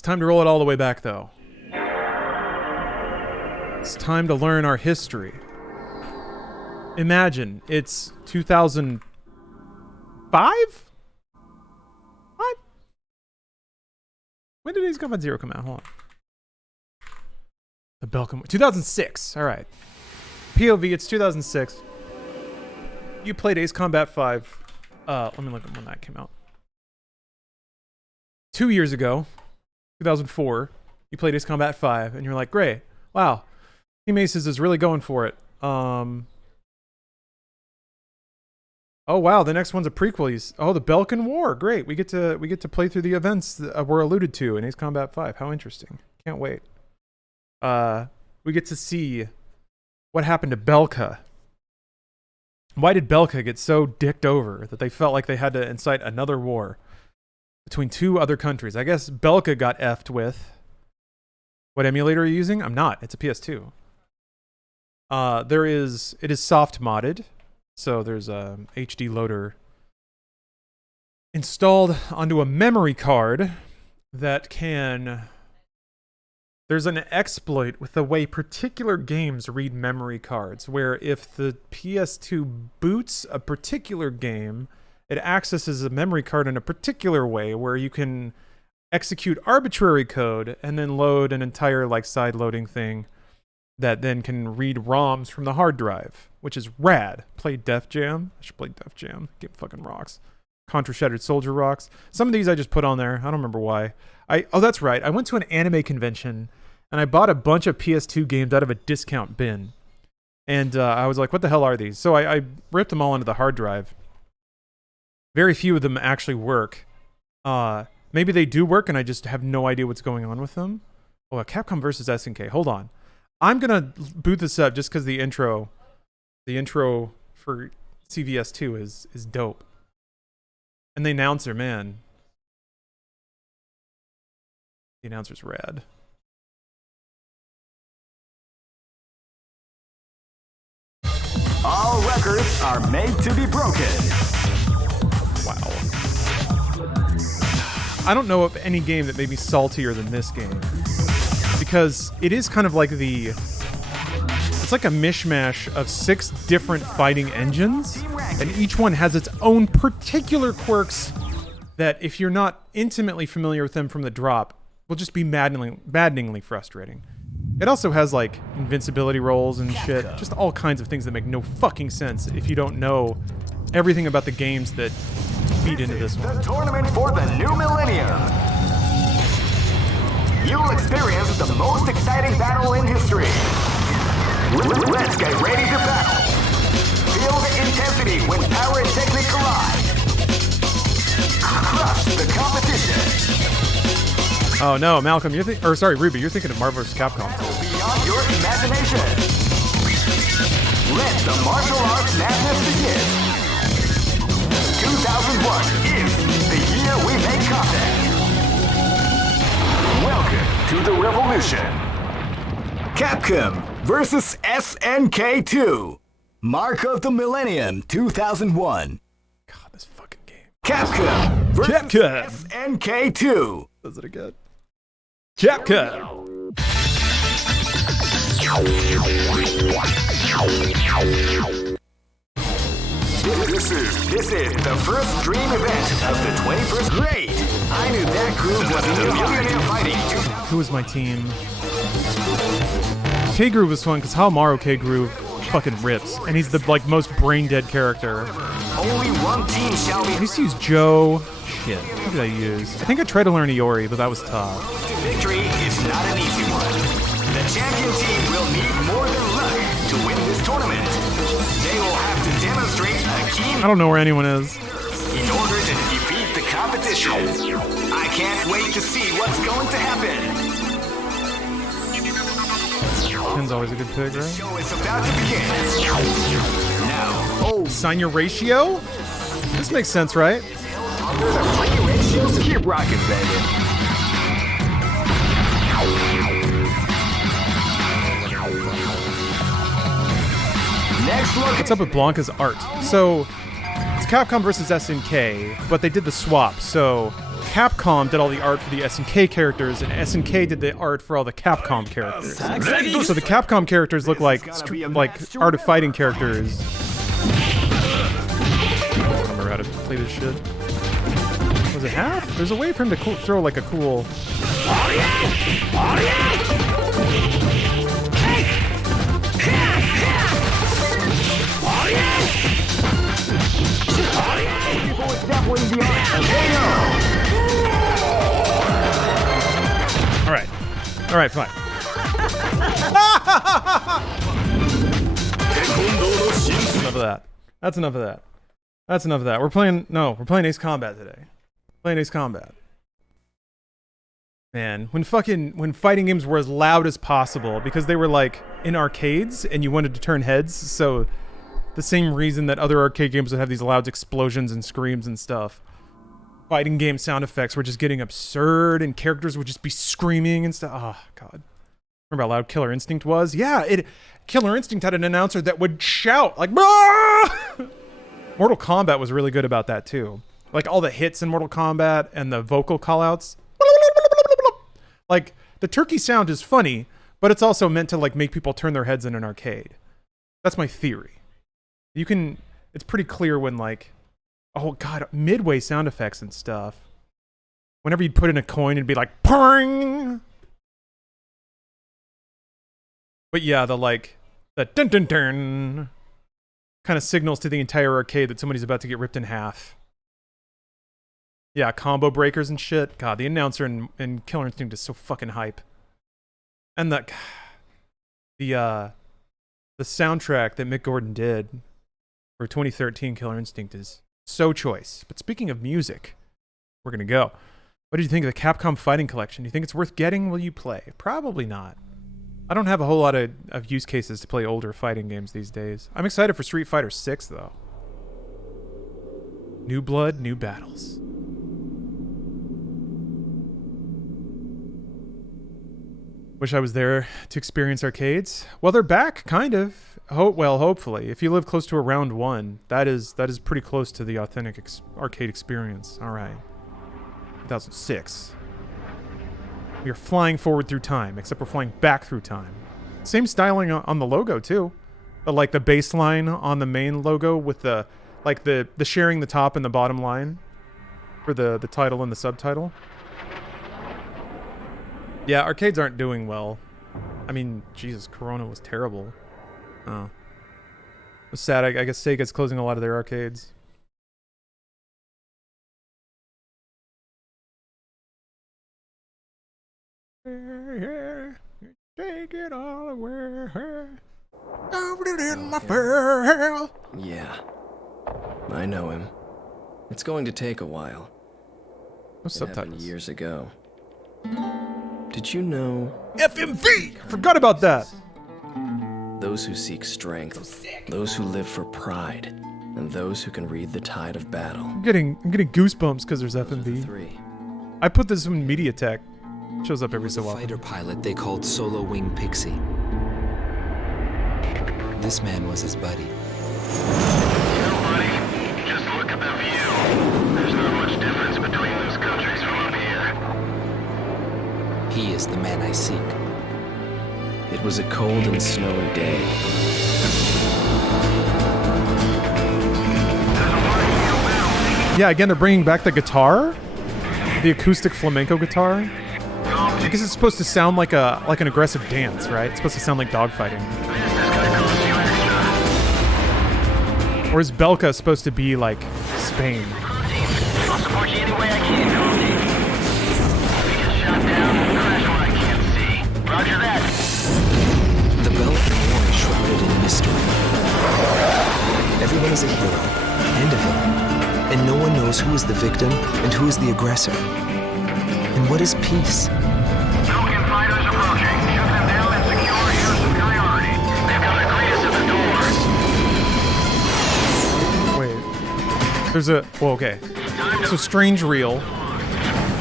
It's time to roll it all the way back, though. It's time to learn our history. Imagine it's 2005? What? When did Ace Combat Zero come out? Hold on. The Belkan War. 2006. All right. POV, it's 2006. You played Ace Combat 5. Let me look at when that came out. 2 years ago, 2004, you played Ace Combat 5, and you're like, great. Wow. Team Aces is really going for it. Oh, wow. The next one's a prequel. Oh, the Belkan War. Great. We get to play through the events that were alluded to in Ace Combat 5. How interesting. Can't wait. We get to see what happened to Belka. Why did Belka get so dicked over that they felt like they had to incite another war between two other countries? I guess Belka got effed with. What emulator are you using? I'm not. It's a PS2. It is soft modded. So there's a HD loader installed onto a memory card that can... There's an exploit with the way particular games read memory cards, where if the PS2 boots a particular game, it accesses a memory card in a particular way where you can execute arbitrary code and then load an entire like side loading thing that then can read ROMs from the hard drive, which is rad. Play Def Jam. I should play Def Jam. Game fucking rocks. Contra Shattered Soldier rocks. Some of these I just put on there. I don't remember why. Oh, that's right. I went to an anime convention and I bought a bunch of PS2 games out of a discount bin. And I was like, what the hell are these? So I ripped them all into the hard drive. Very few of them actually work. Maybe they do work and I just have no idea what's going on with them. Oh, a Capcom versus SNK. Hold on. I'm going to boot this up just because the intro for CVS2 is dope. And the announcer, man. The announcer's rad. All records are made to be broken. Wow. I don't know of any game that made me saltier than this game. Because it is kind of like it's like a mishmash of 6 different fighting engines, and each one has its own particular quirks that, if you're not intimately familiar with them from the drop, will just be maddeningly frustrating. It also has like invincibility rolls and shit, just all kinds of things that make no fucking sense if you don't know everything about the games that feed into this one. The tournament for the new millennium. You'll experience the most exciting battle in history. Let's get ready to battle. Feel the intensity when power and technique collide. Crush the competition. Oh no, Malcolm, Ruby, you're thinking of Marvel vs. Capcom. Beyond your imagination. Let the martial arts madness begin. 2001 is the year we make contact. Welcome to the revolution. Capcom versus SNK2. Mark of the Millennium 2001. God, this fucking game. Capcom versus SNK2. Does it again? Capcom. This is the first dream event of the 21st. Great! I knew that groove was in the millionaire fighting. Who was my team? K-Groove was fun because Hamaru K-Groove fucking rips, and he's the like most brain dead character. Only one team shall be. I used to use Joe. Shit, what did I use? I think I tried to learn Iori, but that was tough. Victory is not an easy one. The champion team will need more than luck to win this tournament. They will have to demonstrate a keen. I don't know where anyone is. In order to defeat the competition. I can't wait to see what's going to happen. Ken's always a good pick, right? Show is about to begin. Now. Oh, sign your ratio? This makes sense, right? Under the free ratios, keep rocking, baby. Next look. What's up with Blanca's art? So, it's Capcom versus SNK, but they did the swap. So, Capcom did all the art for the SNK characters, and SNK did the art for all the Capcom characters. So the Capcom characters look like Art of Fighting characters. I don't remember how to play this shit. Was it half? There's a way for him to throw like a cool... All right, fine. That's enough of that. That's enough of that. That's enough of that. We're playing Ace Combat today. Playing Ace Combat. Man, when fighting games were as loud as possible because they were like in arcades and you wanted to turn heads, so the same reason that other arcade games would have these loud explosions and screams and stuff. Fighting game sound effects were just getting absurd and characters would just be screaming and stuff. Oh, God. Remember how loud Killer Instinct was? Yeah, Killer Instinct had an announcer that would shout, like, "Bah!" Mortal Kombat was really good about that, too. Like, all the hits in Mortal Kombat and the vocal callouts. Like, the turkey sound is funny, but it's also meant to, like, make people turn their heads in an arcade. That's my theory. It's pretty clear when, like, oh, God, midway sound effects and stuff. Whenever you'd put in a coin, it'd be like, "Ping!" But yeah, the dun dun dun kind of signals to the entire arcade that somebody's about to get ripped in half. Yeah, combo breakers and shit. God, the announcer in Killer Instinct is so fucking hype. And the soundtrack that Mick Gordon did for 2013 Killer Instinct is so choice. But speaking of music, we're gonna go. What did you think of the Capcom Fighting Collection? Do you think it's worth getting? Will you play? Probably not. I don't have a whole lot of use cases to play older fighting games these days. I'm excited for Street Fighter 6 though. New blood, new battles. Wish I was there to experience arcades. Well, they're back, kind of. Hopefully. If you live close to a round one, that is pretty close to the authentic arcade experience. All right. 2006. We are flying forward through time, except we're flying back through time. Same styling on the logo, too. But like the baseline on the main logo with the sharing the top and the bottom line for the title and the subtitle. Yeah, arcades aren't doing well. I mean, Jesus, Corona was terrible. Oh. It was sad. I guess Sega's closing a lot of their arcades. Take it all away. Put it in my face. Yeah. I know him. It's going to take a while. No subtitles. Years ago. Did you know? FMV! Forgot about that! Those who seek strength, those who live for pride, and those who can read the tide of battle. I'm getting goosebumps because there's FMV. Three. I put this in MediaTek. Shows up every so often. Fighter pilot they called Solo Wing Pixie. This man was his buddy. Buddy, just look at the view. There's not much difference between those countries from up here. He is the man I seek. It was a cold and snowy day. Yeah, again, they're bringing back the guitar, the acoustic flamenco guitar. I guess it's supposed to sound like an aggressive dance, right? It's supposed to sound like dogfighting. Or is Belka supposed to be like Spain? I'll support you any way I can, Comedy. We get shot down and crash when I can't see. Roger that. The Belkan War is shrouded in mystery. Everyone is a hero and a villain, and no one knows who is the victim and who is the aggressor. And what is peace? Belkan fighters approaching. Shoot them down and secure air superiority. They've got a grease at the doors. Wait. There's a... Well, okay. So Strange Reel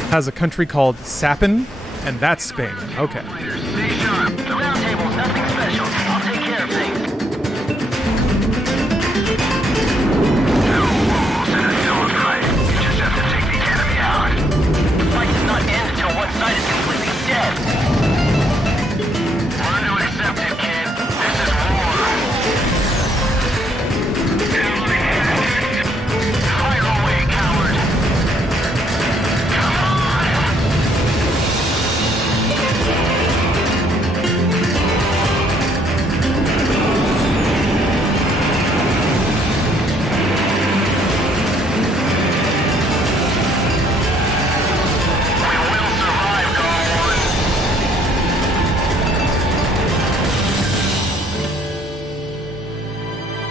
has a country called Sapin, and that's Spain. Okay. Stay sharp. The round table's nothing special. I'll take care of things. No rules in a dogfight. You just have to take the enemy out.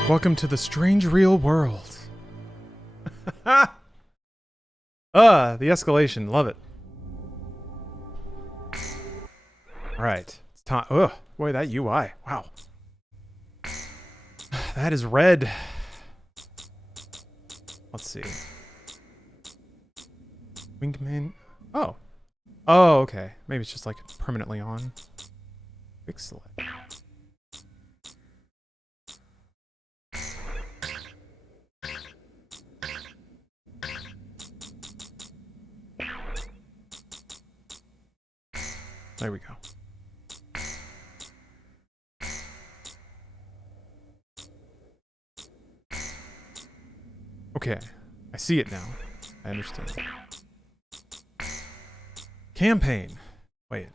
Welcome to the strange real world. The escalation. Love it. Alright. It's time. Ugh. Boy, that UI. Wow. That is red. Let's see. Wingman. Oh. Oh, okay. Maybe it's just like permanently on. Quick select. There we go. Okay. I see it now. I understand. Campaign. Wait.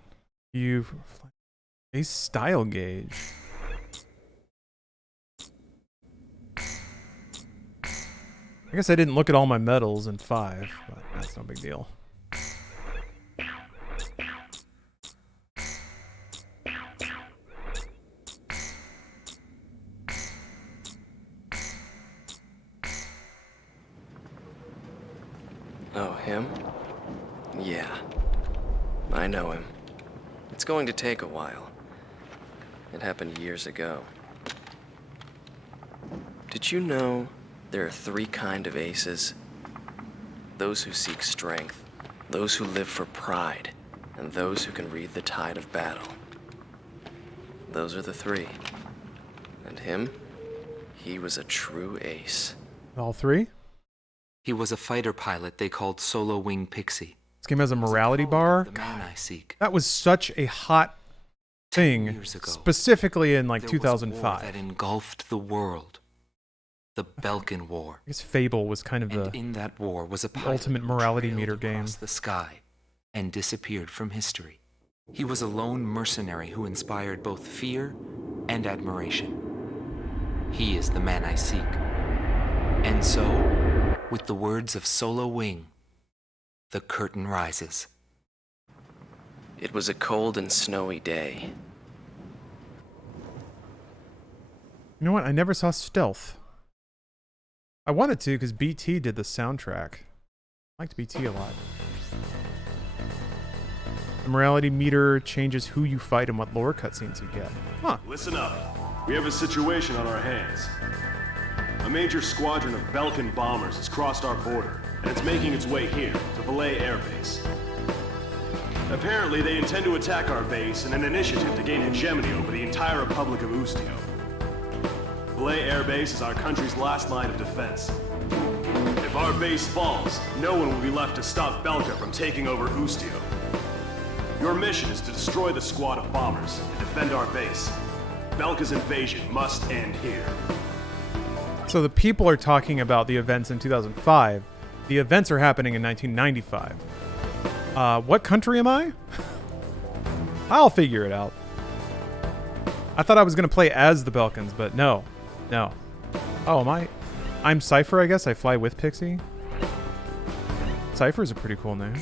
A style gauge. I guess I didn't look at all my medals in 5, but that's no big deal. Oh, him? Yeah. I know him. It's going to take a while. It happened years ago. Did you know there are 3 kinds of aces? Those who seek strength, those who live for pride, and those who can read the tide of battle. Those are the 3. And him? He was a true ace. All 3? He was a fighter pilot they called Solo Wing Pixie. This game has a morality bar. The man I seek. That was such a hot thing, years ago, specifically in like There was a war 2005. that engulfed the world. The Belkan War. I guess Fable was kind of And the in that war was a pilot ultimate who morality trailed meter game. across the sky and disappeared from history. He was a lone mercenary who inspired both fear and admiration. He is the man I seek. And so, with the words of Solo Wing, the curtain rises. It was a cold and snowy day. You know what? I never saw Stealth. I wanted to because BT did the soundtrack. I liked BT a lot. The morality meter changes who you fight and what lore cutscenes you get. Huh. Listen up. We have a situation on our hands. A major squadron of Belkan bombers has crossed our border, and it's making its way here, to Valet Air Base. Apparently, they intend to attack our base in an initiative to gain hegemony over the entire Republic of Ustio. Valet Air Base is our country's last line of defense. If our base falls, no one will be left to stop Belka from taking over Ustio. Your mission is to destroy the squad of bombers and defend our base. Belka's invasion must end here. So the people are talking about the events in 2005. The events are happening in 1995. What country am I? I'll figure it out. I thought I was going to play as the Belkans, but no. No. Oh, am I? I'm Cypher, I guess. I fly with Pixie. Cypher's a pretty cool name.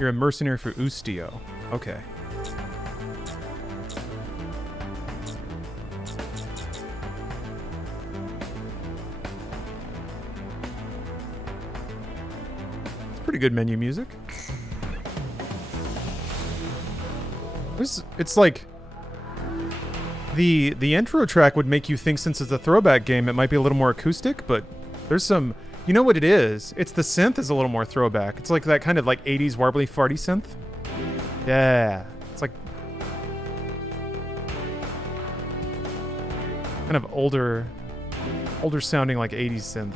You're a mercenary for Ustio. Okay. It's pretty good menu music. It's like the intro track would make you think, since it's a throwback game, it might be a little more acoustic, but there's some, you know what it is? It's the synth is a little more throwback. It's like that kind of like 80s warbly farty synth. Yeah. It's like kind of older sounding like 80s synth.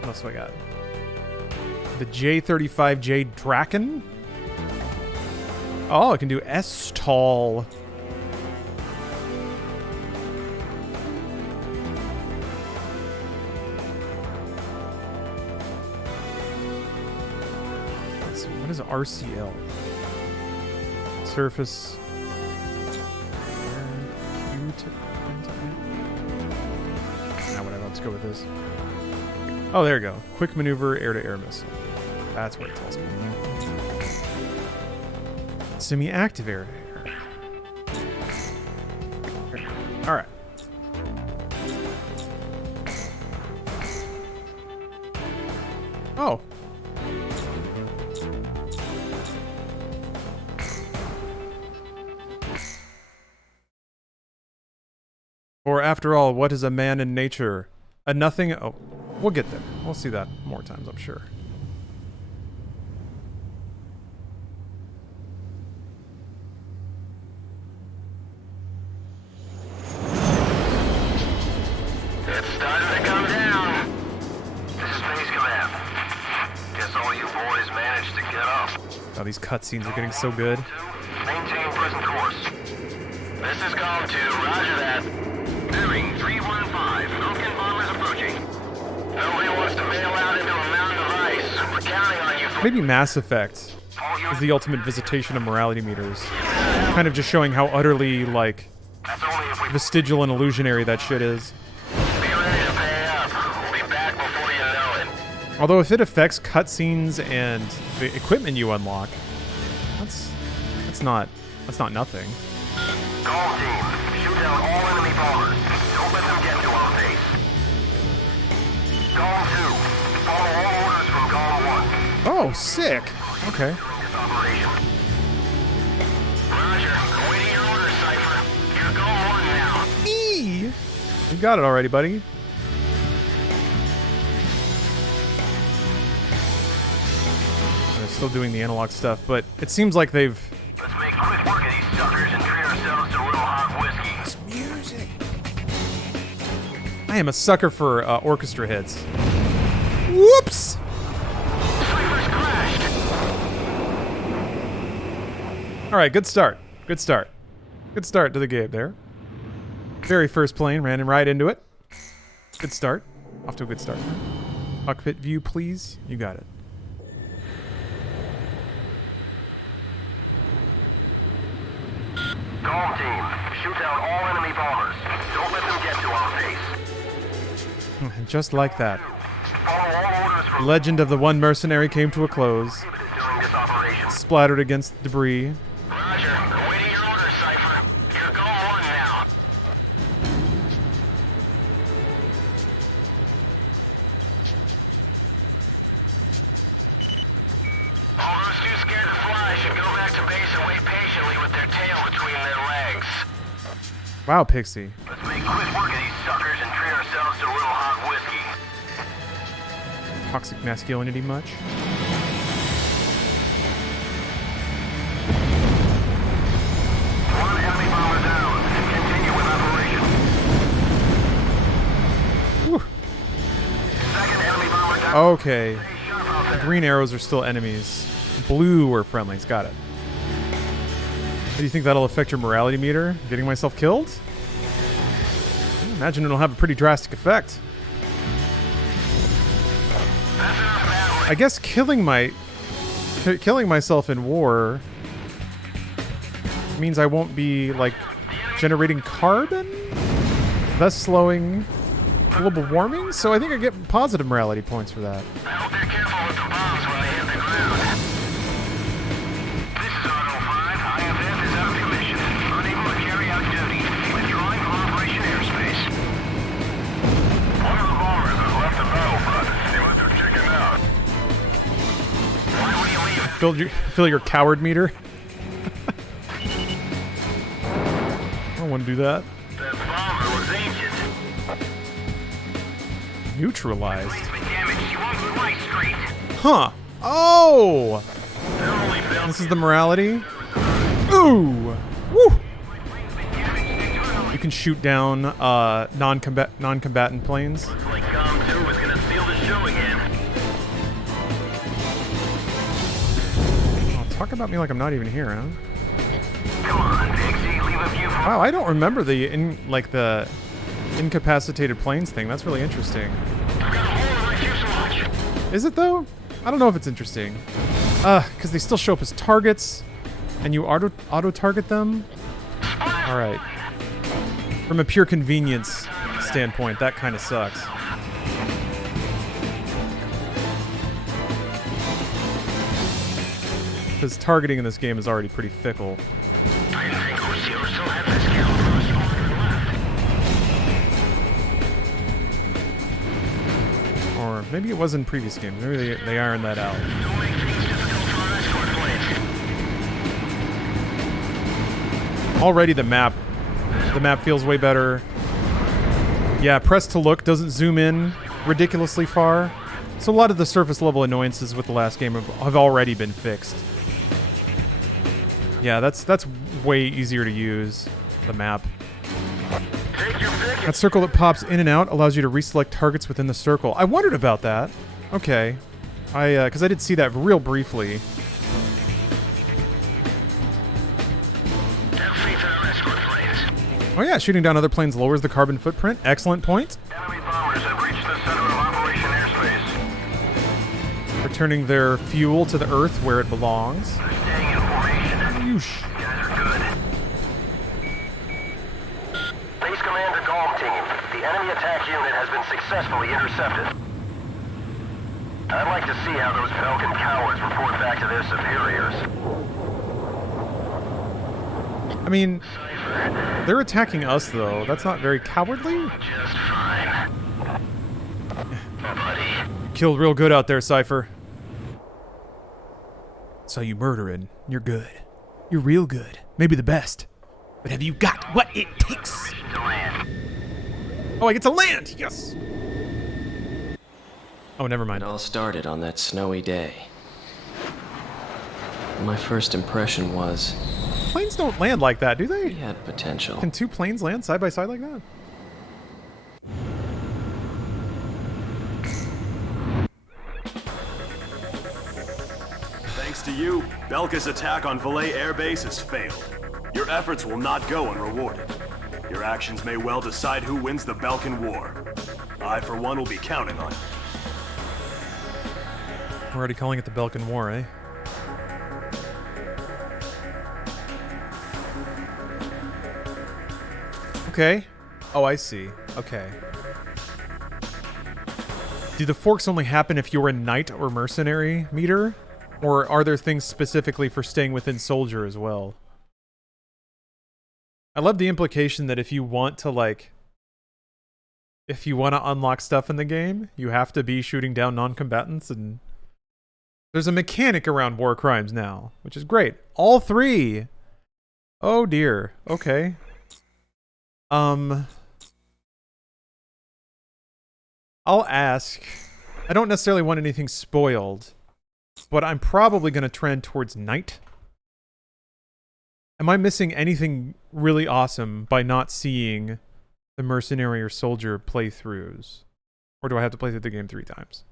What else do I got? The J35J Draken. Oh, I can do S-Tall. Let's see, what is RCL? Surface. Nah, whatever, let's go with this. Oh, there we go. Quick maneuver, air-to-air missile. That's what it tells me. semi-active area. All right. Oh. For after all, what is a man in nature? A nothing. Oh, we'll get there. We'll see that more times, I'm sure. It's starting to come down. This is Base Command. Guess all you boys managed to get up. Oh, these cutscenes are getting so good. Maintain present course. This is Call 2. Roger that. Bearing 315. Belkan bombers approaching. Nobody wants to bail out into a mountain of ice. We're counting on you for... Maybe Mass Effect is the ultimate visitation of morality meters. Kind of just showing how utterly, like, That's only if we vestigial and illusionary that shit is. be ready to pay up. We'll be back before you know it. Although if it affects cutscenes and the equipment you unlock, that's not nothing. Call team. Shoot down all enemy bombers. Don't let them get to our base. Call 2. Follow all orders from Call 1. Oh, sick. Okay. This operation. Roger. Awaiting your orders, Cypher. You're Call 1 now. Eee! You got it already, buddy. They're still doing the analog stuff, but it seems like they've... Let's make quick work of these suckers and treat ourselves to a little hot whiskey. Music. I am a sucker for orchestra hits. Whoops! Cypher's crashed. All right, good start. Good start. Good start to the game there. Very first plane, ran right into it. Good start. Off to a good start. Cockpit view, please. You got it. Call team. Shoot down all enemy bombers. Don't let them get to our base. And just like that, Follow all orders the from legend of the one mercenary came to a close. during this operation. Splattered against debris. Roger. Awaiting your orders, Cypher. You're Call 1 now. All those too scared to fly should go back to base and wait patiently with their tail between their legs. Wow, Pixie. Let's make quick work of these suckers and treat ourselves to a little hot whiskey. Toxic masculinity much? One enemy bomber down. Continue with operation. Whew. Second enemy bomber down. Okay. Stay sharp out there. Green arrows are still enemies. Blue are friendlies. Got it. Do you think that'll affect your morality meter? Getting myself killed? I imagine it'll have a pretty drastic effect. That's enough battling. I guess killing myself in war means I won't be, like, generating carbon, thus slowing global warming. So I think I get positive morality points for that. I hope they're careful with the bombs when they hit the ground. This is Auto 5. IFF is out of commission. Unable to carry out duty. Withdrawing from Operation Airspace. One of the bombers has left the battlefront. He must have chickened out. Why would he leave? Fill your coward meter. I don't want to do that. That bomber was ancient. Neutralized. But damage, she won't fly straight. Huh. Oh! They're only built This is the morality. Ooh! Woo! You can shoot down non-combatant planes. Looks like Com 2 is gonna steal the show again. Oh, talk about me like I'm not even here, huh? Come on, Pixie, leave a few for Wow, I don't remember the incapacitated planes thing. That's really interesting. I've got a hole in my fuselage. Is it though? I don't know if it's interesting. Because they still show up as targets, and you auto target them. All right. From a pure convenience standpoint, that kind of sucks. Because targeting in this game is already pretty fickle. I didn't think Osio still had this gal left. Or maybe it was in previous games. Maybe they ironed that out. Don't make things difficult for our escort planes. Already the map feels way better. Yeah, press to look doesn't zoom in ridiculously far. So a lot of the surface level annoyances with the last game have already been fixed. Yeah, that's way easier to use, the map. Take your pick. That circle that pops in and out allows you to reselect targets within the circle. I wondered about that. Okay. Because I did see that real briefly. Have faith in our escort planes. Oh yeah, shooting down other planes lowers the carbon footprint. Excellent point. Enemy bombers have reached the center of Operation Airspace. Returning their fuel to the Earth where it belongs. They're staying in formation. Whoosh. You guys are good. Base Commander Golem Team, the enemy attack unit has been successfully intercepted. I'd like to see how those Belkan cowards report back to their superiors. I mean, they're attacking us though. That's not very cowardly. Just fine. Buddy. Killed real good out there, Cypher. Saw you murdering. You're good. You're real good. Maybe the best. But have you got what it takes? To land. Oh, I get to land! Yes! Oh, never mind. It all started on that snowy day. My first impression was Planes don't land like that, do we they? had potential. Can two planes land side by side like that? Thanks to you, Belka's attack on Valais Air Base has failed. Your efforts will not go unrewarded. Your actions may well decide who wins the Belkan War. I, for one, will be counting on you. We're already calling it the Belkan War, eh? Okay. Oh, I see. Okay. Do the forks only happen if you're a knight or mercenary meter? Or are there things specifically for staying within soldier as well? I love the implication that if you want to, like... If you want to unlock stuff in the game, you have to be shooting down non-combatants, and... There's a mechanic around war crimes now, which is great. All three! Oh dear. Okay. I'll ask. I don't necessarily want anything spoiled, but I'm probably going to trend towards knight. Am I missing anything really awesome by not seeing the mercenary or soldier playthroughs? Or do I have to play through the game 3 times?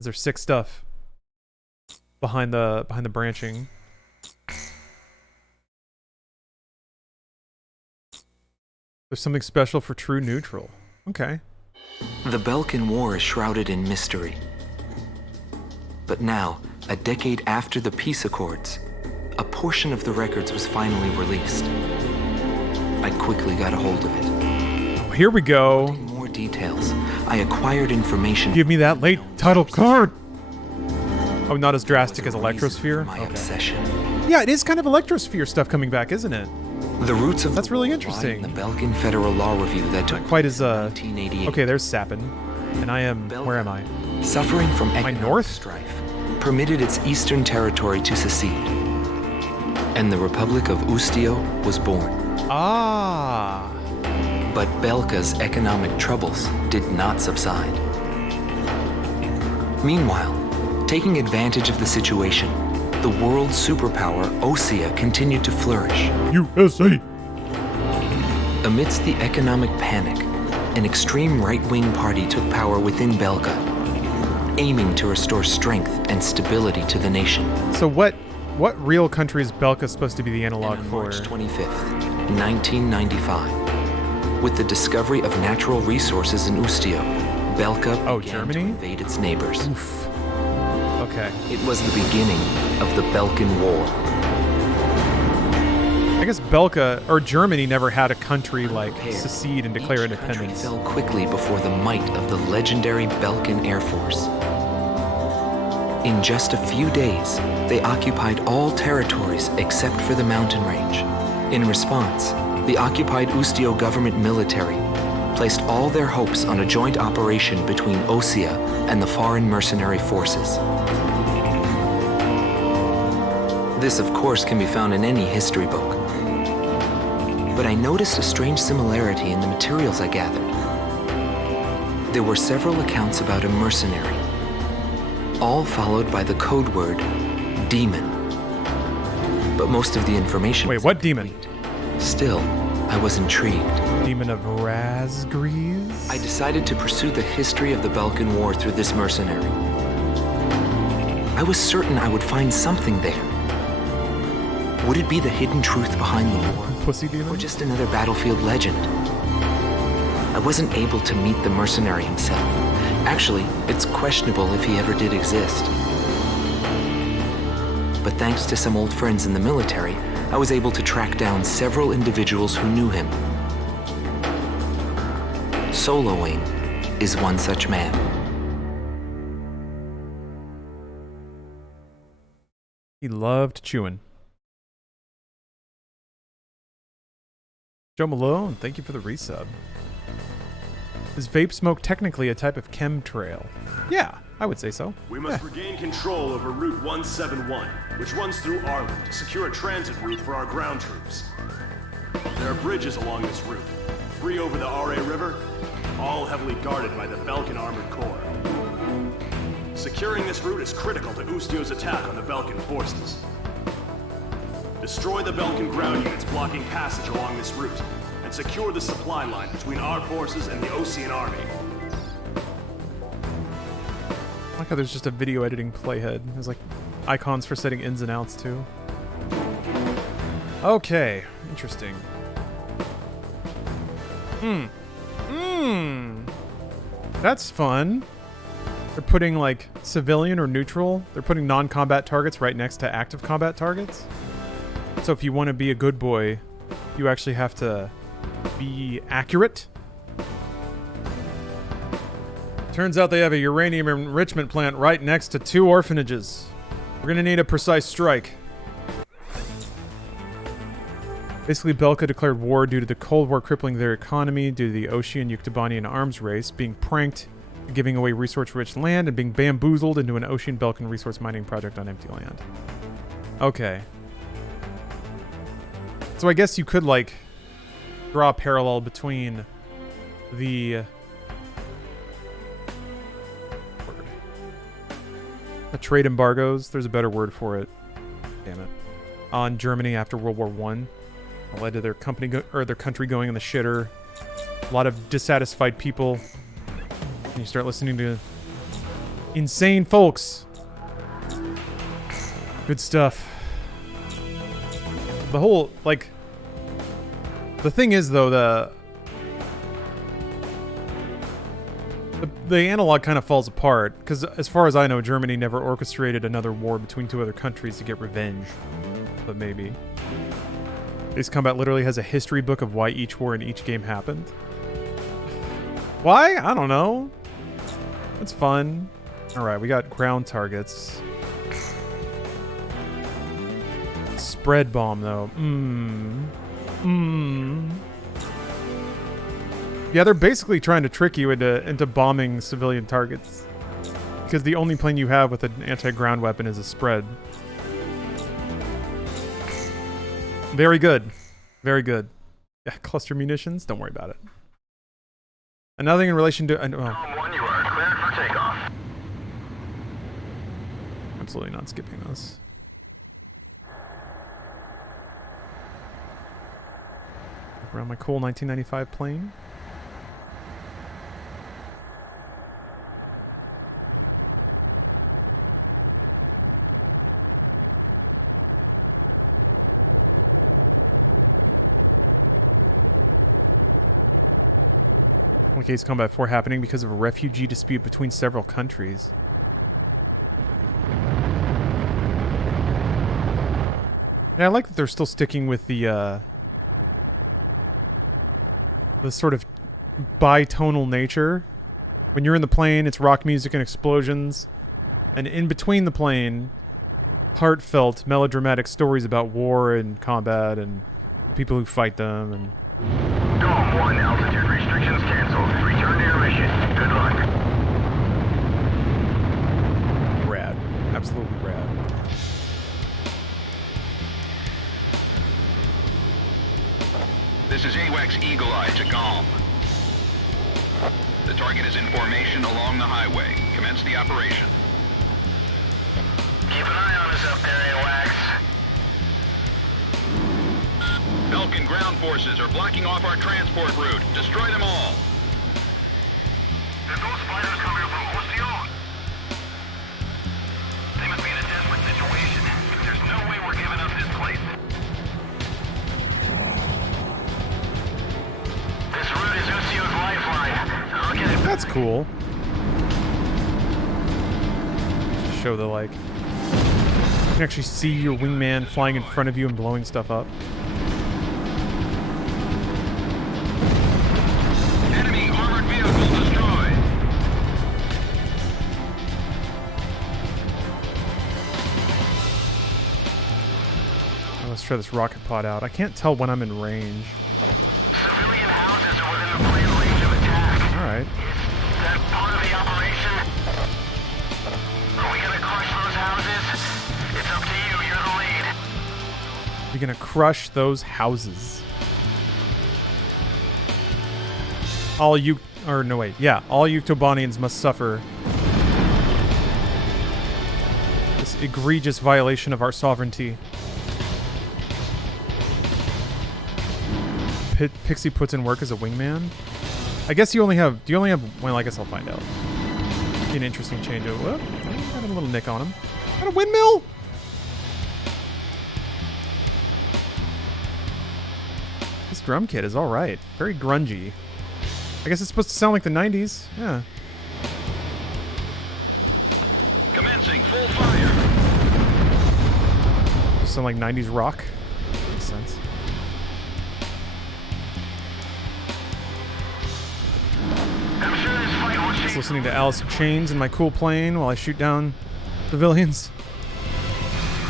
Is there 6 stuff behind the branching? There's something special for true neutral. Okay. The Belkan War is shrouded in mystery. But now, a decade after the peace accords, a portion of the records was finally released. I quickly got a hold of it. Oh, here we go. In more details, I acquired information. Give me that late title card. Oh, not as drastic as Was a reason for Electrosphere? my Okay. obsession. Yeah, it is kind of Electrosphere stuff coming back, isn't it? The roots of That's really lie interesting. in the Belkan Federal Law Review that took Not quite as, 1988. Okay, there's Sapin. And I am... Where am I? Suffering from economic north? strife, permitted its eastern territory to secede. And the Republic of Ustio was born. Ah. But Belka's economic troubles did not subside. Meanwhile, taking advantage of the situation, the world superpower Osea continued to flourish. USA. Amidst the economic panic, an extreme right-wing party took power within Belka, aiming to restore strength and stability to the nation. So what real country is Belka supposed to be the analog And on for? March 25th, 1995, with the discovery of natural resources in Ustio, Belka Oh, began Germany? to invade its neighbors. Oof. Okay. It was the beginning of the Belkan War. I guess Belka, or Germany, never had a country like Prepared. secede and declare Each country independence. fell quickly before the might of the legendary Belkan Air Force. In just a few days, they occupied all territories except for the mountain range. In response, the occupied Ustio government military placed all their hopes on a joint operation between Osea and the foreign mercenary forces. This, of course, can be found in any history book. But I noticed a strange similarity in the materials I gathered. There were several accounts about a mercenary, all followed by the code word demon. But most of the information Wait, was what demon? incomplete. Still, I was intrigued. Demon of Razgrees? I decided to pursue the history of the Belkan War through this mercenary. I was certain I would find something there. Would it be the hidden truth behind the war? Pussy demon? Or just another battlefield legend? I wasn't able to meet the mercenary himself. Actually, it's questionable if he ever did exist. But thanks to some old friends in the military, I was able to track down several individuals who knew him. Soloing is one such man. He loved chewing. Joe Malone, thank you for the resub. Is vape smoke technically a type of chemtrail? Yeah, I would say so. We must regain control over Route 171, which runs through Arlen to secure a transit route for our ground troops. There are bridges along this route, 3 over the RA River, all heavily guarded by the Belkan Armored Corps. Securing this route is critical to Ustio's attack on the Belkan forces. Destroy the Belkan ground units blocking passage along this route, and secure the supply line between our forces and the Osean army. I like how there's just a video editing playhead. There's like icons for setting ins and outs too. Okay, interesting. That's fun. They're putting like civilian or neutral. They're putting non-combat targets right next to active combat targets. So if you want to be a good boy, you actually have to be accurate. Turns out they have a uranium enrichment plant right next to 2 orphanages. We're gonna need a precise strike. Basically, Belka declared war due to the Cold War crippling their economy, due to the Ocean-Yuktobanian arms race, being pranked, giving away resource-rich land, and being bamboozled into an Ocean-Belkan resource mining project on empty land. Okay. So I guess you could, like, draw a parallel between the trade embargoes. There's a better word for it. Damn it. On Germany after World War I. It led to their their country going in the shitter. A lot of dissatisfied people. And you start listening to insane folks. Good stuff. The whole, like... The thing is, though, the analog kind of falls apart, because as far as I know, Germany never orchestrated another war between 2 other countries to get revenge. But maybe. Ace Combat literally has a history book of why each war in each game happened. Why? I don't know. It's fun. Alright, we got ground targets. Spread bomb, though. Yeah, they're basically trying to trick you into bombing civilian targets. Because the only plane you have with an anti-ground weapon is a spread. Very good. Very good. Yeah, cluster munitions? Don't worry about it. And nothing in relation to... One, you are cleared for takeoff. Absolutely not skipping this. Around my cool 1995 plane. Case Combat 4 happening because of a refugee dispute between several countries. Yeah, I like that they're still sticking with the sort of bitonal nature. When you're in the plane, it's rock music and explosions. And in between the plane, heartfelt, melodramatic stories about war and combat and the people who fight them. And Dome 1, altitude restrictions canceled. Return to your mission. Good luck. rad. Absolutely rad. This is AWACS Eagle Eye to Galm. The target is in formation along the highway. Commence the operation. Keep an eye on us up there, AWACS. Belkan ground forces are blocking off our transport route. Destroy them all. Did those fighters come here from Osteo? They must be in a desperate situation. There's no way we're giving up this place. This route is Osteo's lifeline. I'll get it. That's cool. Just show the, like... You can actually see your wingman flying in front of you and blowing stuff up. Enemy armored vehicle destroyed. Oh, let's try this rocket pod out. I can't tell when I'm in range. Civilian houses are within the plane range of attack. Alright. Is that part of the operation? Are we gonna crush those houses? It's up to you. You're the lead. You're gonna crush those houses. All you... Or, no, wait. Yeah. All Yuktobanians must suffer this egregious violation of our sovereignty. Pixie puts in work as a wingman. I guess you only have... Do you only have... Well, I guess I'll find out. Be an interesting change of... Whoop. Got a little nick on him. Got a windmill! This drum kit is alright. Very grungy. I guess it's supposed to sound like the 90s. Yeah. Commencing full fire. Sound like 90s rock. Makes sense. I'm sure this fight will Just change. listening to Alice in Chains in my cool plane while I shoot down civilians.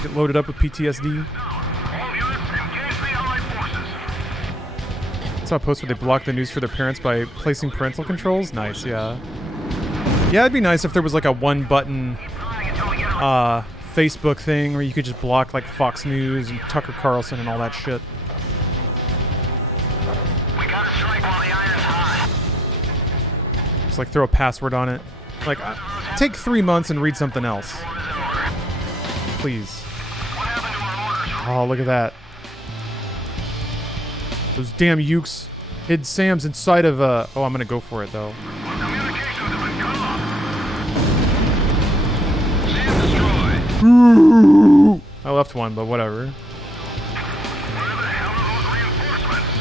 Get loaded up with PTSD. All units, engage the Allied forces. I saw a post where they blocked the news for their parents by placing parental controls. Nice, yeah. Yeah, it'd be nice if there was like a one-button Facebook thing where you could just block like Fox News and Tucker Carlson and all that shit. We gotta strike while the iron's hot. Just like throw a password on it. Like, take 3 months and read something else. Please. What happened to our orders? Oh, look at that. Those damn ukes hid Sam's inside of Oh, I'm gonna go for it though. Communications have been cut off. Sam destroyed. I left one, but whatever. Where the hell are those reinforcements?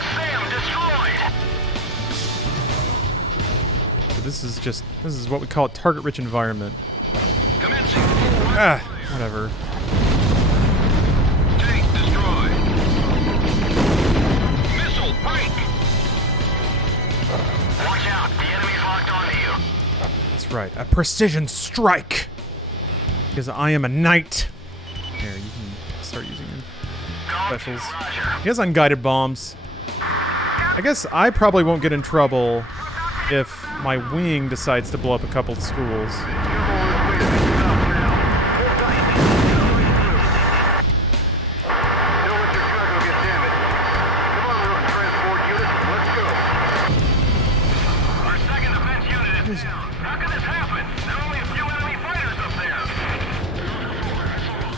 Sam destroyed. So this is what we call a target-rich environment. Commencing full Ah, whatever. tank destroyed. Missile break. Watch out. The enemy's locked onto you. That's right, a precision strike. Because I am a knight. Here, you can start using your specials. He has unguided bombs. I guess I probably won't get in trouble if my wing decides to blow up a couple of schools. Our second defense unit is down. How can this happen? There are only a few enemy fighters up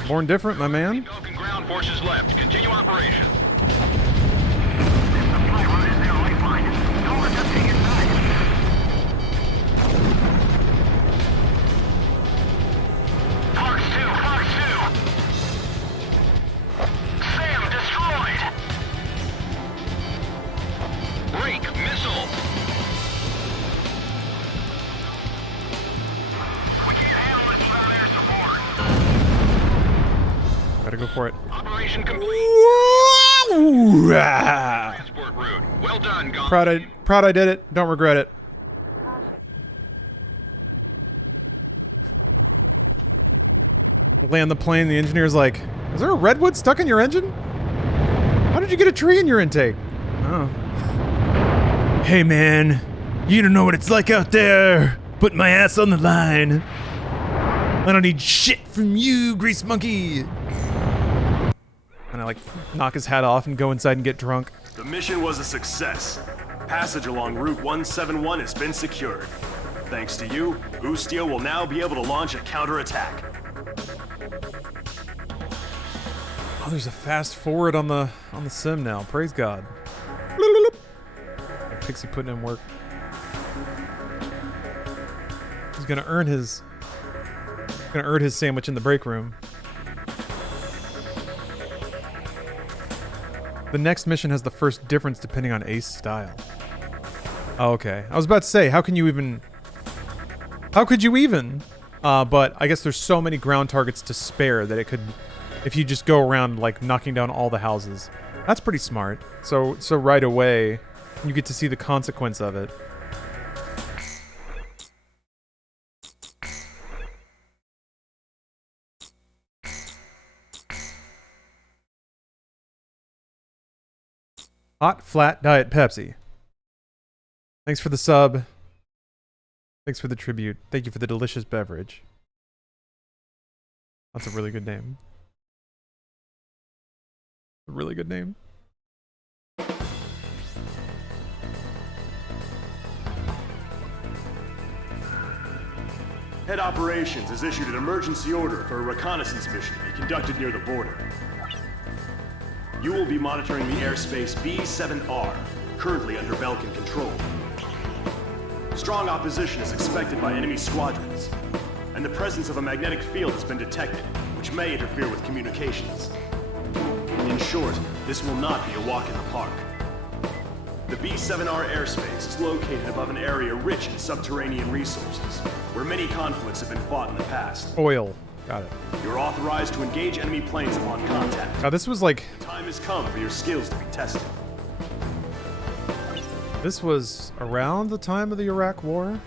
there. Born different, my man. Belkan ground forces left. Continue operation. The flight route is their lifeline. Don't let them take it back. Fox 2, Fox 2. Sam destroyed. Break missile. We can't handle this without air support. Gotta go for it. Operation complete. Woo-ah! Transport route. Well Well done, Gom. Proud I did it. Don't regret it. Land the plane, the engineer's like, is there a redwood stuck in your engine? How did you get a tree in your intake? Oh. Hey man, you don't know what it's like out there. Put my ass on the line. I don't need shit from you, grease monkey. And I like knock his hat off and go inside and get drunk. The mission was a success. Passage along Route 171 has been secured. Thanks to you, Ustio will now be able to launch a counterattack. Oh, there's a fast forward on the sim now. Praise God. Pixie putting in work. He's gonna earn his sandwich in the break room. The next mission has the first difference depending on ace style. Oh, okay. I was about to say, how could you even? But I guess there's so many ground targets to spare that it could, if you just go around like knocking down all the houses. That's pretty smart. So right away, you get to see the consequence of it. Hot, flat, diet Pepsi. Thanks for the sub. Thanks for the tribute. Thank you for the delicious beverage. That's a really good name. A really good name. Head Operations has issued an emergency order for a reconnaissance mission to be conducted near the border. You will be monitoring the airspace B-7R, currently under Belkan control. Strong opposition is expected by enemy squadrons, and the presence of a magnetic field has been detected, which may interfere with communications. In short, this will not be a walk in the park. The B-7R airspace is located above an area rich in subterranean resources, where many conflicts have been fought in the past. Oil. Got it. You're authorized to engage enemy planes upon contact. God, this was like... The time has come for your skills to be tested. This was around the time of the Iraq War?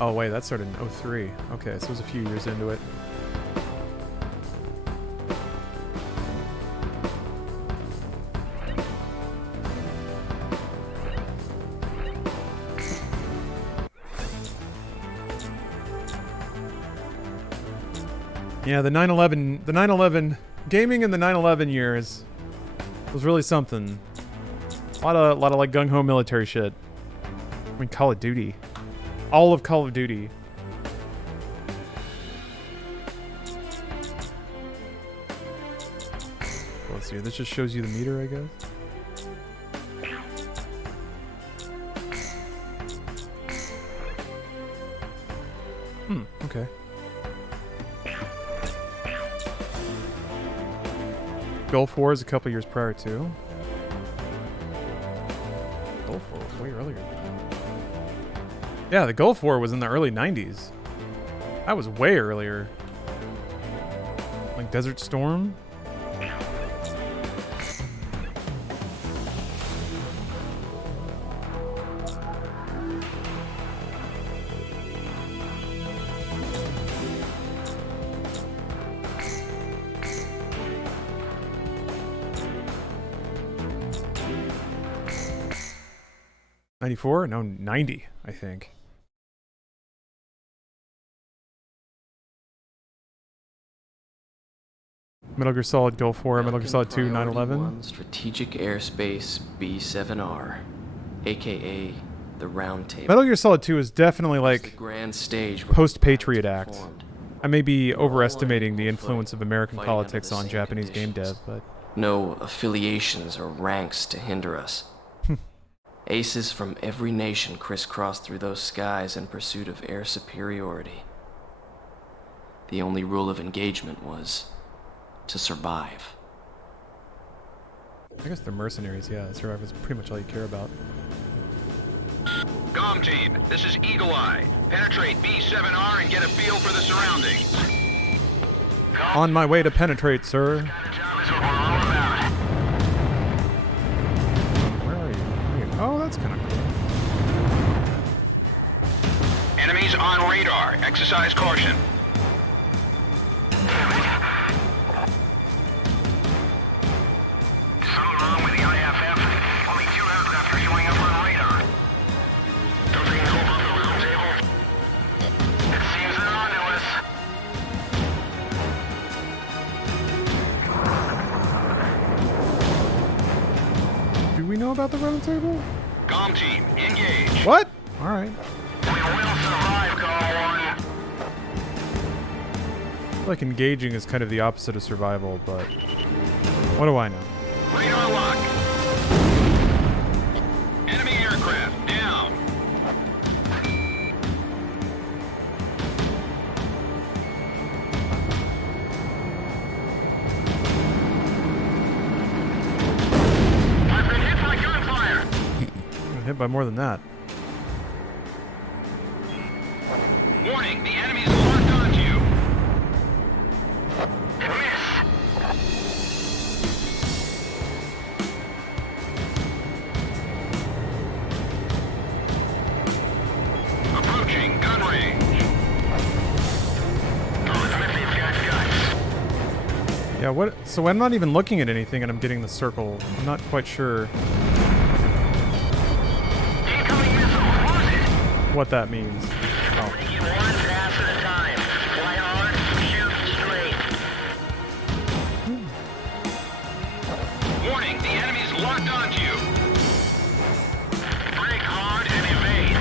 Oh wait, that started in 03. Okay, so it was a few years into it. Yeah, the 9/11 gaming in the 9/11 years was really something. A lot of like gung-ho military shit. I mean, Call of Duty. All of Call of Duty. Let's see, this just shows you the meter, I guess. Okay. Gulf War is a couple years prior to. Gulf War was way earlier. Yeah, the Gulf War was in the early 90s. That was way earlier. Like Desert Storm. '94? No, 90, I think. Metal Gear Solid Gulf War, Metal Gear Solid 2, 9/11. Strategic Airspace B-7R, aka the Round Table. Metal Gear Solid 2 is definitely like the grand stage post-Patriot Act. I may be overestimating the influence of American politics on Japanese game dev, but... No affiliations or ranks to hinder us. Aces from every nation crisscrossed through those skies in pursuit of air superiority. The only rule of engagement was to survive. I guess they're mercenaries, yeah. Survival is pretty much all you care about. Comm team, this is Eagle Eye. Penetrate B-7R and get a feel for the surroundings. On my way to penetrate, sir. Enemies on radar. Exercise caution. Something wrong with the IFF? Only 2 aircraft are showing up on radar. Don't they know about the round table? It seems they're onto us. Do we know about the round table? Comm team, engage. What? All right. We will survive, Call 1. I feel like engaging is kind of the opposite of survival, but what do I know? Radar lock. Enemy aircraft down. I've been hit by gunfire. I'm hit by more than that. Warning, the enemy's locked onto you. Miss. Approaching gun range. They've got guts. Yeah, what? So I'm not even looking at anything and I'm getting the circle. I'm not quite sure Incoming missile. Lose it. what that means. Oh. Make it 1 pass at a time. Fly hard, shoot straight. Warning, the enemy's locked onto you. Brake hard and evade.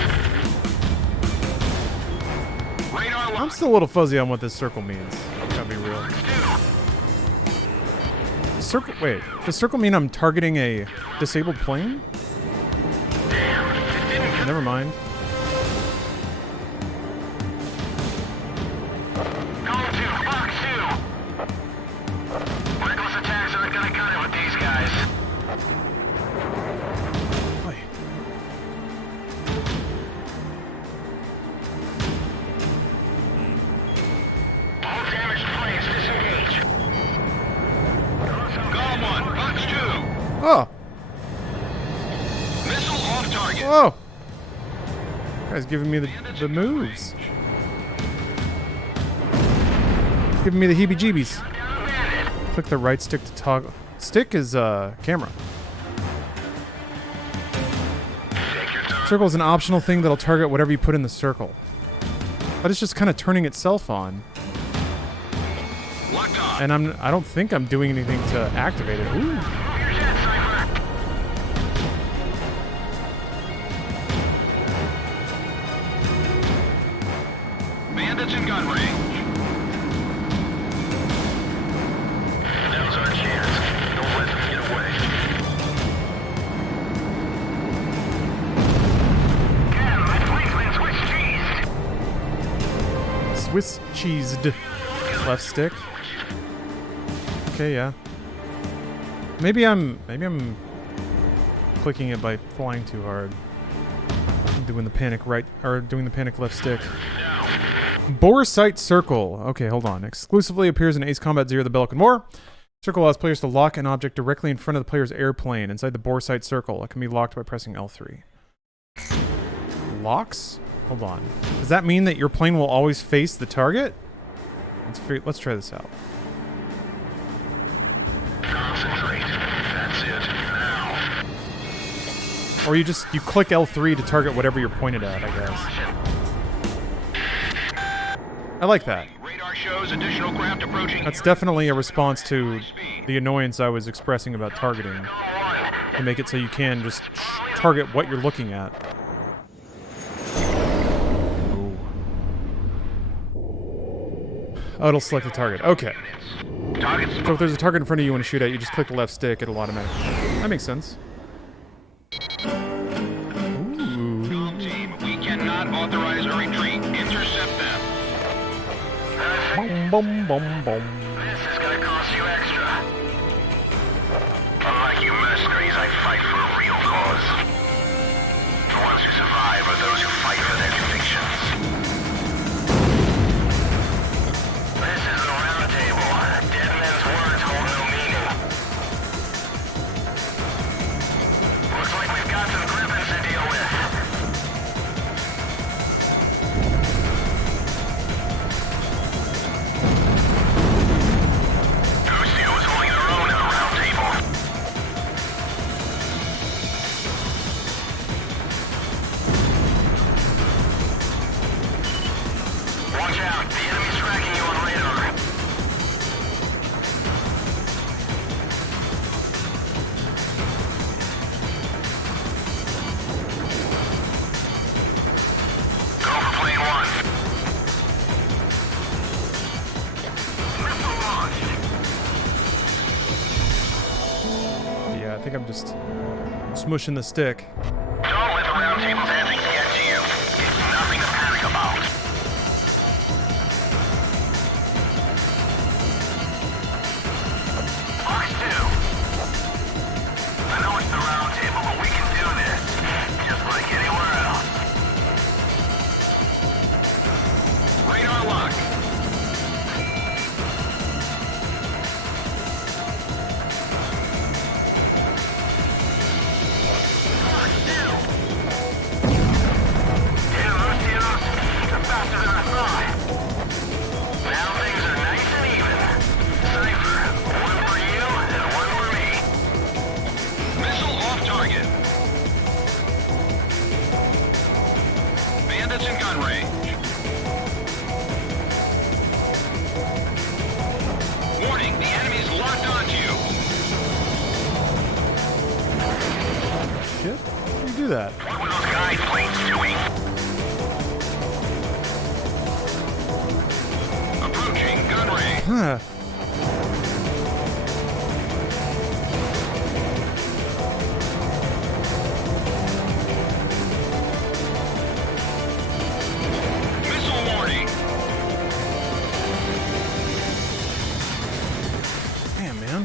Radar I'm lock. still a little fuzzy on what this circle means. Gotta be real. Circle. Wait, does circle mean I'm targeting a disabled plane? Never mind. Call 2, Fox 2. Reckless attacks aren't gonna cut it with these guys. Wait. All damaged planes disengage. Comm 1, Fox 2. Oh. Missile off target. Whoa. Guy's giving me the moves. Giving me the heebie-jeebies. Click the right stick to toggle. Stick is camera. Circle is an optional thing that'll target whatever you put in the circle. But it's just kind of turning itself on. Locked on. And I don't think I'm doing anything to activate it. Ooh. Bandits in gun range. Now's our chance. Don't let them get away. Damn, my plane's been Swiss cheesed. Swiss cheesed. Left stick. Okay, yeah. Maybe I'm clicking it by flying too hard. I'm doing the panic right or doing the panic left stick. Bore sight circle. Okay, hold on. Exclusively appears in Ace Combat 0 the Belkan War. Circle allows players to lock an object directly in front of the player's airplane inside the bore sight circle. It can be locked by pressing L3. Locks? Hold on. Does that mean that your plane will always face the target? Let's try this out. Concentrate. That's it. Now. Or you click L3 to target whatever you're pointed at, I guess. I like that. Radar shows additional craft approaching. That's definitely a response to the annoyance I was expressing about targeting. To make it so you can just target what you're looking at. Oh, it'll select the target. Okay. So if there's a target in front of you you want to shoot at, you just click the left stick, it'll automatically. That makes sense. Comm team, we cannot authorize a retreat. Intercept them. Boom, boom, boom, boom. This is gonna cost you extra. Unlike you mercenaries, I fight for a real cause. The ones who survive are those who fight for their convictions. This is the round table. Dead men's words hold no meaning. Looks like we've got some griffins to deal with. think I'm just smushing the stick. Don't let the round table's antics get to you. It's nothing to panic about. Fox 2. I know it's the round table, but we can do this. Just like anywhere else. Radar lock. That. What were those guide planes doing? Approaching gun range. Huh. Missile warning. Damn, man.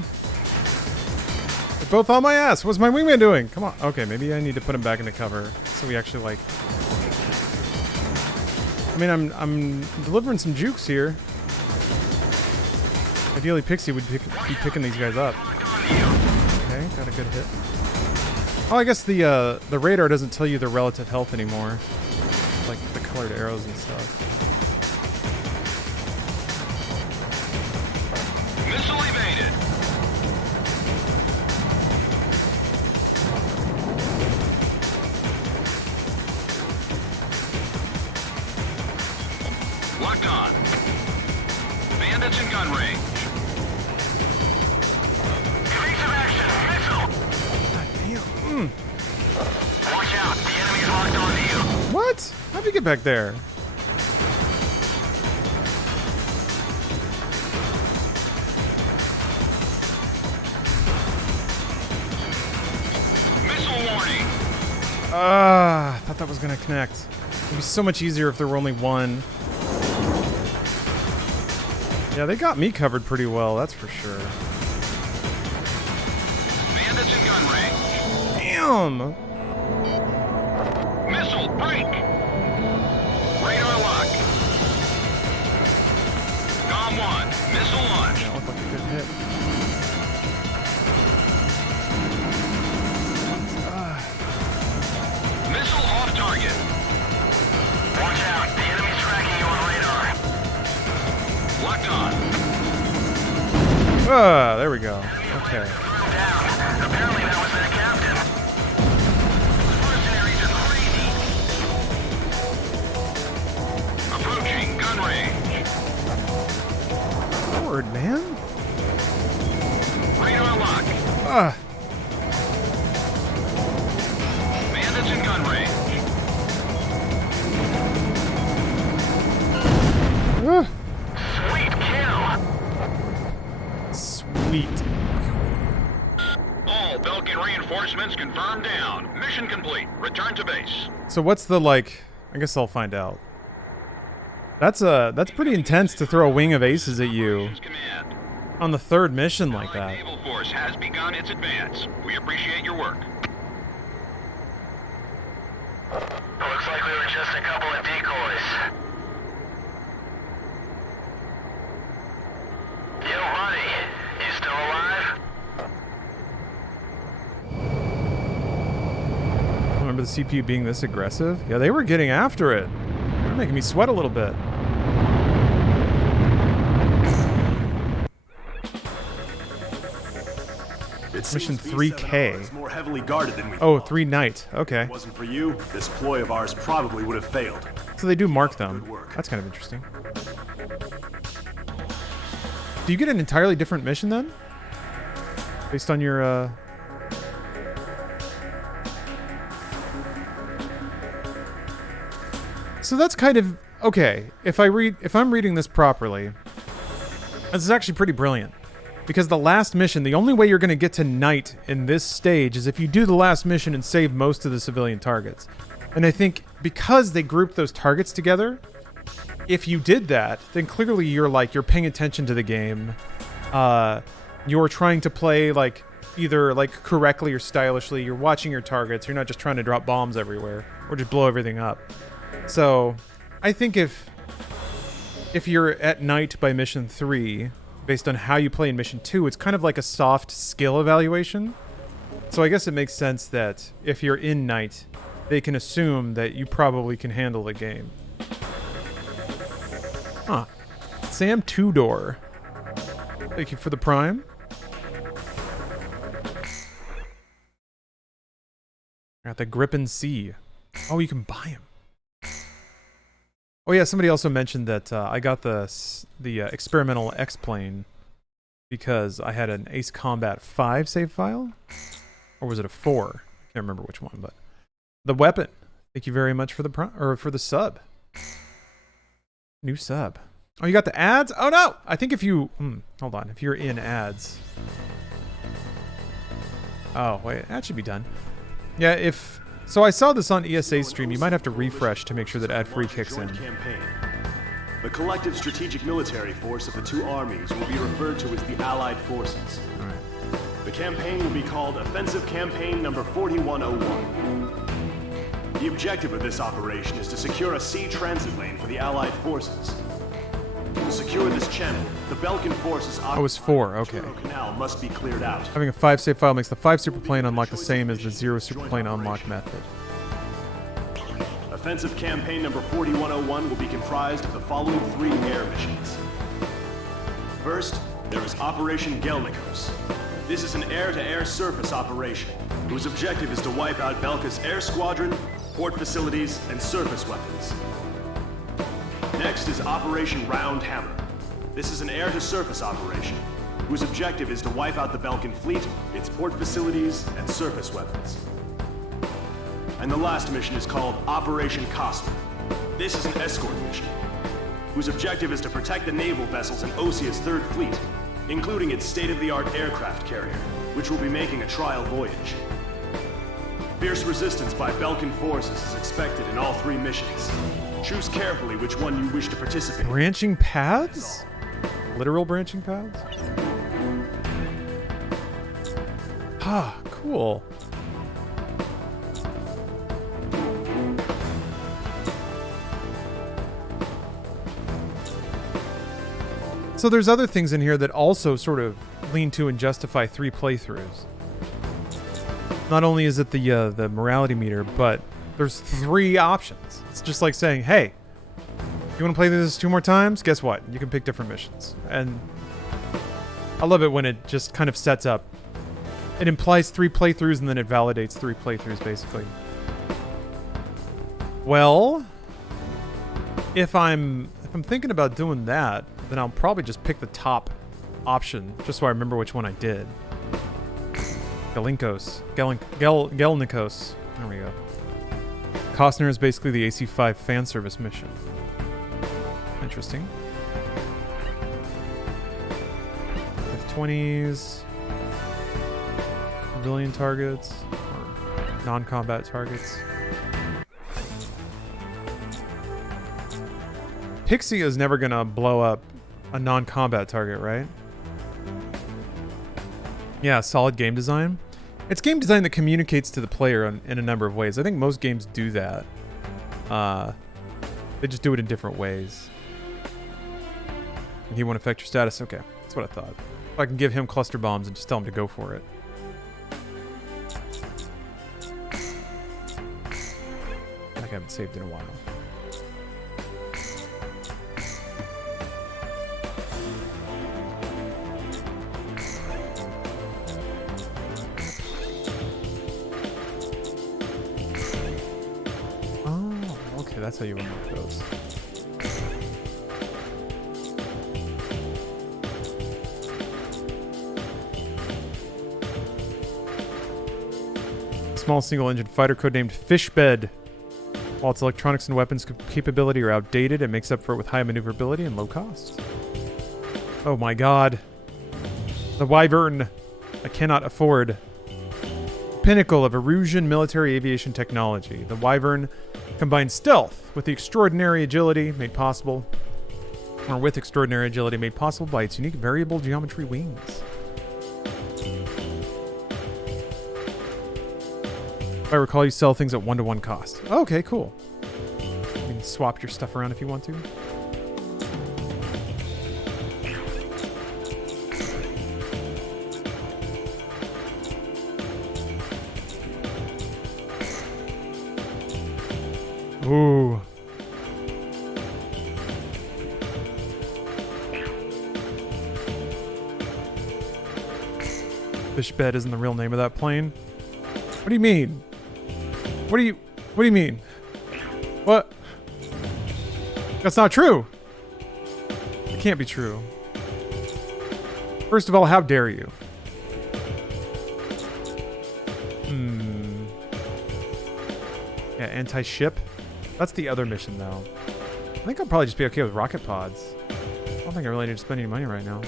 They're both on my ass. What's my wingman doing? Come on. Okay, maybe I need to put him back into cover so we actually like. I mean, I'm delivering some jukes here. Ideally, Pixie would be picking these guys up. Okay, got a good hit. Oh, I guess the radar doesn't tell you their relative health anymore, like the colored arrows and stuff. Missile evaded. Locked on. Bandits in gun range. Evasive action. Missile. God damn. Watch out. The enemy's locked onto you. What? How'd you get back there? Missile warning. I thought that was gonna connect. It'd be so much easier if there were only one. Yeah, they got me covered pretty well, that's for sure. Bandits in gun range. Damn! Missile break. Radar lock. COM 1. Missile launch. That looked like a good hit. Missile off target. Watch out. The enemy's tracking you on radar. Locked on. Ah, there we go. Okay. Down. Apparently that was their captain. Mercenaries are crazy. Approaching gun range. Forward, man. Radar lock. Ah. Bandits in gun range. Ah. Sweet kill. Sweet. All Belkan reinforcements confirmed down. Mission complete. Return to base. So what's the, like, I guess I'll find out. That's pretty intense to throw a wing of aces at you Command. on the third mission like that. Naval force has begun its advance. We appreciate your work. Looks like we were just a couple of decoys. Yo, Ronnie, you still alive? Remember the CPU being this aggressive? Yeah, they were getting after it. They're making me sweat a little bit. Mission 3K. Is more heavily guarded than we Oh, thought. 3 night. Okay. If it wasn't for you, this ploy of ours probably would have failed. So they do mark them. Good work. That's kind of interesting. Do you get an entirely different mission then? Based on your, So that's kind of okay. If I'm reading this properly, this is actually pretty brilliant. Because the last mission, the only way you're going to get to night in this stage is if you do the last mission and save most of the civilian targets. And I think because they grouped those targets together, if you did that, then clearly you're paying attention to the game. You're trying to play either correctly or stylishly. You're watching your targets. You're not just trying to drop bombs everywhere or just blow everything up. So I think if you're at night by mission 3, based on how you play in mission 2, it's kind of like a soft skill evaluation. So I guess it makes sense that if you're in night, they can assume that you probably can handle the game. Huh. Sam Tudor. Thank you for the Prime. Got the Gripen C. Oh, you can buy him. Oh yeah, somebody also mentioned that I got the experimental X-Plane because I had an Ace Combat 5 save file. Or was it a 4? I can't remember which one, but the weapon. Thank you very much for the sub. New sub. Oh, you got the ads? Oh no! I think if you hold on, if you're in ads. Oh, wait, that should be done. Yeah, so I saw this on ESA's stream. You might have to refresh to make sure that ad-free kicks in. Campaign. The collective strategic military force of the two armies will be referred to as the Allied Forces. All right. The campaign will be called Offensive Campaign Number 4101. The objective of this operation is to secure a sea transit lane for the Allied forces. To secure this channel, the Belkan forces Oh, it's 4, okay. Canal must be cleared out. Having a 5 save file makes the 5 superplane unlock the same as the 0 superplane unlock method. Offensive Campaign Number 4101 will be comprised of the following 3 air missions. First, there is Operation Gelnikos. This is an air-to-air surface operation, whose objective is to wipe out Belka's air squadron, port facilities, and surface weapons. Next is Operation Round Hammer. This is an air-to-surface operation, whose objective is to wipe out the Belkan fleet, its port facilities, and surface weapons. And the last mission is called Operation Costner. This is an escort mission, whose objective is to protect the naval vessels in Osia's Third Fleet, including its state-of-the-art aircraft carrier, which will be making a trial voyage. Fierce resistance by Belkan forces is expected in all 3 missions. Choose carefully which one you wish to participate in. Branching paths? Literal branching paths? Ah, cool. So there's other things in here that also sort of lean to and justify 3 playthroughs. Not only is it the morality meter, but there's 3 options. It's just like saying, hey, you want to play this 2 more times? Guess what? You can pick different missions. And I love it when it just kind of sets up. It implies 3 playthroughs and then it validates 3 playthroughs, basically. Well, if I'm thinking about doing that, then I'll probably just pick the top option, just so I remember which one I did. Gelnikos. There we go. Costner is basically the AC-5 fan service mission. Interesting. F-20s. Civilian targets. Or non-combat targets. Pixie is never going to blow up a non-combat target, right? Yeah, solid game design. It's game design that communicates to the player in a number of ways. I think most games do that. They just do it in different ways. And he won't affect your status? Okay, that's what I thought. If I can give him cluster bombs and just tell him to go for it. I think I haven't saved in a while. That's how you unlock those. Small single-engine fighter codenamed Fishbed. While its electronics and weapons capability are outdated, it makes up for it with high maneuverability and low cost. Oh my god. The Wyvern. I cannot afford. Pinnacle of Erusian military aviation technology. The Wyvern combines stealth with the extraordinary agility made possible, or with extraordinary agility made possible by its unique variable geometry wings. If I recall, you sell things at 1-to-1 cost. Okay, cool. You can swap your stuff around if you want to. Ooh. Fish bed isn't the real name of that plane. What do you mean? What do you mean? What? That's not true. It can't be true. First of all, how dare you? Yeah, anti-ship. That's the other mission, though. I think I'll probably just be okay with rocket pods. I don't think I really need to spend any money right now.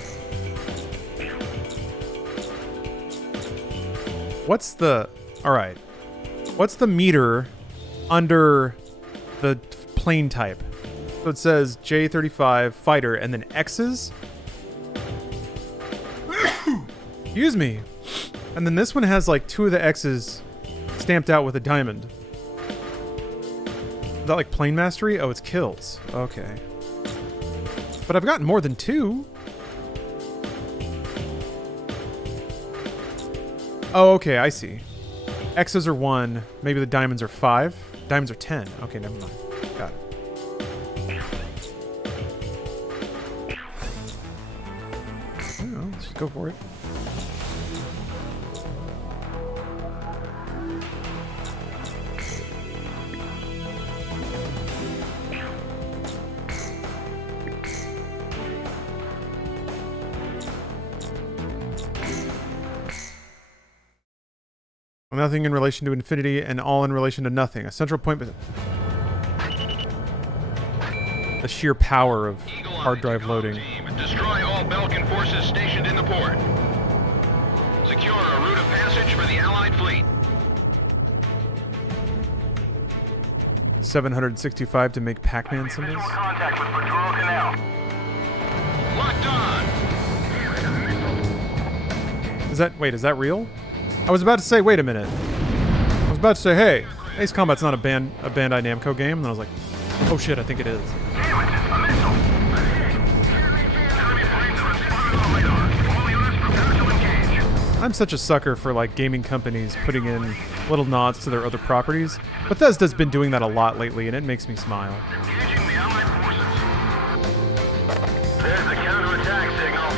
What's the... Alright. What's the meter under the plane type? So it says J-35 fighter and then X's. Excuse me. And then this one has like 2 of the X's stamped out with a diamond. Is that like plane mastery? Oh, it's kills. Okay. But I've gotten more than 2. Oh, okay, I see. X's are 1. Maybe the diamonds are 5. Diamonds are 10. Okay, never mind. Got it. I don't know, let's just go for it. Nothing in relation to infinity and all in relation to nothing. A central point, but the sheer power of hard drive loading. Destroy all Belkan forces stationed in the port. Secure a route of passage for the Allied fleet. 765 to make Pac-Man symbols. Contact with Patrol Canal. Locked on. Is that... Wait, is that real? I was about to say, wait a minute. I was about to say, hey, Ace Combat's not a Bandai Namco game. And then I was like, oh shit, I think it is. I'm such a sucker for like gaming companies putting in little nods to their other properties. Bethesda's been doing that a lot lately, and it makes me smile. Engaging the Allied forces. There's the counterattack signal.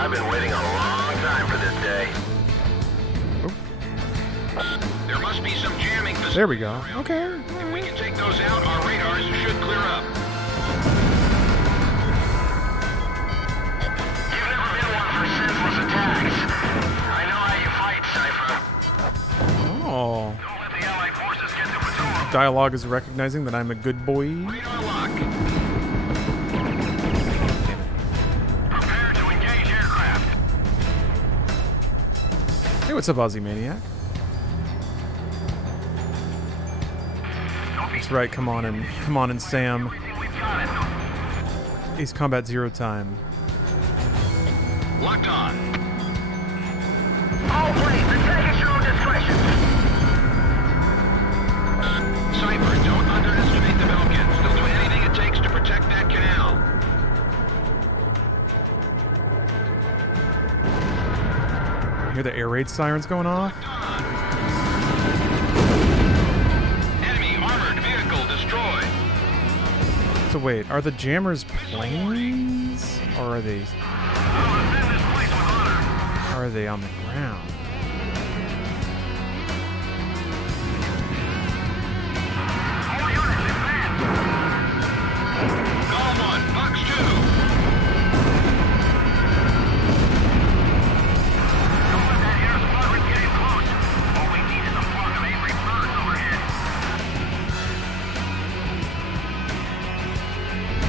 I've been waiting a long time for this day. There must be some jamming facilities. There we go. Okay. If we can take those out, our radars should clear up. You've never been one for senseless attacks. I know how you fight, Cypher. Oh. Don't let the Allied forces get to Patrol. Dialogue is recognizing that I'm a good boy. Radar lock. Prepare to engage aircraft. Hey, what's up, Aussie Maniac? That's right. Come on and Sam. We've got it. Ace Combat 0 time. Locked on. All planes, attack at your own discretion. Cypher, don't underestimate the Belkans. They'll do anything it takes to protect that canal. You hear the air raid sirens going off? Enemy armored vehicle destroyed. So wait, are the jammers planes? Or are they on the ground? Call 1, Box 2. Don't let that air squadron get in close. All we need is a flock of angry birds overhead.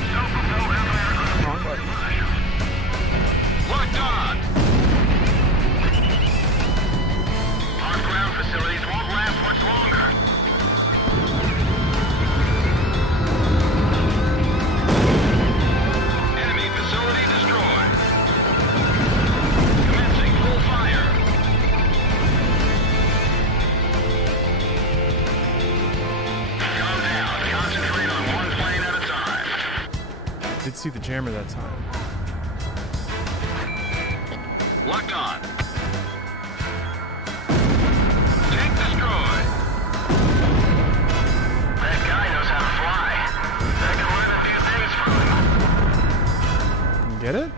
Self-propelled aircraft. Locked on. see the jammer that time. Locked on. Tank destroyed. That guy knows how to fly. I can learn a few things from him. Get it?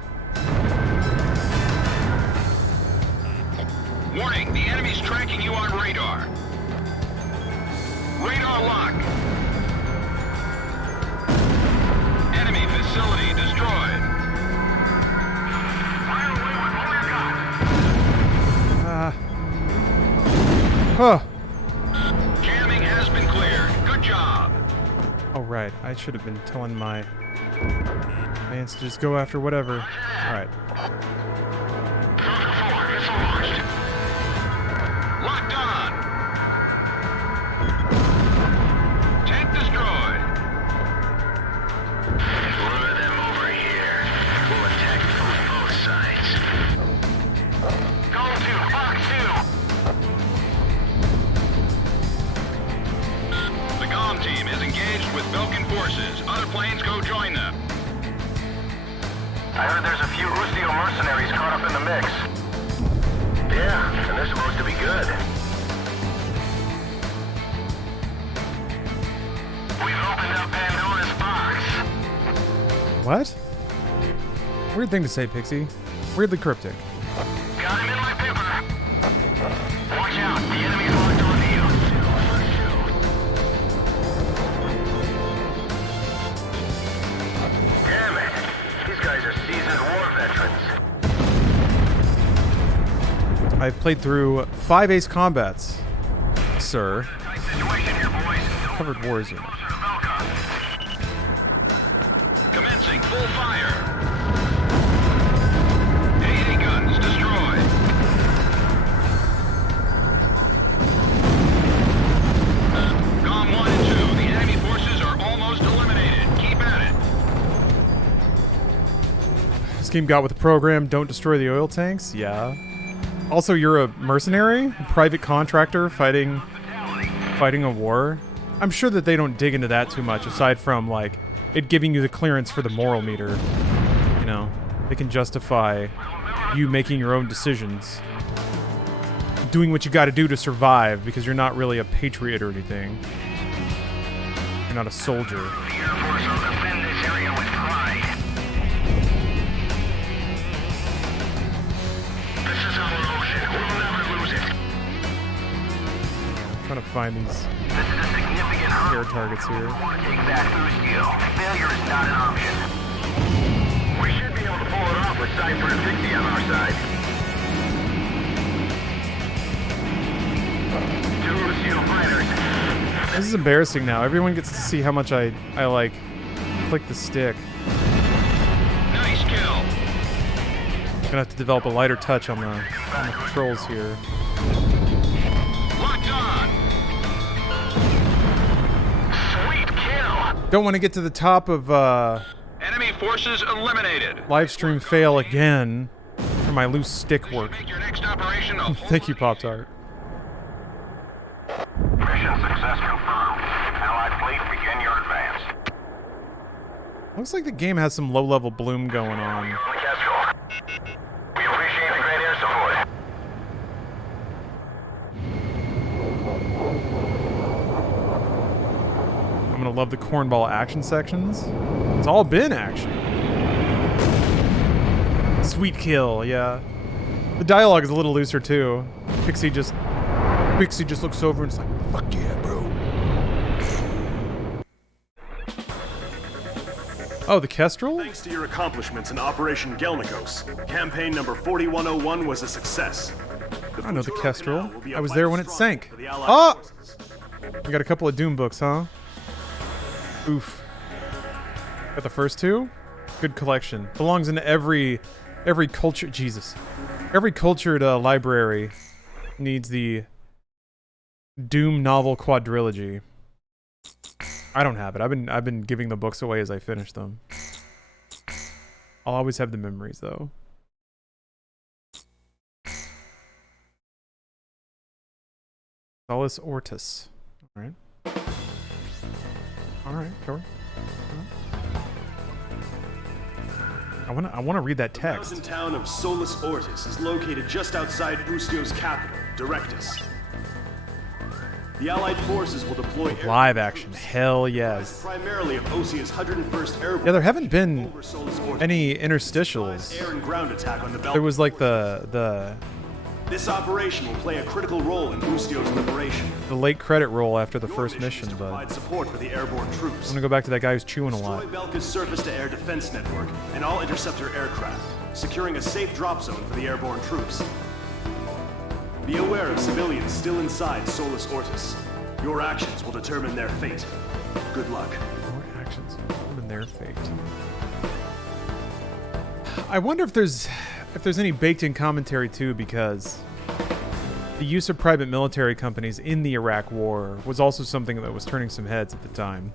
Warning, the enemy's tracking you on radar. Radar lock. Enemy facility destroyed. Fire away with all you got. Huh. Jamming has been cleared. Good job. Oh, right. I should have been telling my fans to just go after whatever. Alright. Locked on. Tank destroyed. Lure them over here. We'll attack from both sides. Go to Fox 2. The GOM team is engaged with Belkan forces. Other planes go join them. I heard there's a few Usio mercenaries caught up in the mix. Yeah, and they're supposed to be good. We've opened up Pandora's box. What? Weird thing to say, Pixie. Weirdly cryptic. Got him in my paper. Watch out, the enemy's locked onto you. Damn it. These guys are seasoned war veterans. I've played through 5 Ace Combats, sir. Tight situation here, boys. Covered Warzone. Closer to Belkan. Commencing full fire. AA guns destroyed. GOM 1 and 2. The enemy forces are almost eliminated. Keep at it. This game got with the program, don't destroy the oil tanks? Yeah. Also, you're a mercenary? A private contractor fighting a war? I'm sure that they don't dig into that too much, aside from, like, it giving you the clearance for the moral meter. You know, they can justify you making your own decisions. Doing what you gotta do to survive, because you're not really a patriot or anything. You're not a soldier. The Air Force will defend this area with pride. This is our ocean. We'll never lose it. I'm trying to find these This is a significant hurdle. air targets here. We want to take back Usio. Failure is not an option. We should be able to pull it off with Cypher and Pixie on our side. Two Usio fighters. This is embarrassing now. Everyone gets to see how much I like, click the stick. Nice kill. Gonna have to develop a lighter touch on the controls here. Locked on. Sweet kill. Don't want to get to the top of Enemy forces eliminated. live stream fail again for my loose stick work. Make your next operation a Thank you, Pop Tart. Mission success confirmed. Allied fleet, begin your advance. Looks like the game has some low-level bloom going on. Escort. We appreciate the great air support. I'm gonna love the cornball action sections. It's all been action. Sweet kill, yeah. The dialogue is a little looser too. Pixie just looks over and is like, "Fuck yeah, bro." Oh, the Kestrel? Thanks to your accomplishments in Operation Gelnikos, campaign number 4101 was a success. I know the Futuro Kestrel. Canal will be a I was there when vital it stronghold sank. for the Allied Ah! forces. We got a couple of Doom books, huh? Oof. Got the first two? Good collection. Belongs into every culture. Jesus. Every cultured library needs the Doom novel quadrilogy. I don't have it. I've been giving the books away as I finish them. I'll always have the memories though. Solus Ortus. Alright. Alright, sure. I wanna read that The text. mountain town of Solus Ortis is located just outside Ustio's capital, Directus. The Allied forces will deploy Live air action. troops, Hell yes. primarily of Osia's 101st Airborne. Yeah, there haven't been over Solus Ortis. any interstitials. Air and ground attack on the There was like the This operation will play a critical role in Ustio's liberation. late credit roll after the Your first mission mission, is to but provide support for the airborne troops. I'm gonna go back to that guy who's chewing a Destroy lot. Belka's surface-to-air defense network and all interceptor aircraft, securing a safe drop zone for the airborne troops. Be aware of civilians still inside Solus Ortis. Your actions will determine their fate. Good luck. More actions determine their fate. I wonder if there's any baked-in commentary too, because the use of private military companies in the Iraq War was also something that was turning some heads at the time.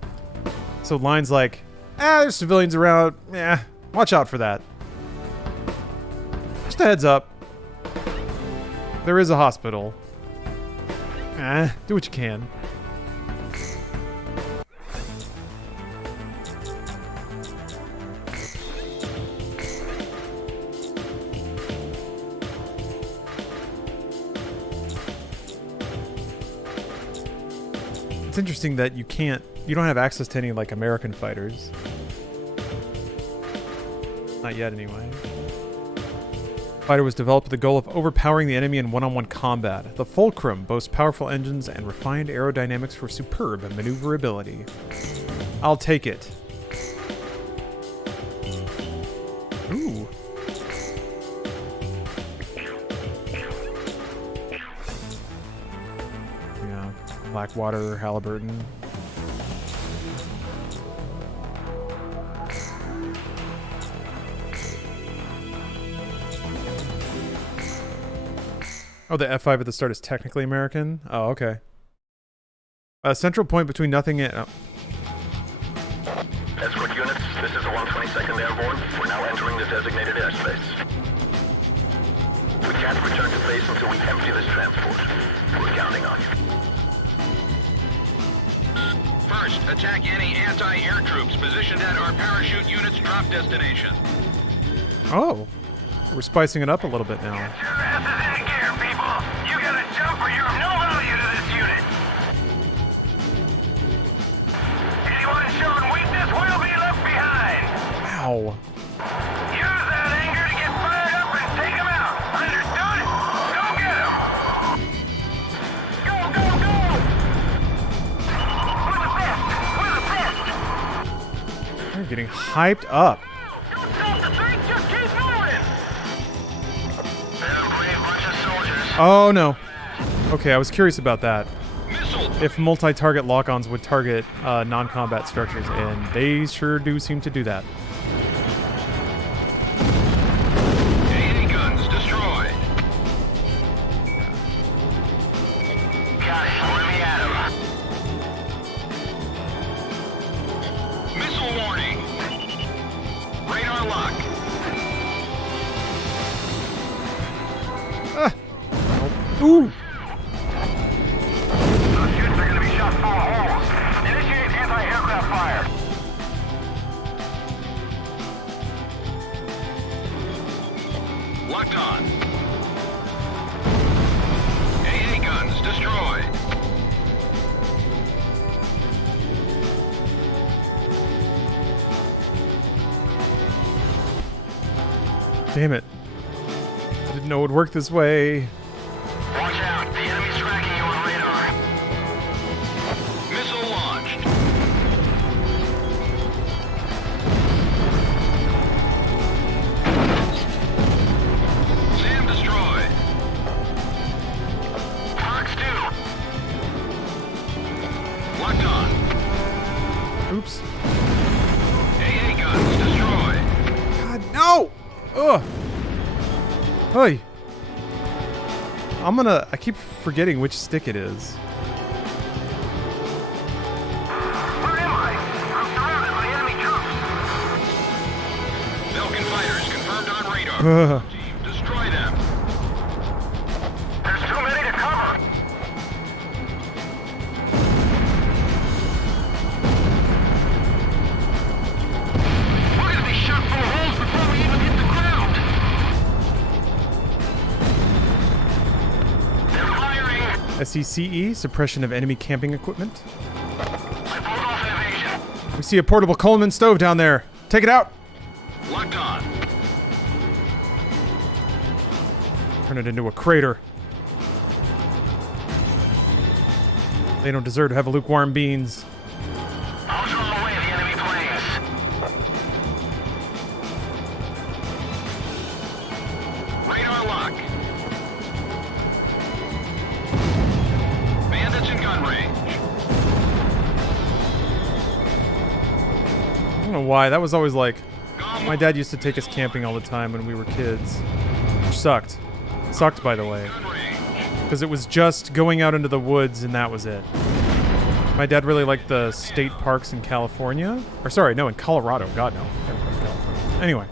So lines like, there's civilians around, watch out for that. Just a heads up. There is a hospital. Do what you can. It's interesting that you don't have access to any like American fighters. Not yet anyway. Fighter was developed with the goal of overpowering the enemy in one-on-one combat. The Fulcrum boasts powerful engines and refined aerodynamics for superb maneuverability. I'll take it. Ooh. Yeah, Blackwater, Halliburton. Oh, the F5 at the start is technically American? Oh, okay. A central point between nothing and... Oh. Escort units, this is the 122nd Airborne. We're now entering the designated airspace. We can't return to base until we empty this transport. We're counting on you. First, attack any anti-air troops positioned at our parachute unit's drop destination. Oh. We're spicing it up a little bit now. Get your asses in gear, people! You gotta jump or you're of no value to this unit! Anyone showing weakness will be left behind! Wow. Use that anger to get fired up and take them out! Understood? Go get them! Go, go, go! We're the best! We're the best! They're getting hyped up. Don't stop the thing, just keep moving! They're a brave bunch of soldiers. Oh, no. Okay, I was curious about that. Missile! If multi-target lock-ons would target non-combat structures, and they sure do seem to do that. AA guns destroyed. Got it, we're in the atom. Missile warning. Radar lock. Ooh! Those units are gonna be shot full of holes. Initiate anti-aircraft fire. Locked on. AA guns destroyed. Damn it. I didn't know it would work this way. Watch out, the enemy's tracking you on radar. Missile launched. SAM destroyed. Fox 2. Locked on. Oops. AA guns destroyed. God, no! Ugh! Hey! I keep forgetting which stick it is. Where am I? I'm surrounded by enemy troops. Belkan fighters confirmed on radar. Ugh. Team, destroy them. There's too many to cover. We're gonna be shot full of holes before we even SECE, suppression of enemy camping equipment. I pulled off an evasion. We see a portable Coleman stove down there. Take it out. Locked on. Turn it into a crater. They don't deserve to have lukewarm beans. I'll draw away the enemy planes. Radar lock. Bandits in gun range. I don't know why. That was always like... My dad used to take us camping all the time when we were kids. Which sucked. Sucked, by the way. Gun range. Because it was just going out into the woods and that was it. My dad really liked the state parks in California. Or sorry, no, in Colorado. God, no. Never been to California. Anyway.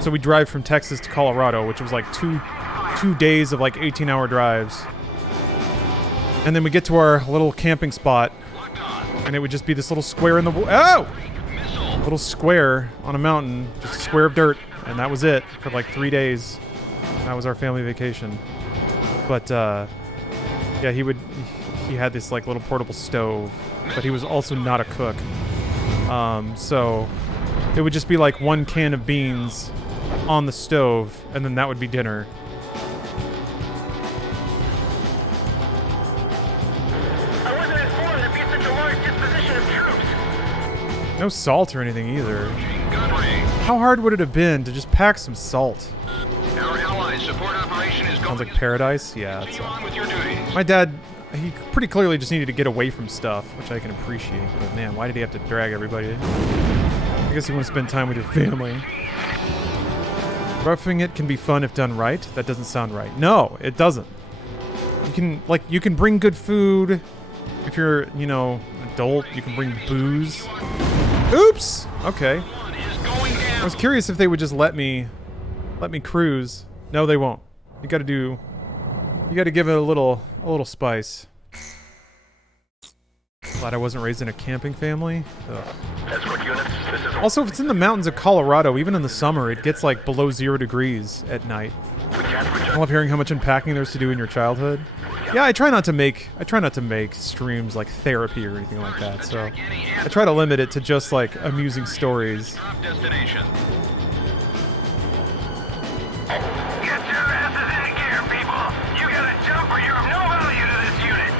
So we drive from Texas to Colorado, which was like two days of like 18-hour drives. And then we get to our little camping spot. Locked on. And it would just be this little square in the... Oh! Missile. Little square on a mountain. Just a square of dirt. And that was it for like 3 days. That was our family vacation. But, yeah, he had this, like, little portable stove, but he was also not a cook. So it would just be, like, one can of beans on the stove, and then that would be dinner. I wasn't informed there'd be such a large disposition of troops. No salt or anything either. Gun range. How hard would it have been to just pack some salt? Our allies' support operation is going. Sounds like paradise. Yeah, it's, Continue on with your duties. my dad, he pretty clearly just needed to get away from stuff, which I can appreciate. But man, why did he have to drag everybody? I guess you want to spend time with your family. Roughing it can be fun if done right. That doesn't sound right. No, it doesn't. You can bring good food. If you're, adult, you can bring booze. Oops! Okay. One is going I down. was curious if they would just let me cruise. No, they won't. You gotta give it a little spice. Glad I wasn't raised in a camping family. Ugh. Escort units, this is... Also, if it's in the mountains of Colorado, even in the summer, it gets like below 0 degrees at night. I love hearing how much unpacking there's to do in your childhood. Yeah, I try not to make streams like therapy or anything like that. So I try to limit it to just like amusing stories. Drop destination. Get your asses in gear, people! You gotta jump or you're of no value to this unit!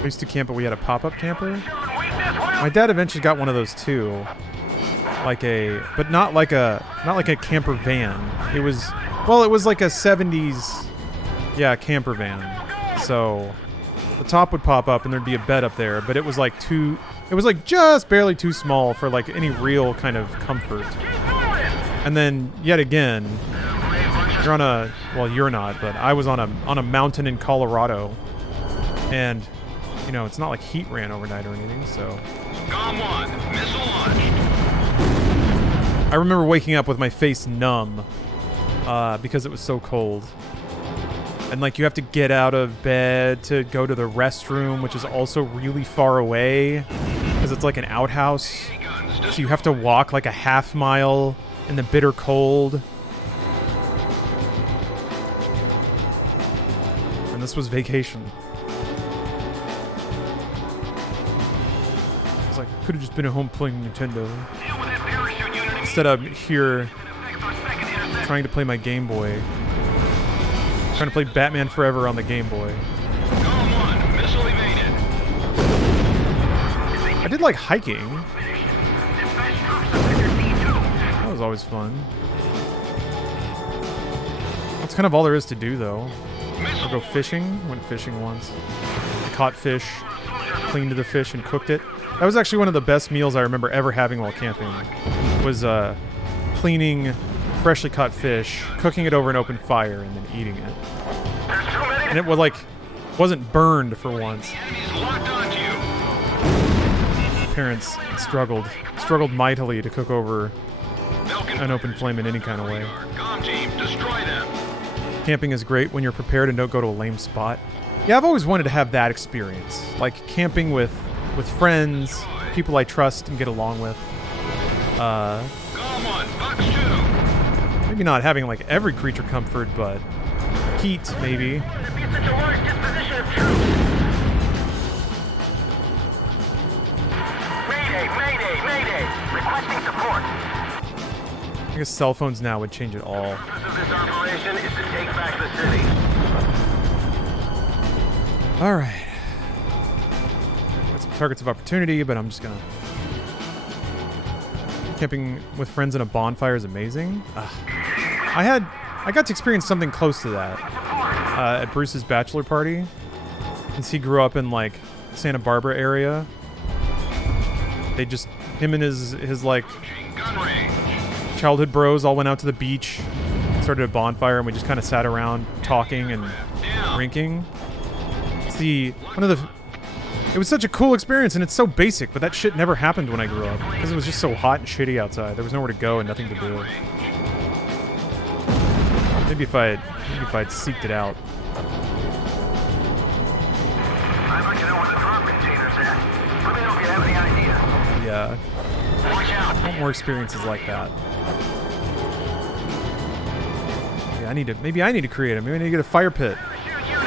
I used to camp, but we had a pop-up camper. Showing weakness, well... My dad eventually got one of those too, but not like a camper van. It was like a 70s, camper van. So the top would pop up and there'd be a bed up there, but it was like just barely too small for like any real kind of comfort. And then yet again, you're not, but I was on a mountain in Colorado, and it's not like heat ran overnight or anything, so. Gom 1, missile launched. I remember waking up with my face numb because it was so cold. And like you have to get out of bed to go to the restroom, which is also really far away because it's like an outhouse. So you have to walk like a half mile in the bitter cold. And this was vacation. It's like, could have just been at home playing Nintendo. Instead I'm here trying to play my Game Boy. Trying to play Batman Forever on the Game Boy. Gom 1, missile evaded. I did like hiking. That was always fun. That's kind of all there is to do, though. I'll go fishing. Went fishing once. I caught fish, cleaned the fish, and cooked it. That was actually one of the best meals I remember ever having while camping. Was cleaning freshly caught fish, cooking it over an open fire, and then eating it. And it was like wasn't burned for once. Enemies locked onto you. Parents struggled mightily to cook over Belkan an open flame in any kind of way. Gom team, destroy them. Camping is great when you're prepared and don't go to a lame spot. Yeah, I've always wanted to have that experience, like camping with friends, people I trust and get along with. Gom 1, box 2. Maybe not having like every creature comfort, but heat, maybe. Such a large disposition of troops. Mayday, mayday, mayday. Requesting support. I guess cell phones now would change it all. The purpose of this operation is to take back the city. All right. Got some targets of opportunity, but I'm just gonna. Camping with friends in a bonfire is amazing. I got to experience something close to that at Bruce's bachelor party, since he grew up in like Santa Barbara area. They just him and his like childhood bros all went out to the beach, started a bonfire, and we just kind of sat around talking and drinking. It was such a cool experience, and it's so basic, but that shit never happened when I grew up because it was just so hot and shitty outside. There was nowhere to go and nothing to do. Maybe if I'd seeked it out. I'd like to know where the drop container's at. Let me know if you have any idea. Yeah, Watch out. I want more experiences like that. Yeah, maybe I need to create them. Maybe I need to get a fire pit,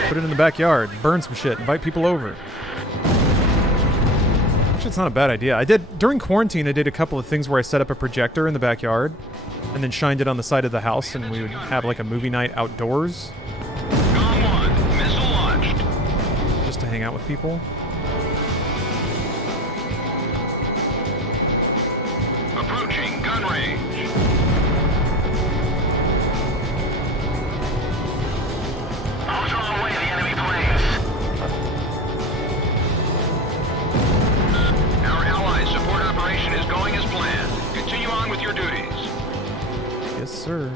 put it in the backyard, burn some shit, invite people over. Actually, it's not a bad idea. During quarantine, I did a couple of things where I set up a projector in the backyard and then shined it on the side of the house, and we would have like a movie night outdoors. Gone one. Missile launched. Just to hang out with people. Approaching gun range. I'll draw away the enemy planes. Our allies' support operation is going as planned. Continue on with your duties. Yes, sir.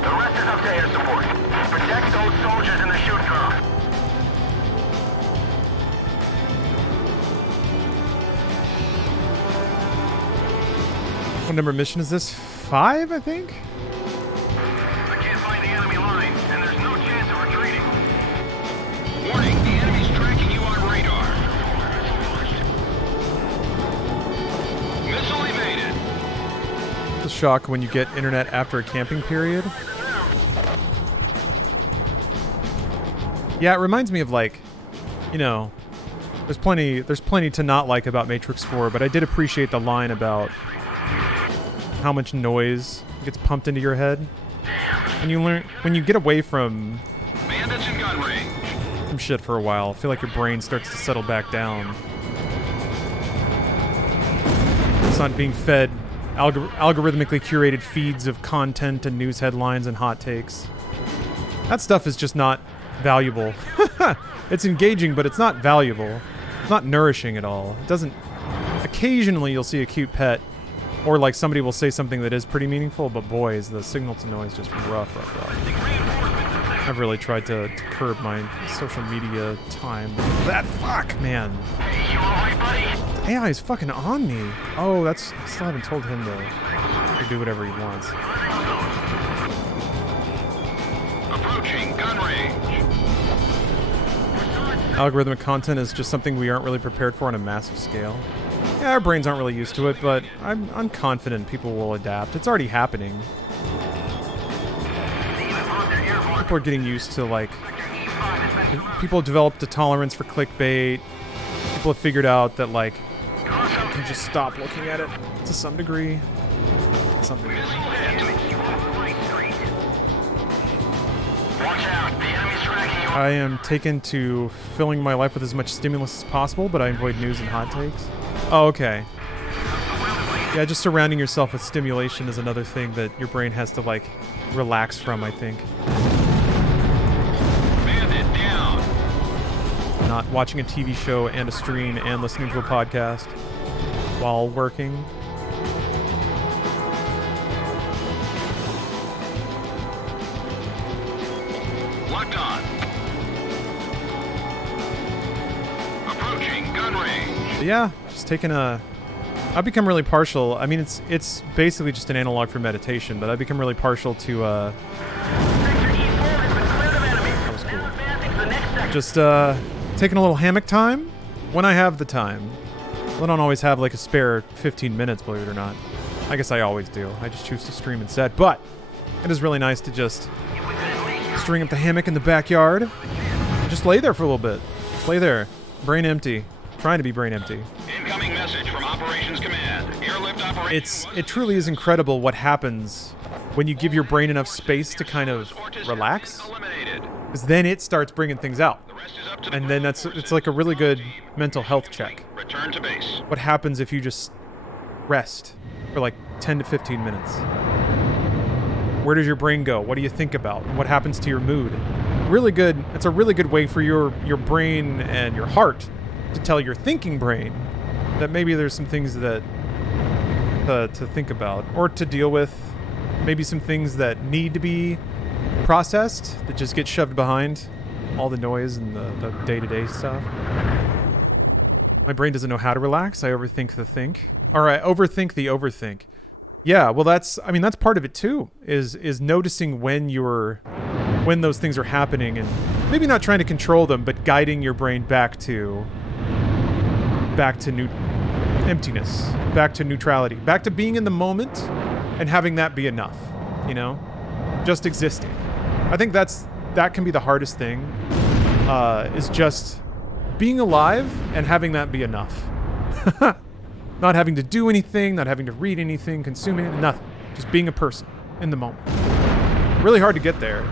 The rest is up to air support. Protect those soldiers in the shoot drop. What number mission is this? 5, I think? I can't find the enemy line, and there's no chance of retreating. Warning, the enemy's tracking you on radar. Missile evaded. It's a shock when you get internet after a camping period. Yeah, it reminds me of like, you know, there's plenty to not like about Matrix 4, but I did appreciate the line about how much noise gets pumped into your head. And when you get away from Bandits in gun range. some shit for a while, I feel like your brain starts to settle back down. It's not being fed algorithmically curated feeds of content and news headlines and hot takes. That stuff is just not valuable. It's engaging, but it's not valuable. It's not nourishing at all. It doesn't... Occasionally you'll see a cute pet, or like somebody will say something that is pretty meaningful, but boy, is the signal to noise just rough. I've really tried to curb my social media time. That fuck, man. You alright, buddy? The AI is fucking on me. Oh, I still haven't told him to do whatever he wants. Approaching gun range. Algorithmic content is just something we aren't really prepared for on a massive scale. Yeah, our brains aren't really used to it, but I'm confident people will adapt. It's already happening. People are getting used to, like... People have developed a tolerance for clickbait. People have figured out that, like, you can just stop looking at it to some degree. Watch out, the enemy's tracking you. I am taken to filling my life with as much stimulus as possible, but I avoid news and hot takes. Oh, okay. Yeah, just surrounding yourself with stimulation is another thing that your brain has to, like, relax from, I think. Bandit down. Not watching a TV show and a stream and listening to a podcast while working. Locked on. Approaching gun range. But yeah, just taking a... I've become really partial. I mean, it's basically just an analog for meditation, but I've become really partial to, Sector E4 has been cleared of enemy. That was cool. Now advancing to the next sector. Just taking a little hammock time when I have the time. I don't always have like a spare 15 minutes, believe it or not. I guess I always do. I just choose to stream instead. But It is really nice to just string up the hammock in the backyard. Just lay there for a little bit. Just lay there. Brain empty. Trying to be brain empty. Incoming message from Operations Command. Airlift operation. It truly is incredible what happens when you give your brain enough space to kind of relax. Because then it starts bringing things out. And then it's like a really good mental health check. Return to base. What happens if you just rest for like 10 to 15 minutes? Where does your brain go? What do you think about? What happens to your mood? Really good. It's a really good way for your brain and your heart to tell your thinking brain that maybe there's some things that to think about or to deal with. Maybe some things that need to be processed that just get shoved behind all the noise and the day-to-day stuff. My brain doesn't know how to relax. I overthink the think. Or I overthink the overthink. Yeah, well that's part of it too, is noticing when those things are happening and maybe not trying to control them, but guiding your brain back to emptiness, back to neutrality, back to being in the moment and having that be enough, you know? Just existing. I think that can be the hardest thing, is just being alive and having that be enough. Not having to do anything, not having to read anything, consume anything, nothing. Just being a person in the moment. Really hard to get there.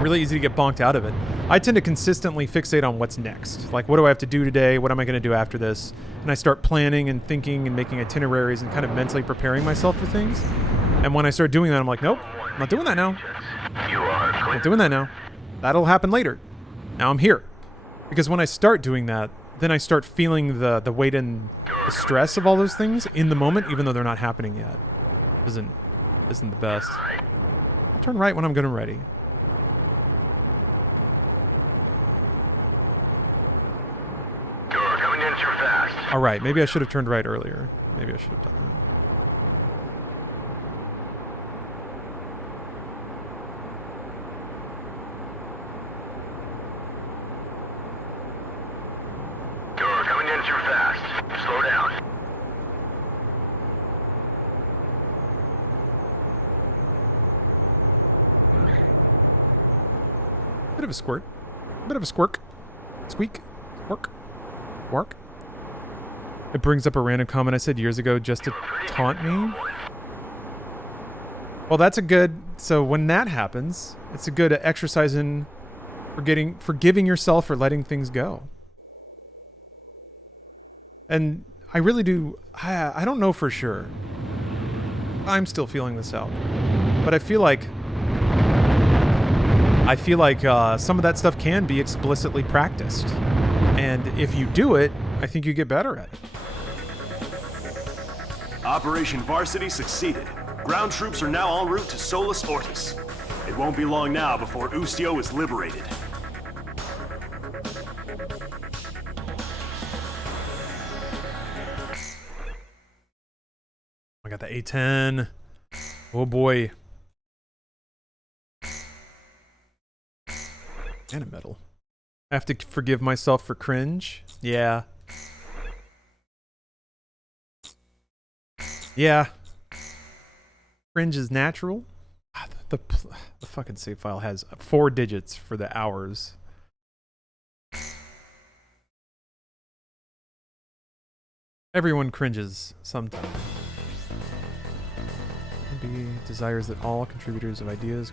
Really easy to get bonked out of it. I tend to consistently fixate on what's next. Like, what do I have to do today? What am I going to do after this? And I start planning and thinking and making itineraries and kind of mentally preparing myself for things. And when I start doing that, I'm like, nope, I'm not doing that now. I'm not doing that now. That'll happen later. Now I'm here. Because when I start doing that, then I start feeling the weight and the stress of all those things in the moment, even though they're not happening yet. Isn't the best. I'll turn right when I'm good and ready. Coming in too fast. All right, maybe I should have turned right earlier. Maybe I should have done that. Coming in too fast. Slow down. Bit of a squirt. Bit of a squirk. Squeak. Squirk. Squark. It brings up a random comment I said years ago just to taunt me. Well, that's a good... So when that happens, it's a good exercise in forgiving yourself for letting things go. And I really do... I don't know for sure. I'm still feeling this out. But I feel like some of that stuff can be explicitly practiced. And if you do it, I think you get better at it. Operation Varsity succeeded. Ground troops are now en route to Solus Ortis. It won't be long now before Ustio is liberated. I got the A10. Oh boy. And a medal. I have to forgive myself for cringe. Yeah. Yeah. Cringe is natural. The fucking save file has 4 digits for the hours. Everyone cringes sometime. Maybe desires that all contributors of ideas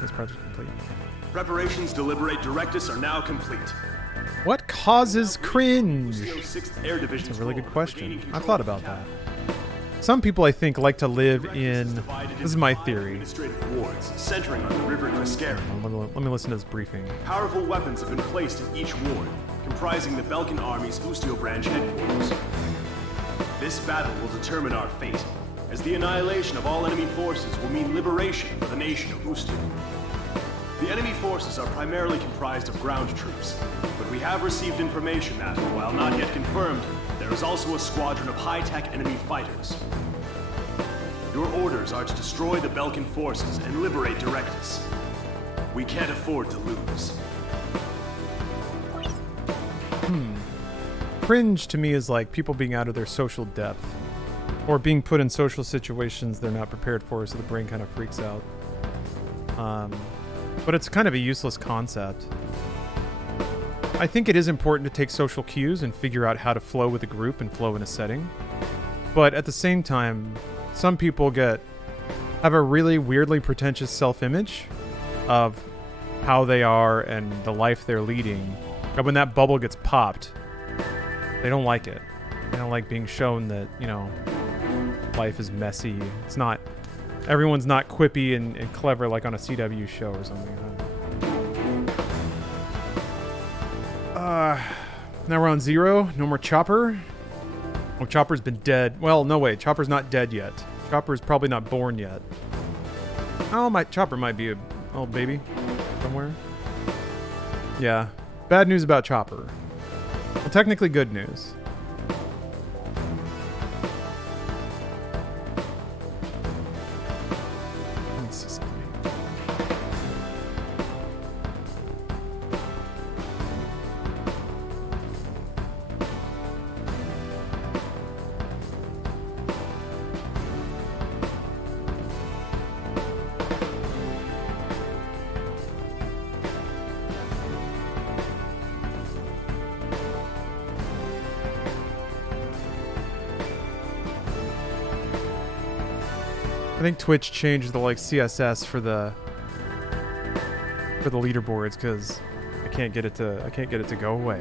this project complete. Preparations to liberate Directus are now complete. What causes cringe? Ustio's 6th Air Division. That's a really good question. I've thought about that. Some people, I think, like to live in... This is my theory. Administrative wards, centering on the River Crescera. Let me listen to this briefing. Powerful weapons have been placed in each ward, comprising the Belkan Army's Ustio branch headquarters. This battle will determine our fate, as the annihilation of all enemy forces will mean liberation for the nation of Ustio. The enemy forces are primarily comprised of ground troops, but we have received information that, while not yet confirmed, there is also a squadron of high-tech enemy fighters. Your orders are to destroy the Belkan forces and liberate Directus. We can't afford to lose. Cringe to me is like people being out of their social depth. Or being put in social situations they're not prepared for, so the brain kind of freaks out. But it's kind of a useless concept. I think it is important to take social cues and figure out how to flow with a group and flow in a setting. But at the same time, some people have a really weirdly pretentious self-image of how they are and the life they're leading. And when that bubble gets popped, they don't like it. They don't like being shown that, you know, life is messy. It's not... Everyone's not quippy and clever like on a CW show or something. Now we're on 0. No more Chopper. Oh, Chopper's been dead. Well, no way. Chopper's not dead yet. Chopper's probably not born yet. Oh, my Chopper might be a little baby somewhere. Yeah. Bad news about Chopper. Well, technically good news. Let's see something. I think Twitch changed the like CSS for the leaderboards because I can't get it to go away.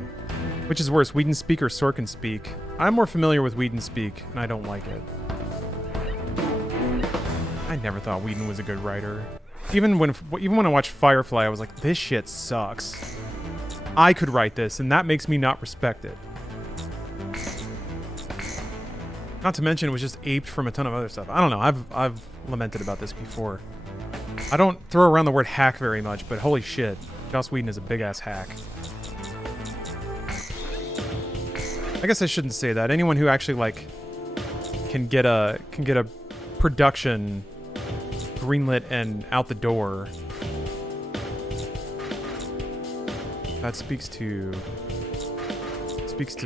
Which is worse, Whedon Speak or Sorkin Speak? I'm more familiar with Whedon Speak, and I don't like it. I never thought Whedon was a good writer. Even when I watched Firefly, I was like, this shit sucks. I could write this, and that makes me not respect it. Not to mention, it was just aped from a ton of other stuff. I don't know. I've lamented about this before. I don't throw around the word hack very much, but holy shit, Joss Whedon is a big ass hack. I guess I shouldn't say that. Anyone who actually like can get a production greenlit and out the door, that speaks to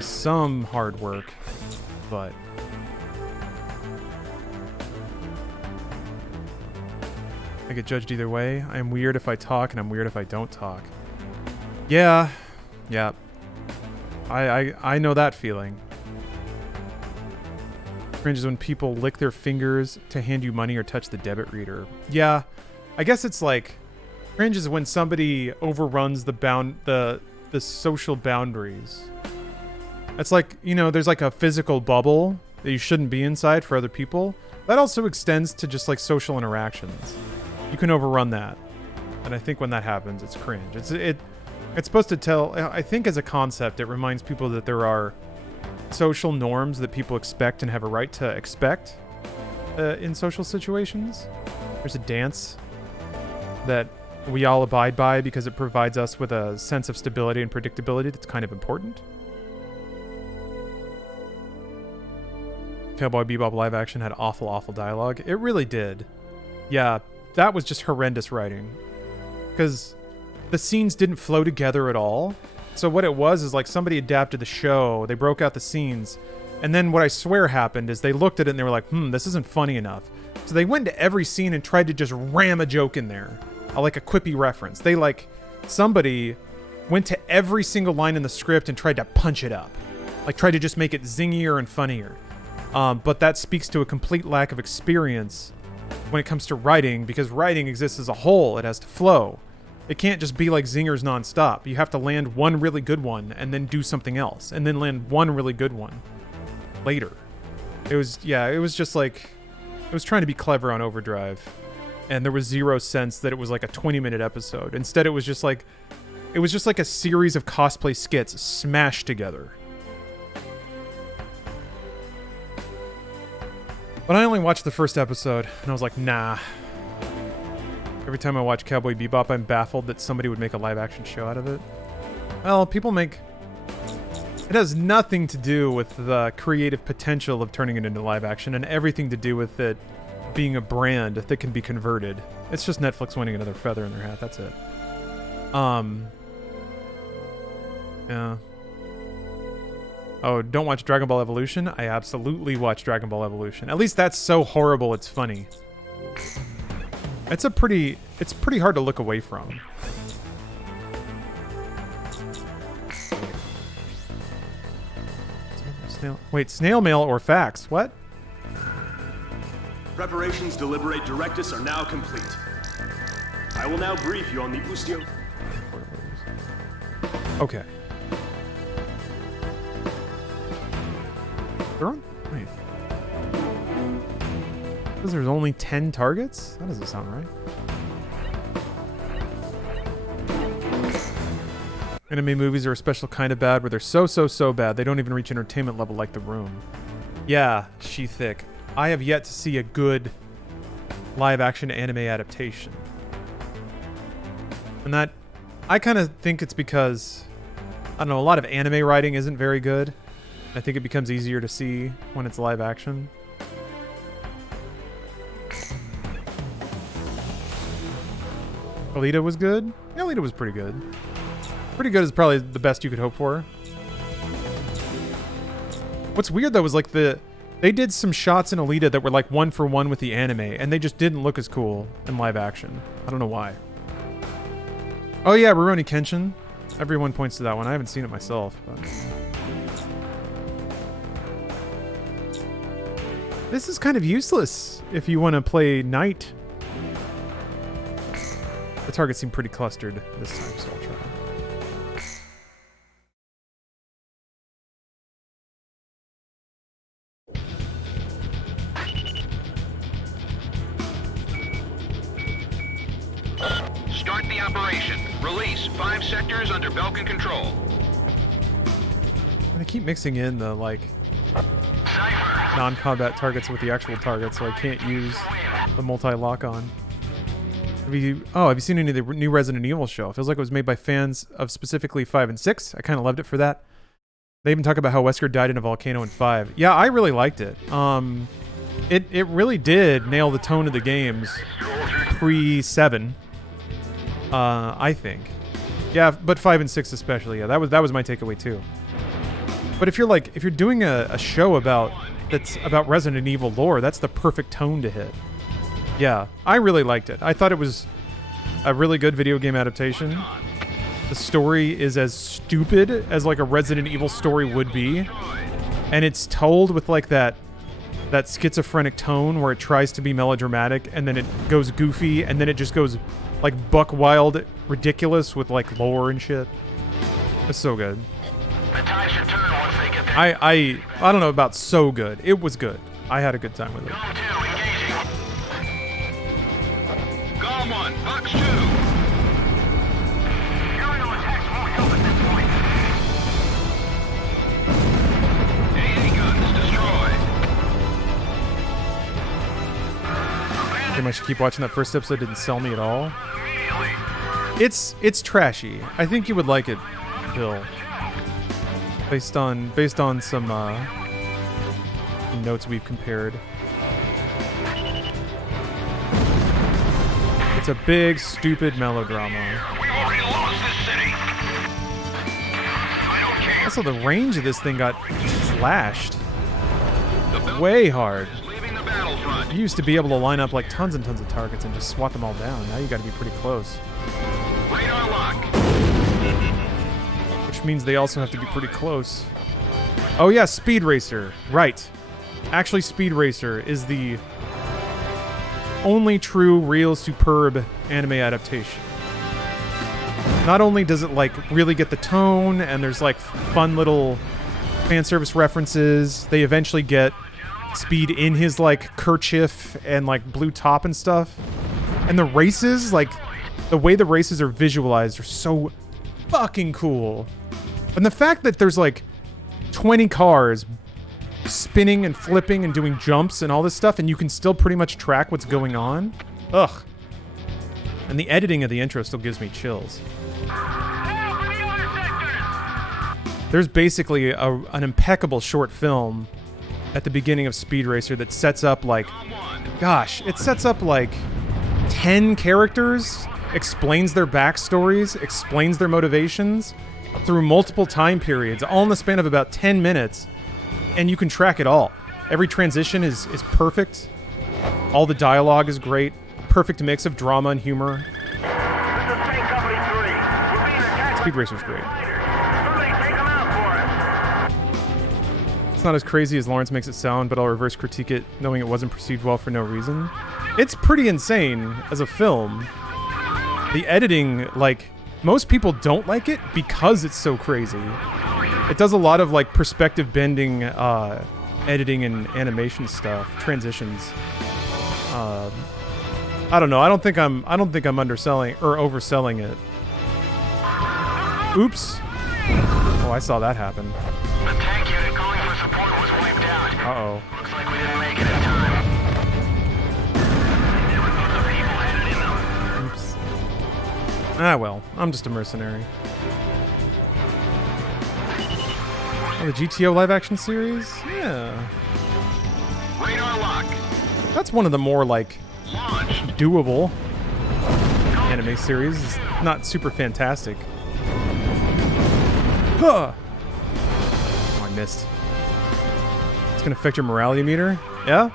some hard work, but I get judged either way. I am weird if I talk, and I'm weird if I don't talk. Yeah. I know that feeling. Cringe is when people lick their fingers to hand you money or touch the debit reader. Yeah, I guess it's like cringe is when somebody overruns the social boundaries. It's like, you know, there's like a physical bubble that you shouldn't be inside for other people. That also extends to just like social interactions. You can overrun that, and I think when that happens, it's cringe. It's supposed to tell. I think as a concept, it reminds people that there are social norms that people expect and have a right to expect in social situations. There's a dance that we all abide by because it provides us with a sense of stability and predictability that's kind of important. Cowboy Bebop live action had awful dialogue. It really did. Yeah. That was just horrendous writing, because the scenes didn't flow together at all. So what it was is like somebody adapted the show, they broke out the scenes, and then what I swear happened is they looked at it and they were like, this isn't funny enough. So they went to every scene and tried to just ram a joke in there, like a quippy reference. Somebody went to every single line in the script and tried to punch it up, like tried to just make it zingier and funnier. But that speaks to a complete lack of experience when it comes to writing, because writing exists as a whole. It has to flow. It can't just be like zingers nonstop. You have to land one really good one and then do something else, and then land one really good one later. It was just like, it was trying to be clever on overdrive, and there was zero sense that it was like a 20-minute episode. Instead, it was just like a series of cosplay skits smashed together. But I only watched the first episode, and I was like, nah. Every time I watch Cowboy Bebop, I'm baffled that somebody would make a live-action show out of it. Well, it has nothing to do with the creative potential of turning it into live-action, and everything to do with it being a brand that can be converted. It's just Netflix winning another feather in their hat, that's it. Yeah. Oh, don't watch Dragon Ball Evolution? I absolutely watch Dragon Ball Evolution. At least that's so horrible it's funny. It's pretty hard to look away from. Wait, snail mail or fax? What? Preparations to liberate Directus are now complete. I will now brief you on the Ustio... Okay. They're on... Wait. Says there's only 10 targets? That doesn't sound right. Anime movies are a special kind of bad where they're so bad they don't even reach entertainment level like The Room. Yeah, she thick. I have yet to see a good live-action anime adaptation. And that... I kind of think it's because... I don't know, a lot of anime writing isn't very good. I think it becomes easier to see when it's live action. Alita was good? Yeah, Alita was pretty good. Pretty good is probably the best you could hope for. What's weird though was like they did some shots in Alita that were like 1-for-1 with the anime, and they just didn't look as cool in live action. I don't know why. Oh yeah, Rurouni Kenshin. Everyone points to that one. I haven't seen it myself, but... This is kind of useless if you want to play Knight. The targets seem pretty clustered this time, so I'll try. Start the operation. Release 5 sectors under Belkan control. And I keep mixing in the, like, non-combat targets with the actual targets, so I can't use the multi-lock-on. Have you seen any of the new Resident Evil show? It feels like it was made by fans of specifically 5 and 6. I kind of loved it for that. They even talk about how Wesker died in a volcano in 5. Yeah, I really liked it. It really did nail the tone of the games pre-7. I think. Yeah, but 5 and 6 especially. Yeah, that was my takeaway too. But if you're doing a show that's about Resident Evil lore, that's the perfect tone to hit. Yeah, I really liked it. I thought it was a really good video game adaptation. The story is as stupid as like a Resident Evil story would be, and it's told with like that schizophrenic tone where it tries to be melodramatic and then it goes goofy and then it just goes like buck wild ridiculous with like lore and shit. It's so good. The tide should turn once they get there. I don't know about so good. It was good. I had a good time with it. Zone 2 engaging. Golem 1, Fox 2. Aerial attacks won't help at this point. AA guns destroyed. Pretty much keep watching that first episode. Didn't sell me at all. It's trashy. I think you would like it, Bill. Based on some notes we've compared. It's a big, stupid melodrama. We've already lost this city. I don't care. Also, the range of this thing got slashed way hard. Leaving the battlefront. You used to be able to line up like tons and tons of targets and just swat them all down. Now you got to be pretty close. Radar lock. Which means they also have to be pretty close. Oh yeah, Speed Racer. Right. Actually, Speed Racer is the only true, real, superb anime adaptation. Not only does it like really get the tone and there's like fun little fan service references, they eventually get Speed in his like kerchief and like blue top and stuff. And the races, like the way the races are visualized are so fucking cool. And the fact that there's like 20 cars spinning and flipping and doing jumps and all this stuff, and you can still pretty much track what's going on. Ugh. And the editing of the intro still gives me chills. There's basically an impeccable short film at the beginning of Speed Racer that sets up like, gosh, it sets up like 10 characters, explains their backstories, explains their motivations, through multiple time periods, all in the span of about 10 minutes, and you can track it all. Every transition is perfect. All the dialogue is great. Perfect mix of drama and humor. This is Tank Company 3. We're being attacked. Speed Racer's great. Somebody take them out for us. It's not as crazy as Lawrence makes it sound, but I'll reverse critique it, knowing it wasn't perceived well for no reason. It's pretty insane as a film. The editing, like, most people don't like it because it's so crazy. It does a lot of, like, perspective bending, editing and animation stuff, transitions. I don't know. I don't think I'm underselling or overselling it. Oops. Oh, I saw that happen. The tank unit calling for support was wiped out. Uh-oh. Looks like we didn't make it in time. There were lots of people headed in them. Oops. Ah, well. I'm just a mercenary. Oh, the GTO live-action series? Yeah. Radar lock. That's one of the more, like, Launched. doable anime series. It's not super fantastic. Huh. Oh, I missed. It's gonna affect your morality meter? Yeah?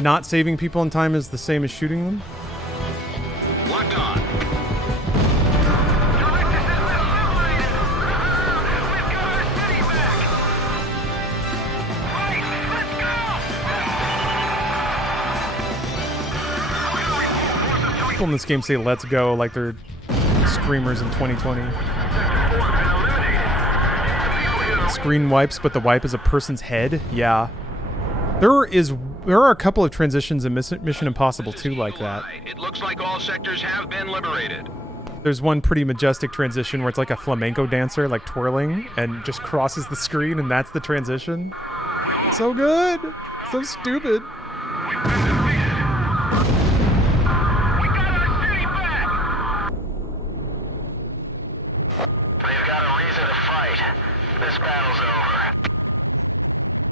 Not saving people in time is the same as shooting them? Locked on. People in this game say let's go like they're screamers in 2020. Screen wipes, but the wipe is a person's head? Yeah. There are a couple of transitions in Mission Impossible 2 like that. It looks like all sectors have been liberated. There's one pretty majestic transition where it's like a flamenco dancer, like twirling, and just crosses the screen, and that's the transition. So good! So stupid.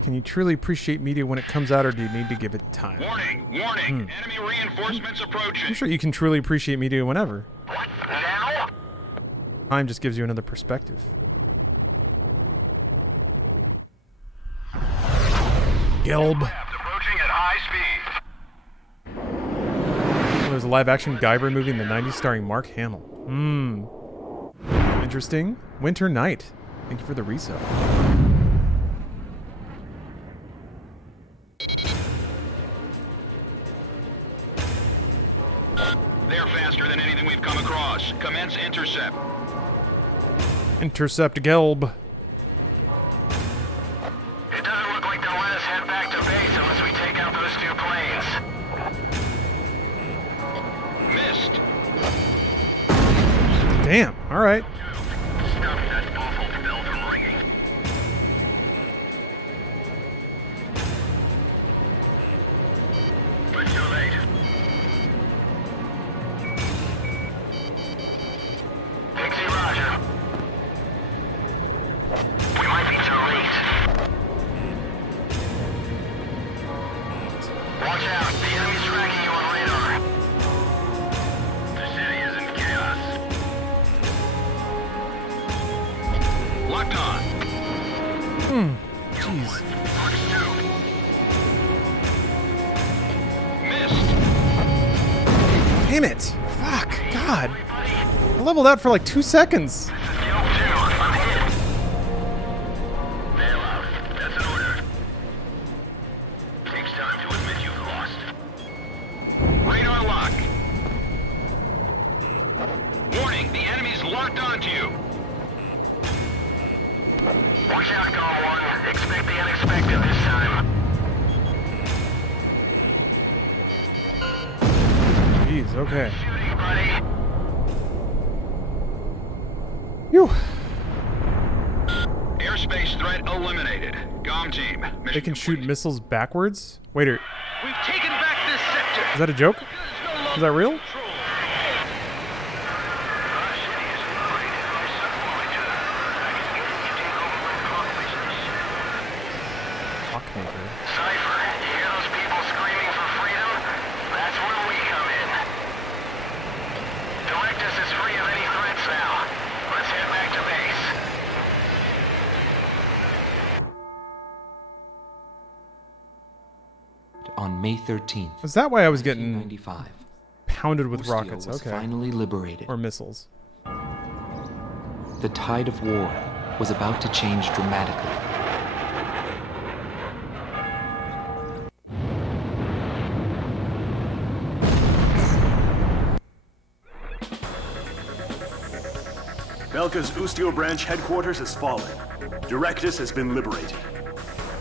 Can you truly appreciate media when it comes out, or do you need to give it time? Warning! Warning! Enemy reinforcements approaching. I'm sure you can truly appreciate media whenever. What? Now? Time just gives you another perspective. Gelb. Approaching at high speed. There's a live-action Guyver movie in the 90s starring Mark Hamill. Interesting. Winter Night. Thank you for the resale. They're faster than anything we've come across. Commence intercept. Intercept Gelb. It doesn't look like they'll let us head back to base unless we take out those 2 planes. Missed. Damn. All right. Stop that awful bell from ringing. But too late. Pixie Roger. We might be too late. Watch out, the enemy's tracking you on radar. The city is in chaos. Locked on. Jeez. Missed. Damn it. Fuck. God. I leveled out for like 2 seconds. This is Guild 2. I'm hit. Bail out. That's an order. Takes time to admit you've lost. Radar lock. Warning, the enemy's locked onto you. Watch out, Calm 1. Expect the unexpected this time. Jeez, okay. Shooting, buddy. Phew. Airspace threat eliminated. GOM team. They can shoot missiles backwards? Wait, We've taken back this sector. is that a joke? Is that real? Clockmaker. Cypher, you hear those people screaming for freedom? That's where we come in. Directus is free of any threats now. Let's head back May 13th, Is that why I was getting 1995, pounded with Ostia rockets? was Okay. finally liberated. Or missiles. The tide of war was about to change dramatically. Belka's Ustio branch headquarters has fallen. Directus has been liberated.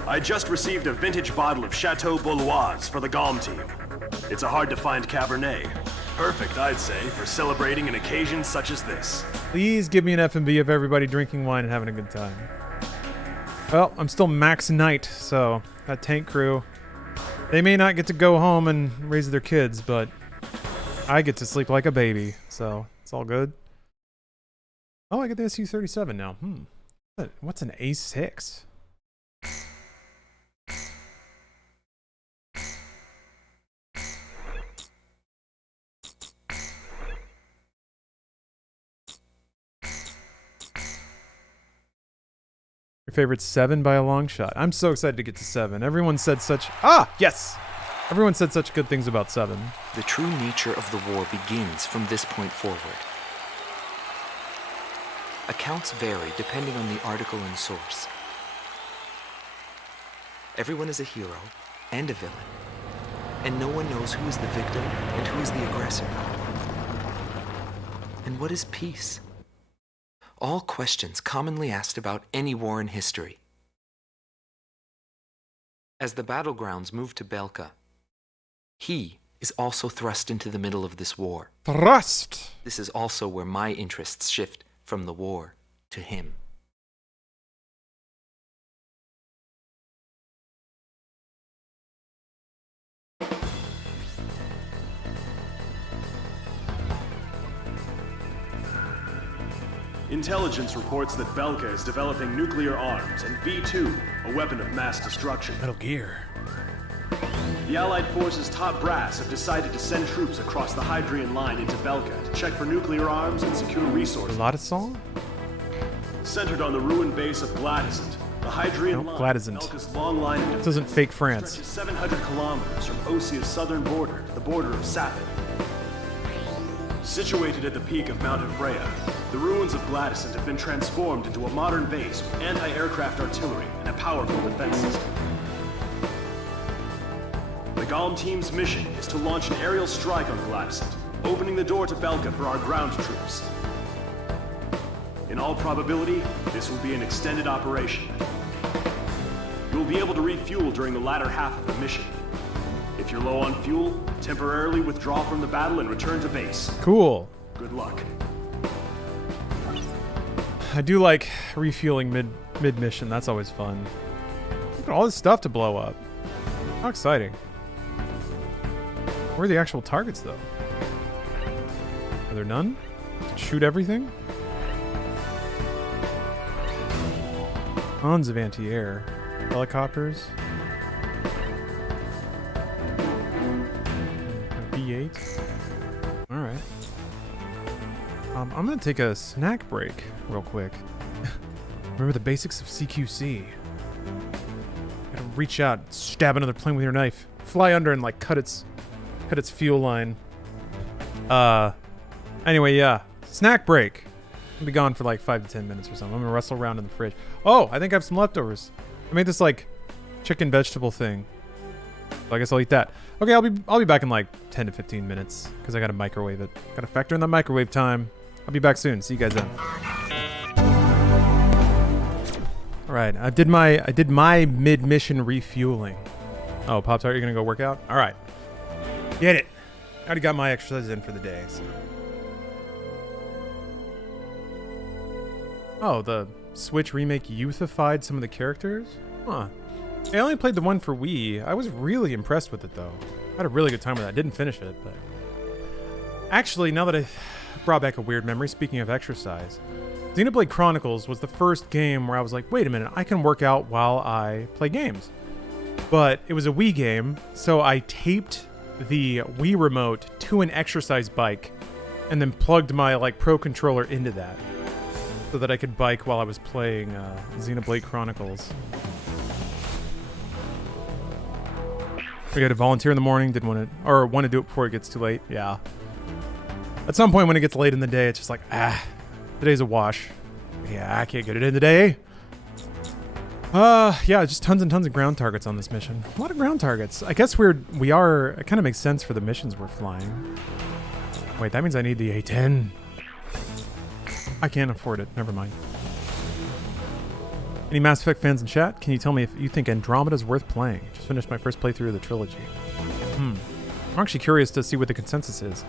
I just received a vintage bottle of Chateau Bouloise for the GOM team. It's a hard-to-find Cabernet. Perfect, I'd say, for celebrating an occasion such as this. Please give me an F&B of everybody drinking wine and having a good time. Well, I'm still max knight, so that tank crew, they may not get to go home and raise their kids, but I get to sleep like a baby, so it's all good. Oh, I get the SU-37 now. What's an A6? Your favorite 7 by a long shot. I'm so excited to get to 7. Everyone said such... Ah, yes! Everyone said such good things about 7. The true nature of the war begins from this point forward. Accounts vary depending on the article and source. Everyone is a hero and a villain, and no one knows who is the victim and who is the aggressor. And what is peace? All questions commonly asked about any war in history. As the battlegrounds move to Belka, he is also thrust into the middle of this war. Thrust! This is also where my interests shift from the war to him. Intelligence reports that Belka is developing nuclear arms and V2, a weapon of mass destruction. Metal Gear. The Allied forces' top brass have decided to send troops across the Hydrian line into Belka to check for nuclear arms and secure resources. A lot of song? Centered on the ruined base of Gladisch, the Hydrian line, Gladisant. Belka's long line of This isn't fake France. stretches 700 kilometers from Osia's southern border to the border of Sapin. Situated at the peak of Mount Freya, the ruins of Gladisant have been transformed into a modern base with anti-aircraft artillery and a powerful defense system. The GOM team's mission is to launch an aerial strike on Gladisant, opening the door to Belka for our ground troops. In all probability, this will be an extended operation. You'll be able to refuel during the latter half of the mission. If you're low on fuel, temporarily withdraw from the battle and return to base. Cool. Good luck. I do like refueling mid-mission. That's always fun. Look at all this stuff to blow up. How exciting. Where are the actual targets, though? Are there none? Shoot everything? Tons of anti-air. Helicopters. B8. Alright. I'm gonna take a snack break real quick. Remember the basics of CQC. Gotta reach out, stab another plane with your knife, fly under and like cut its fuel line. Anyway, yeah. Snack break. I'll be gone for like 5 to 10 minutes or something. I'm gonna wrestle around in the fridge. Oh, I think I have some leftovers. I made this like chicken vegetable thing. So I guess I'll eat that. Okay, I'll be back in like 10 to 15 minutes because I gotta microwave it. Gotta factor in the microwave time. I'll be back soon. See you guys then. All right, I did my mid-mission refueling. Oh, Pop-Tart, you're gonna go work out? All right, get it. I already got my exercises in for the day. So. Oh, the Switch remake youthified some of the characters? Huh. I only played the one for Wii. I was really impressed with it, though. I had a really good time with that. I didn't finish it, but... Actually, now that I brought back a weird memory, speaking of exercise, Xenoblade Chronicles was the first game where I was like, wait a minute, I can work out while I play games. But it was a Wii game, so I taped the Wii remote to an exercise bike and then plugged my like Pro controller into that so that I could bike while I was playing Xenoblade Chronicles. We got to volunteer in the morning. Didn't want to, or want to do it before it gets too late. Yeah. At some point when it gets late in the day, it's just like, today's a wash. Yeah, I can't get it in today. Yeah, just tons and tons of ground targets on this mission. A lot of ground targets. I guess we are. It kind of makes sense for the missions we're flying. Wait, that means I need the A-10. I can't afford it. Never mind. Any Mass Effect fans in chat? Can you tell me if you think Andromeda's worth playing? Just finished my first playthrough of the trilogy. I'm actually curious to see what the consensus is.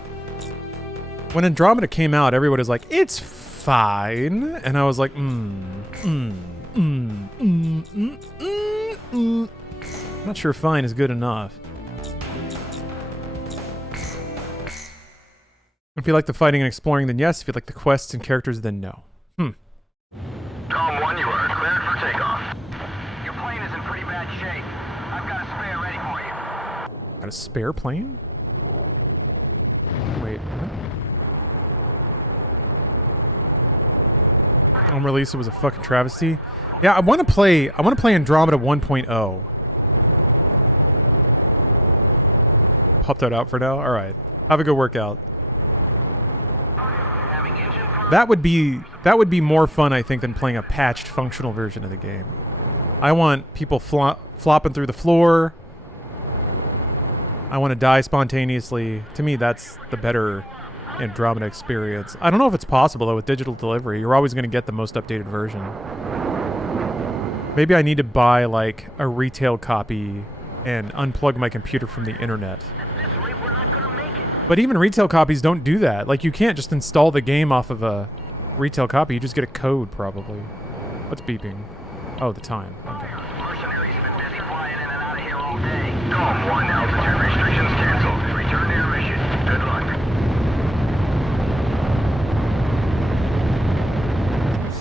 When Andromeda came out, everybody was like, it's fine. And I was like, not sure fine is good enough. If you like the fighting and exploring, then yes. If you like the quests and characters, then no. Calm 1, you are cleared for takeoff. Your plane is in pretty bad shape. I've got a spare ready for you. Got a spare plane? Wait, what? On release, it was a fucking travesty. Yeah, I want to play Andromeda 1.0. Pop that out for now. All right, have a good workout. That would be more fun, I think, than playing a patched functional version of the game. I want people flopping through the floor. I want to die spontaneously. To me, that's the better Andromeda experience. I don't know if it's possible, though, with digital delivery. You're always going to get the most updated version. Maybe I need to buy, like, a retail copy and unplug my computer from the internet. But even retail copies don't do that. Like, you can't just install the game off of a retail copy. You just get a code, probably. What's beeping? Oh, the time. Okay. Mercenary's been busy flying in and out of here all day. Calm 1, altitude restrictions canceled. Return to your mission. Good luck.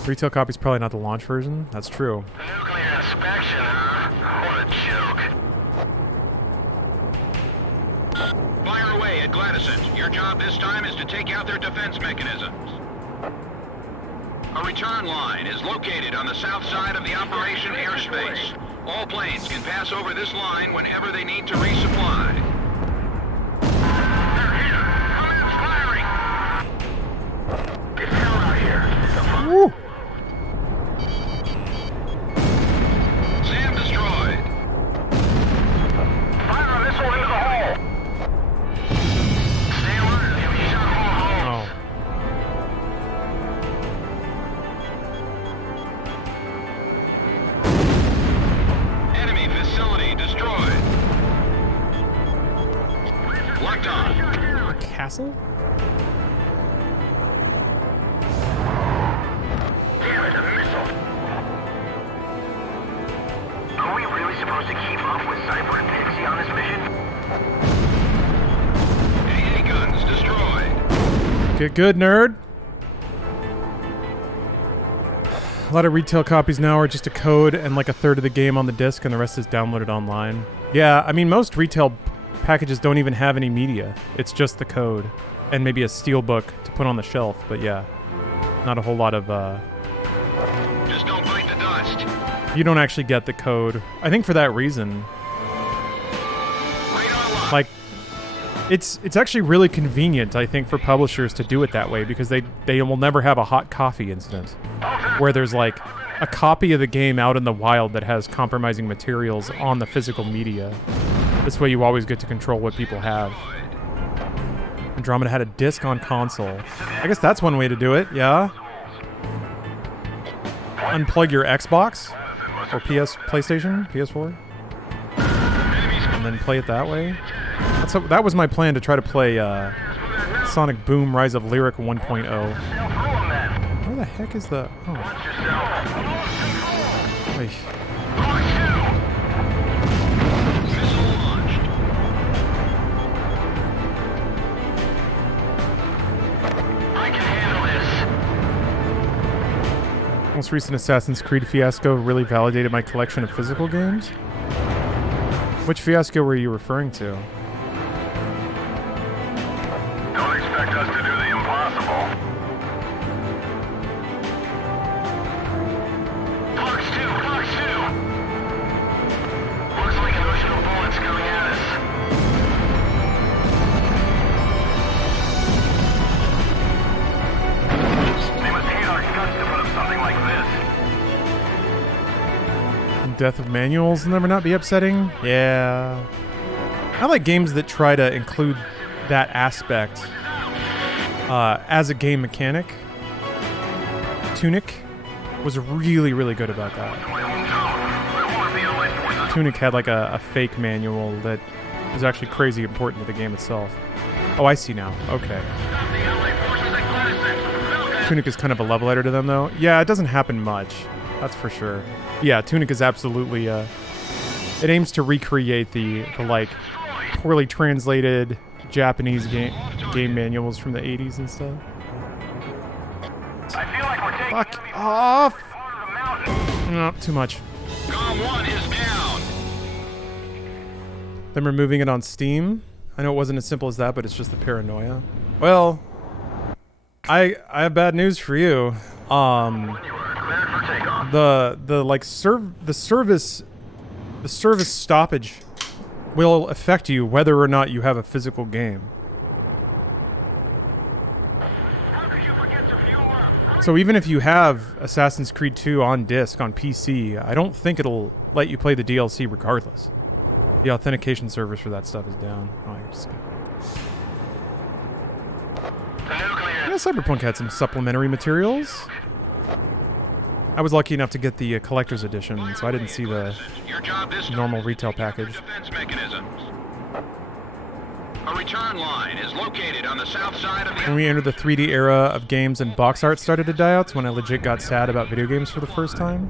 Retail copy's probably not the launch version. That's true. Nuclear inspection, huh? What a joke. Fire away at Gladisch. Your job this time is to take out their defense mechanisms. A return line is located on the south side of the operation airspace. All planes can pass over this line whenever they need to resupply. They're here. Come in, firing. It's hell out here. Woo! SAM destroyed. Fire a missile into the hole. Stay alert. You'll be shot from the hole. Oh. Enemy facility destroyed. Locked on. A castle? Damn it, a missile. Are we really supposed to keep up with Cypher and Pixie on this mission? AA guns destroyed. Get good, nerd. A lot of retail copies now are just a code and like a third of the game on the disc and the rest is downloaded online. Yeah, I mean, most retail packages don't even have any media. It's just the code and maybe a steelbook to put on the shelf. But yeah, not a whole lot of... Just don't bite the dust. You don't actually get the code. I think for that reason. Radar locked. Like, it's actually really convenient, I think, for publishers to do it that way because they will never have a hot coffee incident where there's like a copy of the game out in the wild that has compromising materials on the physical media. This way you always get to control what people have. Andromeda had a disc on console. I guess that's one way to do it, yeah? Unplug your Xbox or PlayStation, PS4, and then play it that way. That was my plan to try to play Sonic Boom Rise of Lyric 1.0. Where the heck is the... Oh. Ay. Missile launched. I can handle this. Most recent Assassin's Creed fiasco really validated my collection of physical games. Which fiasco were you referring to? Don't expect us to do the impossible. Fox 2! Looks like an ocean of bullets coming at us. death of manuals will never not be upsetting. Yeah. I like games that try to include that aspect as a game mechanic. Tunic was really, really good about that. Tunic had like a fake manual that was actually crazy important to the game itself. Oh, I see now. Okay. Tunic is kind of a love letter to them, though. Yeah, it doesn't happen much. That's for sure. Yeah, Tunic is absolutely... it aims to recreate the like, poorly translated Japanese game manuals from the 80s and stuff. Fuck off! No, too much. Com 1 is down. Them removing it on Steam. I know it wasn't as simple as that, but it's just the paranoia. Well, I have bad news for you. The service stoppage will affect you whether or not you have a physical game. So even if you have Assassin's Creed 2 on disc on PC, I don't think it'll let you play the DLC regardless. The authentication servers for that stuff is down. Oh, I just... Yeah, Cyberpunk had some supplementary materials. I was lucky enough to get the collector's edition, so I didn't see the normal retail package. A return line is located on the south side of the... When we entered the 3D era of games and box art started to die out, it's when I legit got sad about video games for the first time.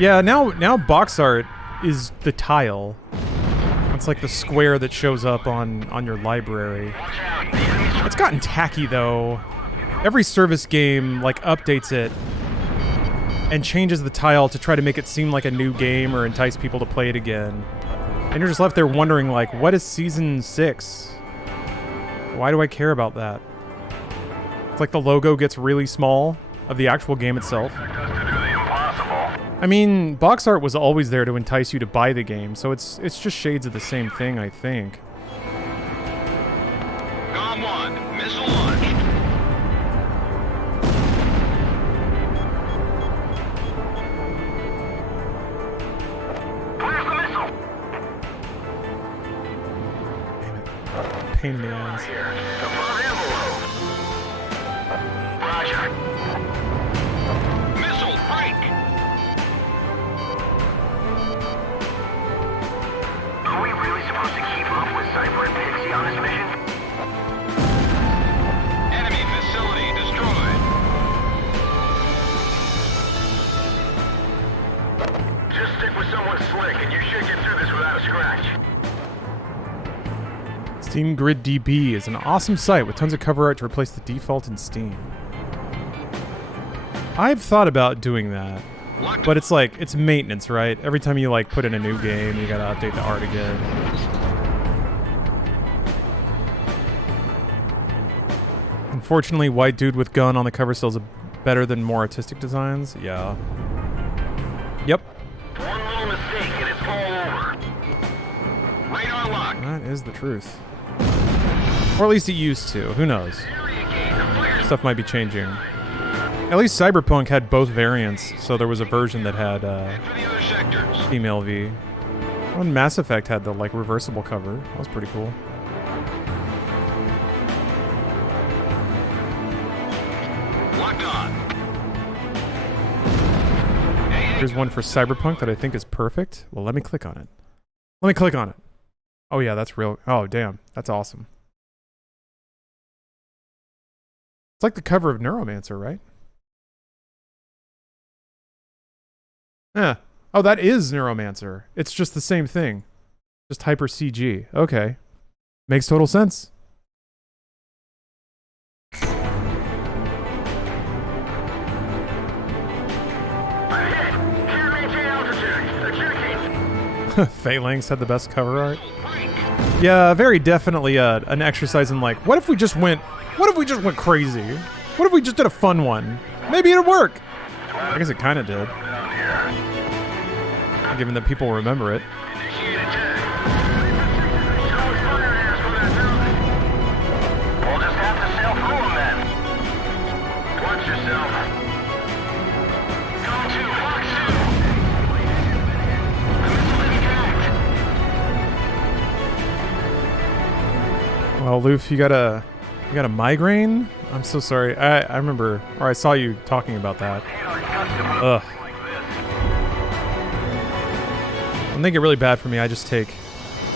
Yeah, now box art is the tile. It's like the square that shows up on your library. It's gotten tacky, though. Every service game, like, updates it and changes the tile to try to make it seem like a new game or entice people to play it again. And you're just left there wondering, like, what is Season 6? Why do I care about that? It's like the logo gets really small of the actual game itself. I mean, box art was always there to entice you to buy the game, so it's just shades of the same thing, I think. Com 1, missile launched. Where's the missile? Damn it. Pain in the ass. Roger. Missile break. Are we really supposed to keep up with Cyber and Pixie on this mission? Enemy facility destroyed. Just stick with someone slick and you should get through this without a scratch. Steam Grid DB is an awesome site with tons of cover art to replace the default in Steam. I've thought about doing that, but it's like, it's maintenance, right? Every time you like put in a new game, you gotta update the art again. Unfortunately, white dude with gun on the cover still is better than more artistic designs. Yeah. Yep. One little mistake and it's all over. Radar locked. That is the truth. Or at least it used to. Who knows? Stuff might be changing. At least Cyberpunk had both variants, so there was a version that had For the other sectors. female V. When Mass Effect had the like reversible cover. That was pretty cool. Locked on. Here's one for Cyberpunk that I think is perfect. Well, let me click on it. Let me click on it. Oh yeah, that's real. Oh damn, that's awesome. It's like the cover of Neuromancer, right? Yeah. Oh, that is Neuromancer. It's just the same thing. Just hyper CG. Okay. Makes total sense. Phalanx had the best cover art. Yeah, very definitely an exercise in like, what if we just went crazy? What if we just did a fun one? Maybe it'd work. I guess it kind of did. Given that people remember it. We'll just have to sail through them then. Watch yourself. Go to Fox 2. Loof, you got a migraine? I'm so sorry. I remember, or I saw you talking about that. Ugh. When they get really bad for me, I just take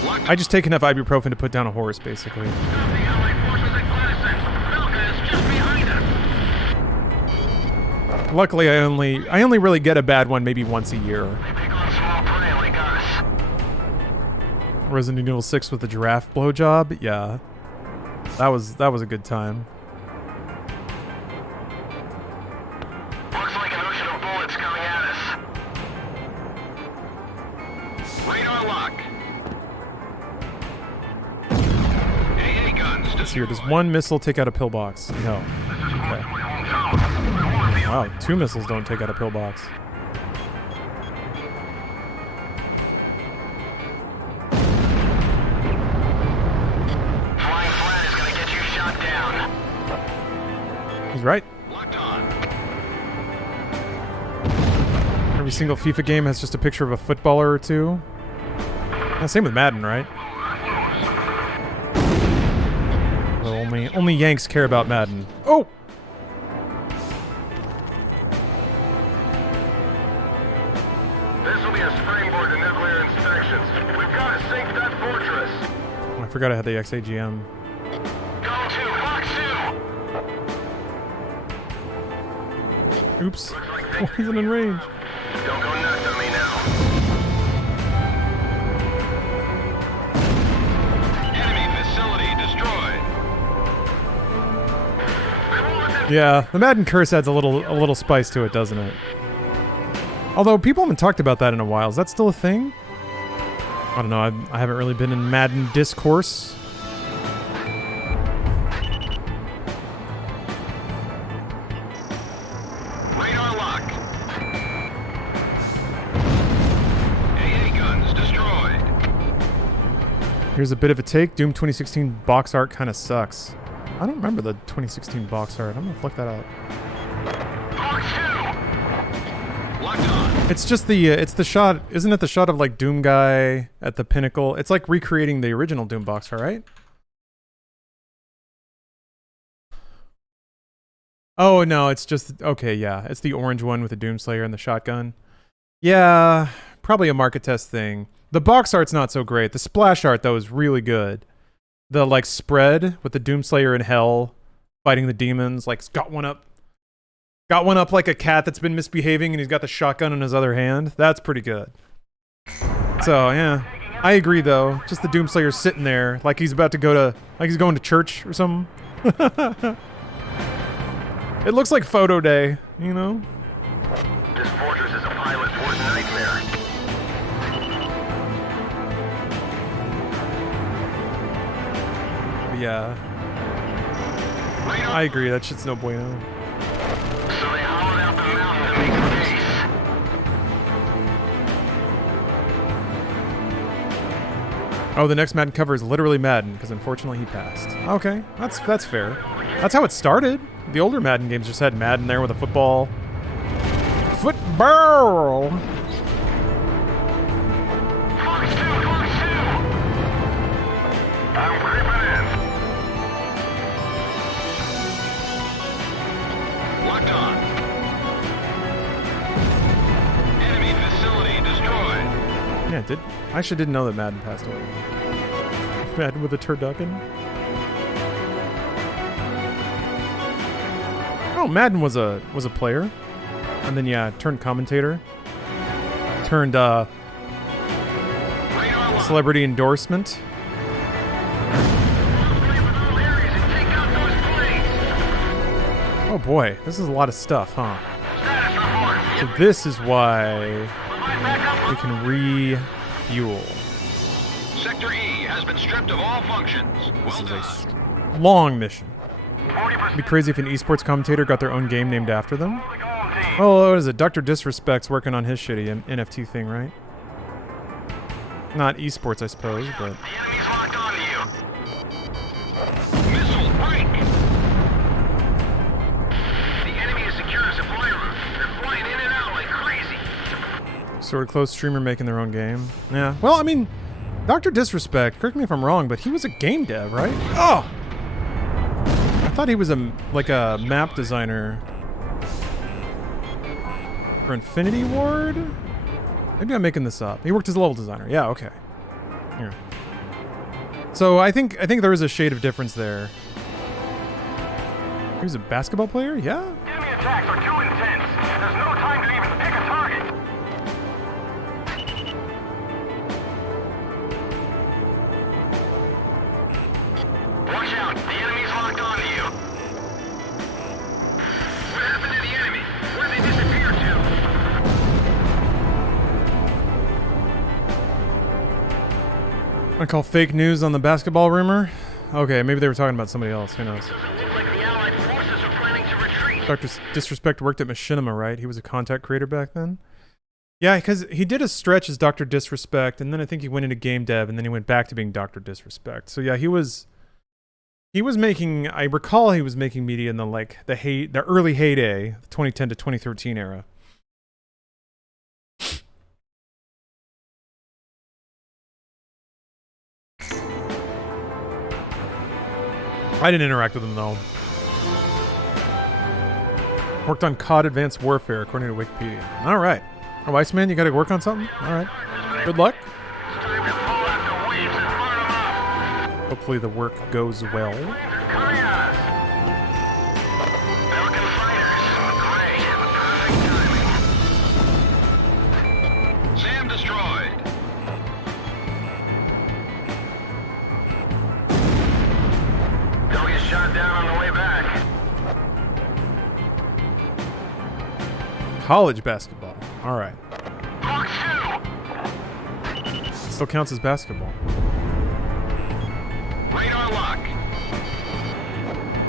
enough ibuprofen to put down a horse, basically. Luckily, I only really get a bad one maybe once a year. Resident Evil 6 with the giraffe blowjob, yeah, that was a good time. Looks like an ocean of bullets coming at us. Radar lock. AA guns. Let's see here. Does one missile take out a pillbox? No. Okay. Wow, 2 missiles don't take out a pillbox. Flying flat is gonna get you shot down. He's right. Locked on. Every single FIFA game has just a picture of a footballer or two. Yeah, same with Madden, right? Well, only Yanks care about Madden. Oh! This will be a springboard to nuclear inspections. We've got to sink that fortress. Oh, I forgot I had the XAGM. Go to Fox 2. Oops. Oh, he's in range. Don't go nuts on me now. Enemy facility destroyed. Yeah, the Madden curse adds a little spice to it, doesn't it? Although people haven't talked about that in a while. Is that still a thing? I don't know. I haven't really been in Madden discourse. Radar lock. AA guns destroyed. Here's a bit of a take. Doom 2016 box art kind of sucks. I don't remember the 2016 box art. I'm gonna look that up. Fox 2. Locked on. It's just it's the shot. Isn't it the shot of like Doom guy at the pinnacle? It's like recreating the original Doom box art, right? Oh no, it's just okay. Yeah, it's the orange one with the Doomslayer and the shotgun. Yeah, probably a market test thing. The box art's not so great. The splash art though is really good. The like spread with the Doomslayer in hell fighting the demons, like got one up like a cat that's been misbehaving and he's got the shotgun in his other hand. That's pretty good. So yeah, I agree though. Just the Doomslayer sitting there like he's about to like he's going to church or something. It looks like photo day, you know? This fortress is a pilot's worst nightmare. But yeah, I agree. That shit's no bueno. So they hollowed out the mountain to make a base. Oh, the next Madden cover is literally Madden because unfortunately he passed. Okay, that's fair. That's how it started. The older Madden games just had Madden there with a football. Football! Fox 2, Fox 2! I'm creeping in. Locked on. Enemy facility destroyed. Yeah, I actually didn't know that Madden passed away. Madden with a turducken. Oh, Madden was a player, and then yeah, turned commentator, turned celebrity endorsement. Oh boy, this is a lot of stuff, huh? So this is why we can refuel. Sector E has been stripped of all functions. This is a long mission. It'd be crazy if an esports commentator got their own game named after them. Oh, what is it? Dr. Disrespect's working on his shitty NFT thing, right? Not esports, I suppose, but... The enemy's locked onto you. Missile break. The enemy has secured a supply route. They're flying in and out like crazy. Sort of close streamer making their own game. Yeah. Well, I mean, Dr. Disrespect, correct me if I'm wrong, but he was a game dev, right? Oh! I thought he was like a map designer for Infinity Ward? Maybe I'm making this up. He worked as a level designer. Yeah, okay. Yeah. So I think there is a shade of difference there. He was a basketball player? Yeah? Enemy attacks are too intense. There's no time to even pick a target. Watch out. The enemy's locked onto you. What happened to the enemy? Where'd they disappear to? I call fake news on the basketball rumor? Okay, maybe they were talking about somebody else. Who knows? Dr. Disrespect worked at Machinima, right? He was a content creator back then? Yeah, because he did a stretch as Dr. Disrespect, and then I think he went into game dev, and then he went back to being Dr. Disrespect. So yeah, he was making, I recall he was making media in the early heyday, the 2010 to 2013 era. I didn't interact with him though. Worked on COD Advanced Warfare, according to Wikipedia. All right. Oh, Iceman, you got to work on something? All right. Good luck. Hopefully the work goes well. Sam destroyed. They'll get shot down on the way back. College basketball. All right. Box 2. Still counts as basketball. Radar lock.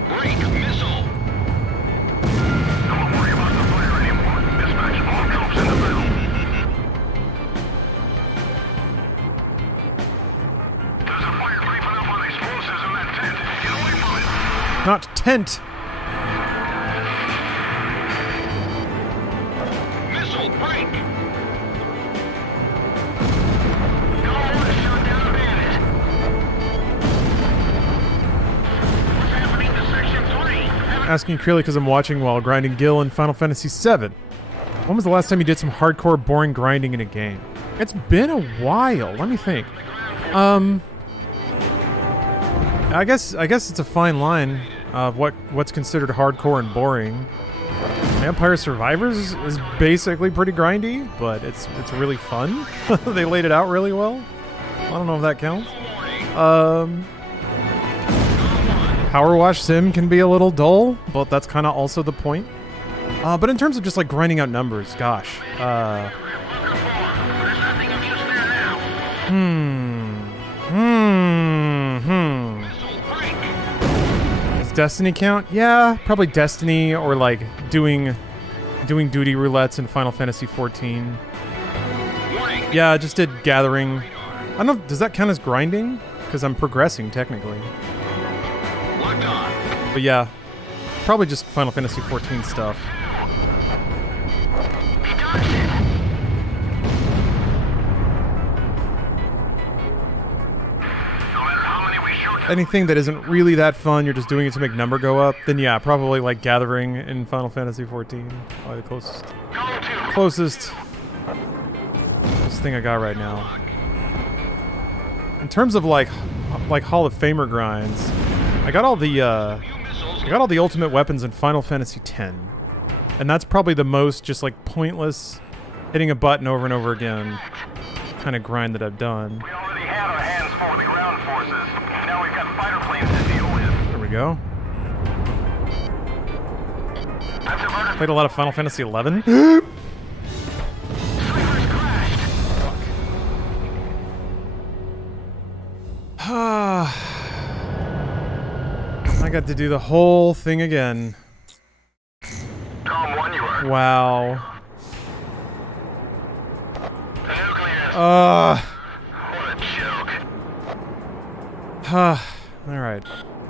Break missile. Don't worry about the fire anymore. Dispatch all troops in the middle. There's a fire creeping up on explosives in that tent. Get away from it. Not tent. Missile break. Shot down a bandit. What's happening to Section 3? Asking purely because I'm watching while grinding Gil in Final Fantasy VII. When was the last time you did some hardcore, boring grinding in a game? It's been a while. Let me think. I guess it's a fine line of what's considered hardcore and boring. Vampire Survivors is basically pretty grindy, but it's really fun. They laid it out really well. I don't know if that counts. Power Wash Sim can be a little dull, but that's kind of also the point. But in terms of just like grinding out numbers, gosh. Does Destiny count? Yeah, probably Destiny or like doing duty roulettes in Final Fantasy 14. Yeah, I just did gathering. I don't know, does that count as grinding? Because I'm progressing technically. But yeah, probably just Final Fantasy 14 stuff. Anything that isn't really that fun, you're just doing it to make number go up, then yeah, probably like gathering in Final Fantasy 14. Probably the closest thing I got right now. In terms of like Hall of Famer grinds, I got all the ultimate weapons in Final Fantasy X. And that's probably the most just like pointless hitting a button over and over again kind of grind that I've done. We already had our hands full with the ground forces. Now we've got fighter planes to deal with. There we go. Played a lot of Final Fantasy XI. I got to do the whole thing again. Calm 1, you are. Wow. What a joke. Alright.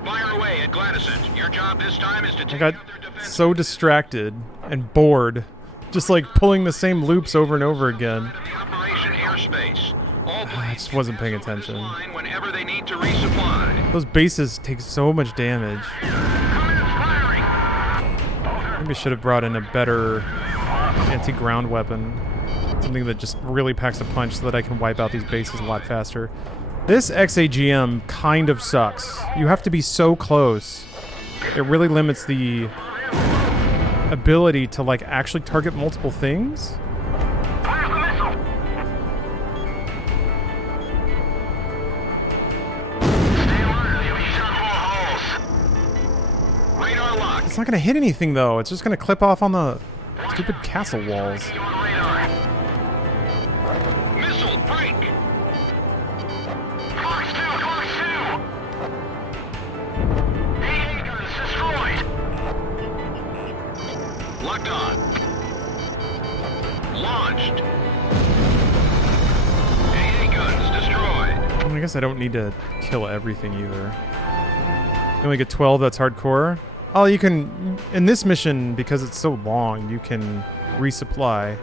Fire away at Gladisch. Your job this time is to I take got out their defense. so distracted and bored. Just like pulling the same loops over and over again. Operation airspace. All I just wasn't paying attention. Line whenever they need to resupply. Those bases take so much damage. Commence firing. Maybe I should have brought in a better anti-ground weapon. Something that just really packs a punch so that I can wipe out these bases a lot faster. This XAGM kind of sucks. You have to be so close. It really limits the ability to like actually target multiple things. Fire the missile. Stay alert, you'll be shot full of holes. Radar locked. It's not gonna hit anything though. It's just gonna clip off on the stupid castle walls. You on radar. Missile break. Fox 2, Fox 2. AA guns destroyed. Locked on. Launched. AA guns destroyed. I guess I don't need to kill everything either. You only get 12, that's hardcore. Oh, you can, in this mission, because it's so long, you can resupply.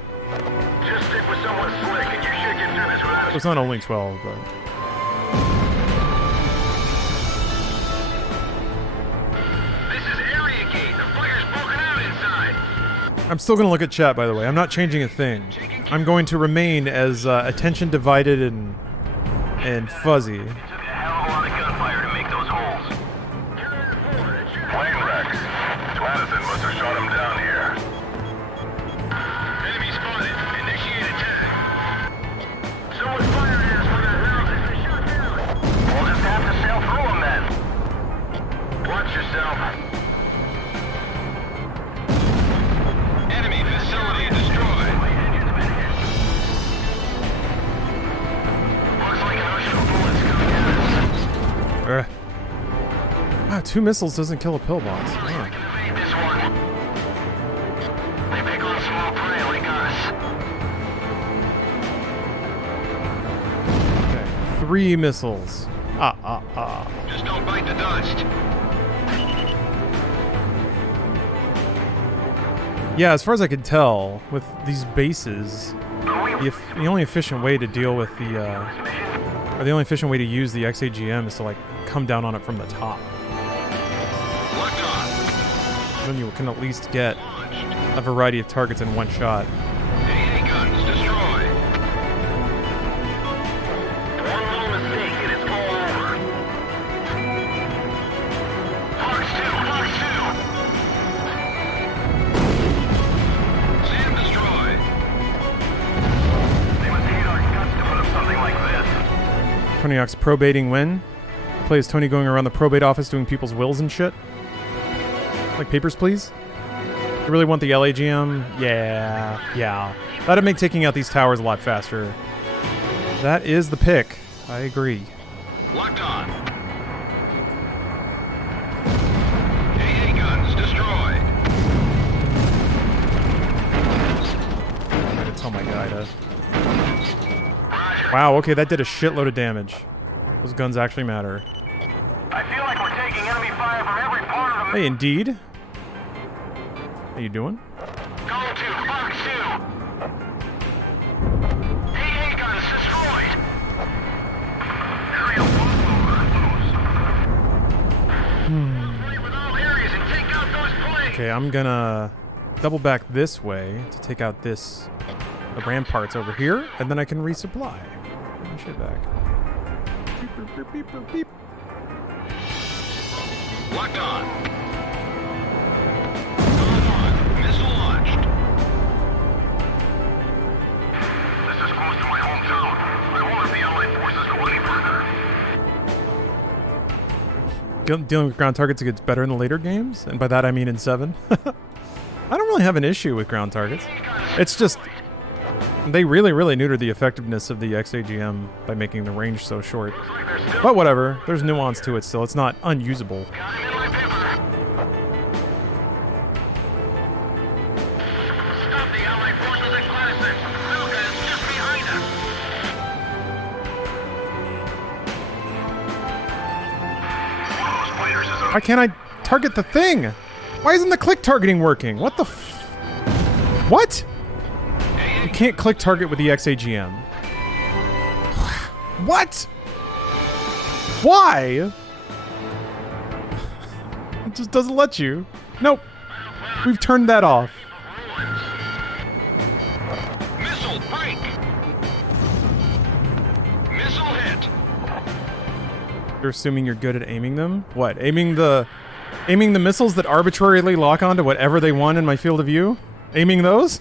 Just stick with someone slick and you should get through this without a... It's not only 12, but... This is area gate. The fire's broken out inside. I'm still going to look at chat, by the way. I'm not changing a thing. I'm going to remain as attention divided and fuzzy. It took a hell of a lot of gunfire to make those holes. Plane wrecks. Gladison must have shot him down here. Enemy spotted. Initiate attack. Someone fired at us from that house. It's been shot down. We'll just have to sail through them then. Watch yourself. Enemy facility destroyed. Looks like an ocean of bullets coming at us. Wow, 2 missiles doesn't kill a pillbox. Looks Huh. like an evade this one. They pick on small prey like us. Okay, 3 missiles. Just don't bite the dust. Yeah, as far as I can tell, with these bases, the only efficient way to deal with the, or the only efficient way to use the XAGM is to, like, come down on it from the top. Locked on. Then you can at least get a variety of targets in one shot. AA guns destroyed. One little mistake and it's all over. Fox 2, Fox 2. SAM destroyed. They must hate our guts to put up something like this. Tony Hawk's probating when? Plays Tony going around the probate office doing people's wills and shit. Like papers, please? You really want the LAGM? Yeah. That'd make taking out these towers a lot faster. That is the pick. I agree. Locked on. AA guns destroyed. I'm gonna tell my guy to... Wow, okay, that did a shitload of damage. Those guns actually matter. I feel like we're taking enemy fire from every part of the Hey, indeed. How you doing? Go to Fox 2. AA guns destroyed. Area 1 lose. With all areas and take out those planes. Okay, I'm gonna double back this way to take out the ramparts over here, and then I can resupply. Put my shit back. Beep, beep, beep, beep, beep. Locked on. Going on. Missile launched. This is close to my hometown. I won't let the Allied forces go any further. Dealing with ground targets gets better in the later games, and by that I mean in 7. I don't really have an issue with ground targets. It's just they really neutered the effectiveness of the XAGM by making the range so short. But whatever, there's nuance to it still. It's not unusable. Got him in my paper. Stop the Allied forces at Gladischen. Belkan is just behind us. One of those fighters is Why can't I target the thing? Why isn't the click targeting working? What the What? You can't click target with the XAGM. What? Why? It just doesn't let you. Nope. We've turned that off. Missile break. Missile hit. You're assuming you're good at aiming them? What? Aiming the missiles that arbitrarily lock onto whatever they want in my field of view? Aiming those?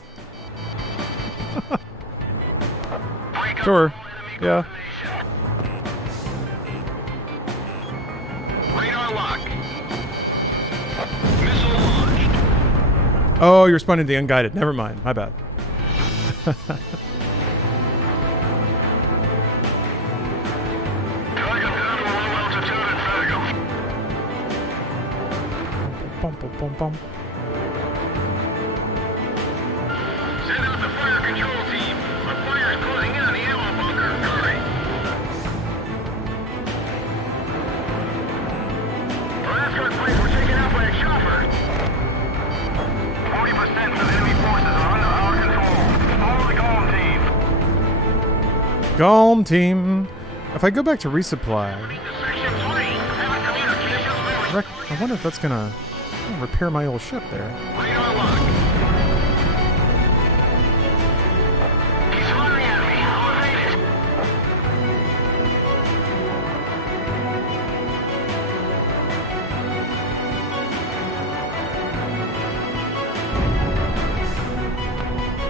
Sure. Yeah. Radar lock. Missile launched. Oh, you're responding to the unguided. Never mind. My bad. Target down to low altitude and Vega. Bum, bum, bum, bum. Send out the fire control team. A fire is closing in on the ammo bunker. Hurry. Our escort planes were taken out by a chopper. 40% of enemy forces are under our control. Follow the Golem team. Golem team. If I go back to resupply, Section 3. Haven't communications very. I wonder if that's gonna repair my old ship there. Radar lock. He's firing at me. I'll evade it.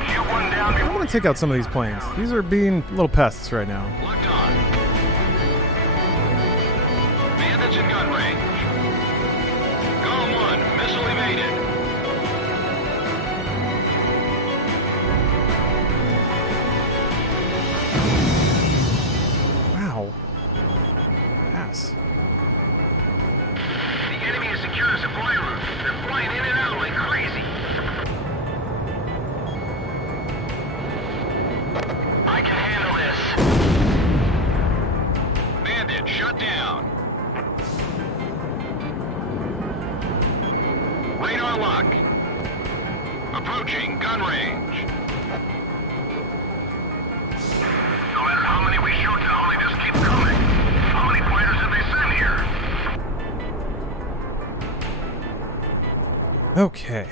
Shoot one down I before want to take out some of these planes. These are being little pests right now. Locked on. Bandits in gun range. Golem 1, missile evaded. Wow. Ass. the enemy has secured a supply route. They're flying in and out like crazy. I can handle this. Bandit shut down. Radar lock. Approaching gun range. No matter how many we shoot down, they just keep coming. How many fighters did they send here? Okay.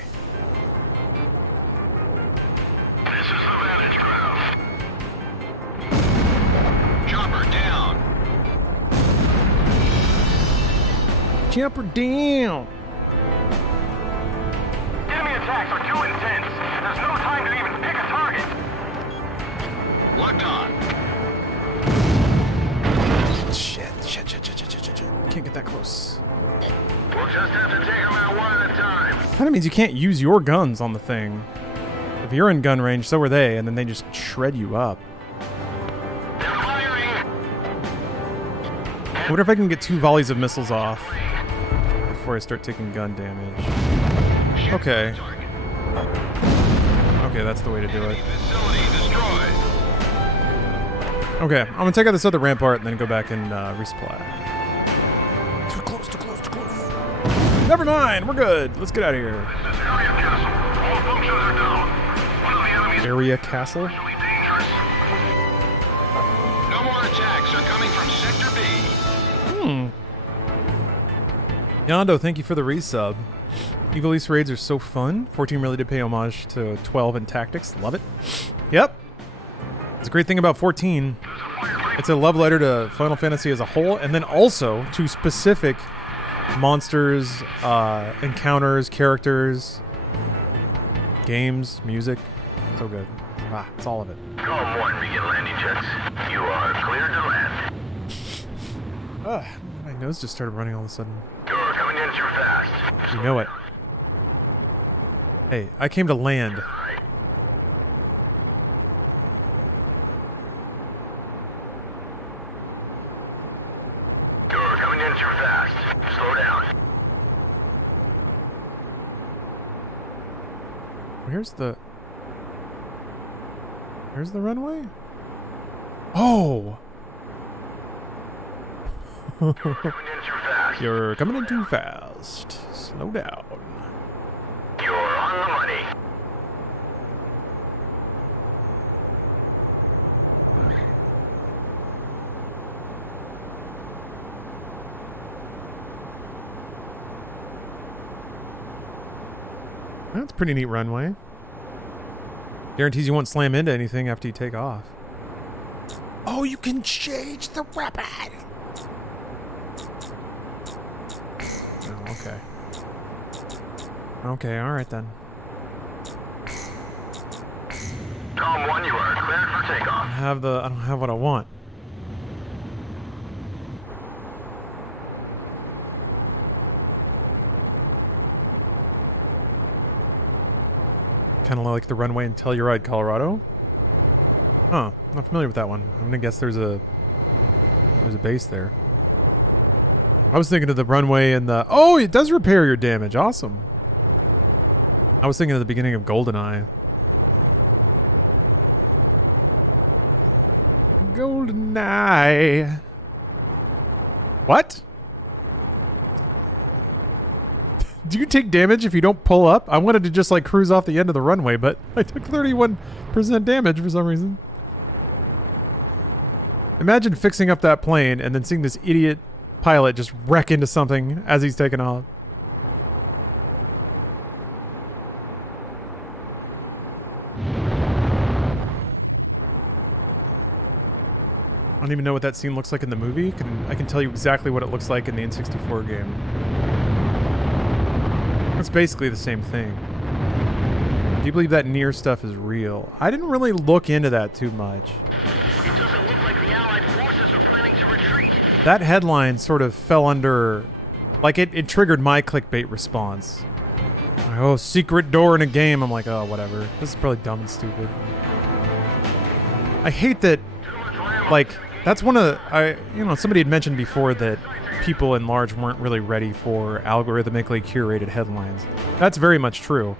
This is the vantage ground. Chopper down. Jumper down. Enemy attacks are too intense. There's no time to even pick a target. Locked on. Shit. Can't get that close. We'll just have to take them out one at a time. Kind of means you can't use your guns on the thing. If you're in gun range, so are they, and then they just shred you up. They're firing. I wonder if I can get 2 volleys of missiles off before I start taking gun damage. Okay. Okay, that's the way to do it. Facility destroyed. Okay, I'm gonna take out this other rampart and then go back and resupply. Too close. Never mind, we're good. Let's get out of here. This is Area Castle. All functions are down. One of the enemy's Area Castle? really dangerous. No more attacks are coming from Sector B. Yondo, thank you for the resub. Evil East raids are so fun. 14 really did pay homage to 12 and Tactics. Love it. Yep. It's a great thing about 14. It's a love letter to Final Fantasy as a whole, and then also to specific monsters, encounters, characters, games, music. So good. It's all of it. Golem 1, begin landing jets. You are cleared to land. My nose just started running all of a sudden. You're coming in too fast. You know it. Hey, I came to land. You're coming in too fast. Slow down. Where's the runway? Oh! Coming in too fast. You're coming in too fast. Slow down. You're on the money. That's a pretty neat runway. Guarantees you won't slam into anything after you take off. Oh, you can change the weapon! Oh, okay. Okay, alright then. Tom 1, you are cleared for takeoff. I don't have what I want. Kind of like the runway in Telluride, Colorado. Huh, not familiar with that one. I'm gonna guess there's a base there. I was thinking of the runway in the... Oh, it does repair your damage. Awesome. I was thinking of the beginning of GoldenEye. GoldenEye. What? Do you take damage if you don't pull up? I wanted to just like cruise off the end of the runway, but I took 31% damage for some reason. Imagine fixing up that plane and then seeing this idiot pilot just wreck into something as he's taking off. I don't even know what that scene looks like in the movie. I can tell you exactly what it looks like in the N64 game. It's basically the same thing. Do you believe that near stuff is real? I didn't really look into that too much. It doesn't look like the Allied forces are planning to retreat. That headline sort of fell under... Like, it triggered my clickbait response. Like, oh, secret door in a game. I'm like, oh, whatever. This is probably dumb and stupid. I hate that... Like, that's one of the... somebody had mentioned before that people in large weren't really ready for algorithmically curated headlines. That's very much true.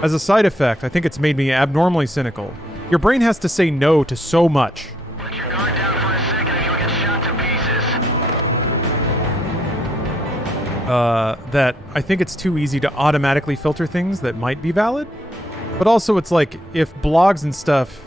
As a side effect, I think it's made me abnormally cynical. Your brain has to say no to so much. Let your guard down for a second and you'll get shot to pieces. That I think it's too easy to automatically filter things that might be valid. But also it's like, if blogs and stuff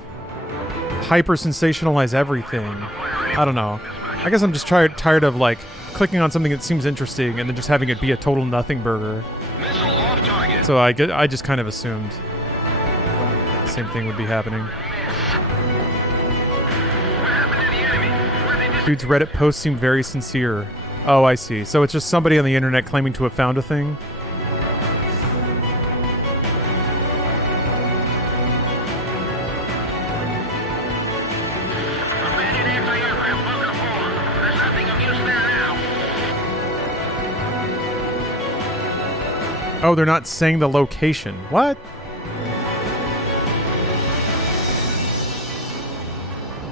hyper-sensationalize everything, I don't know. I guess I'm just tired of, like, clicking on something that seems interesting and then just having it be a total nothing burger. Missile off target. So I just kind of assumed the same thing would be happening. Dude's Reddit posts seem very sincere. Oh, I see. So it's just somebody on the internet claiming to have found a thing? Oh, they're not saying the location. What?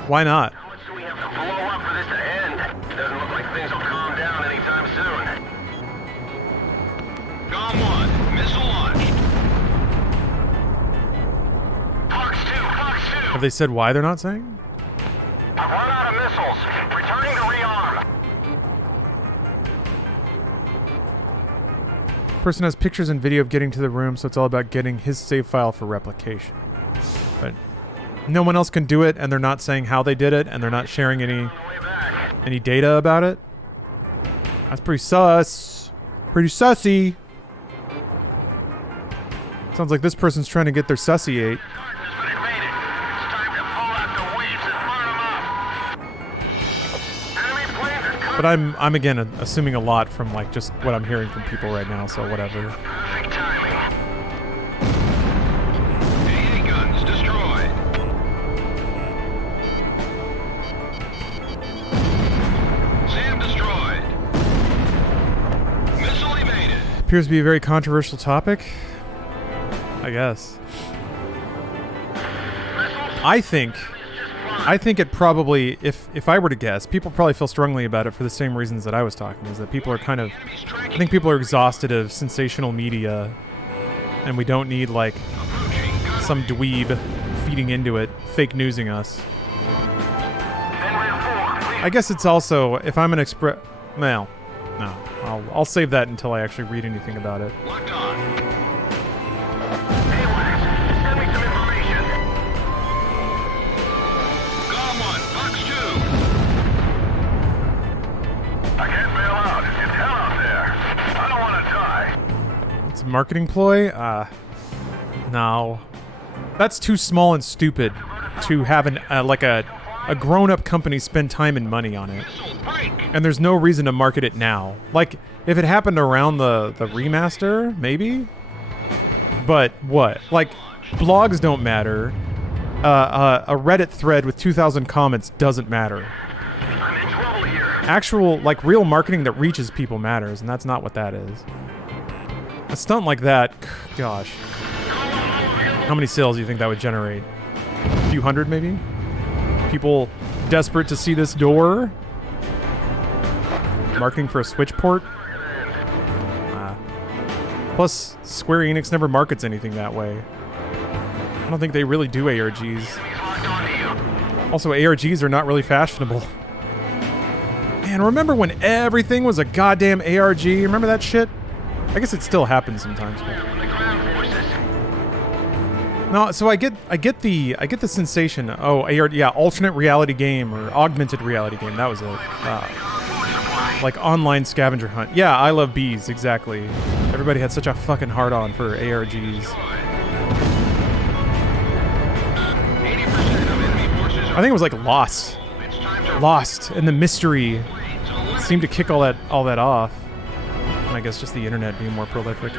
Why not? How much do we have to blow up for this to end? Doesn't look like things will calm down anytime soon. Gone 1. Missile launched. Fox 2. Have they said why they're not saying? I've run out of missiles. Returning to rearm. Person has pictures and video of getting to the room, so it's all about getting his save file for replication. But no one else can do it, and they're not saying how they did it, and they're not sharing any data about it. That's pretty sus. Pretty sussy. Sounds like this person's trying to get their sussy ate. But I'm again assuming a lot from like just what I'm hearing from people right now, so whatever. Perfect timing. AA guns destroyed. SAM destroyed. Missile evaded. Appears to be a very controversial topic. I guess. I think it probably, if I were to guess, people probably feel strongly about it for the same reasons that I was talking, is that people are kind of, I think people are exhausted of sensational media, and we don't need, like, some dweeb feeding into it, fake newsing us. I guess it's also, if I'm an well, no, I'll save that until I actually read anything about it. Locked on. Send me some information. Gone 1. Fox 2. I can't bail out. It's hell out there. I don't want to die. It's a marketing ploy? No. That's too small and stupid to have like a grown-up company spend time and money on it. And there's no reason to market it now. Like, if it happened around the remaster, maybe? But what? Like, blogs don't matter. A Reddit thread with 2,000 comments doesn't matter. Actual, like, real marketing that reaches people matters, and that's not what that is. A stunt like that, gosh. How many sales do you think that would generate? A few hundred, maybe? People desperate to see this door? Marketing for a Switch port? Plus, Square Enix never markets anything that way. I don't think they really do ARGs. Also, ARGs are not really fashionable. Man, remember when everything was a goddamn ARG? Remember that shit? I guess it still happens sometimes. But... No, so I get the sensation. Oh, AR, yeah, alternate reality game or augmented reality game. That was it. Like online scavenger hunt. Yeah, I love bees, exactly. Everybody had such a fucking hard-on for ARGs. I think it was like Lost. Lost, and the mystery seemed to kick all that off. And I guess just the internet being more prolific.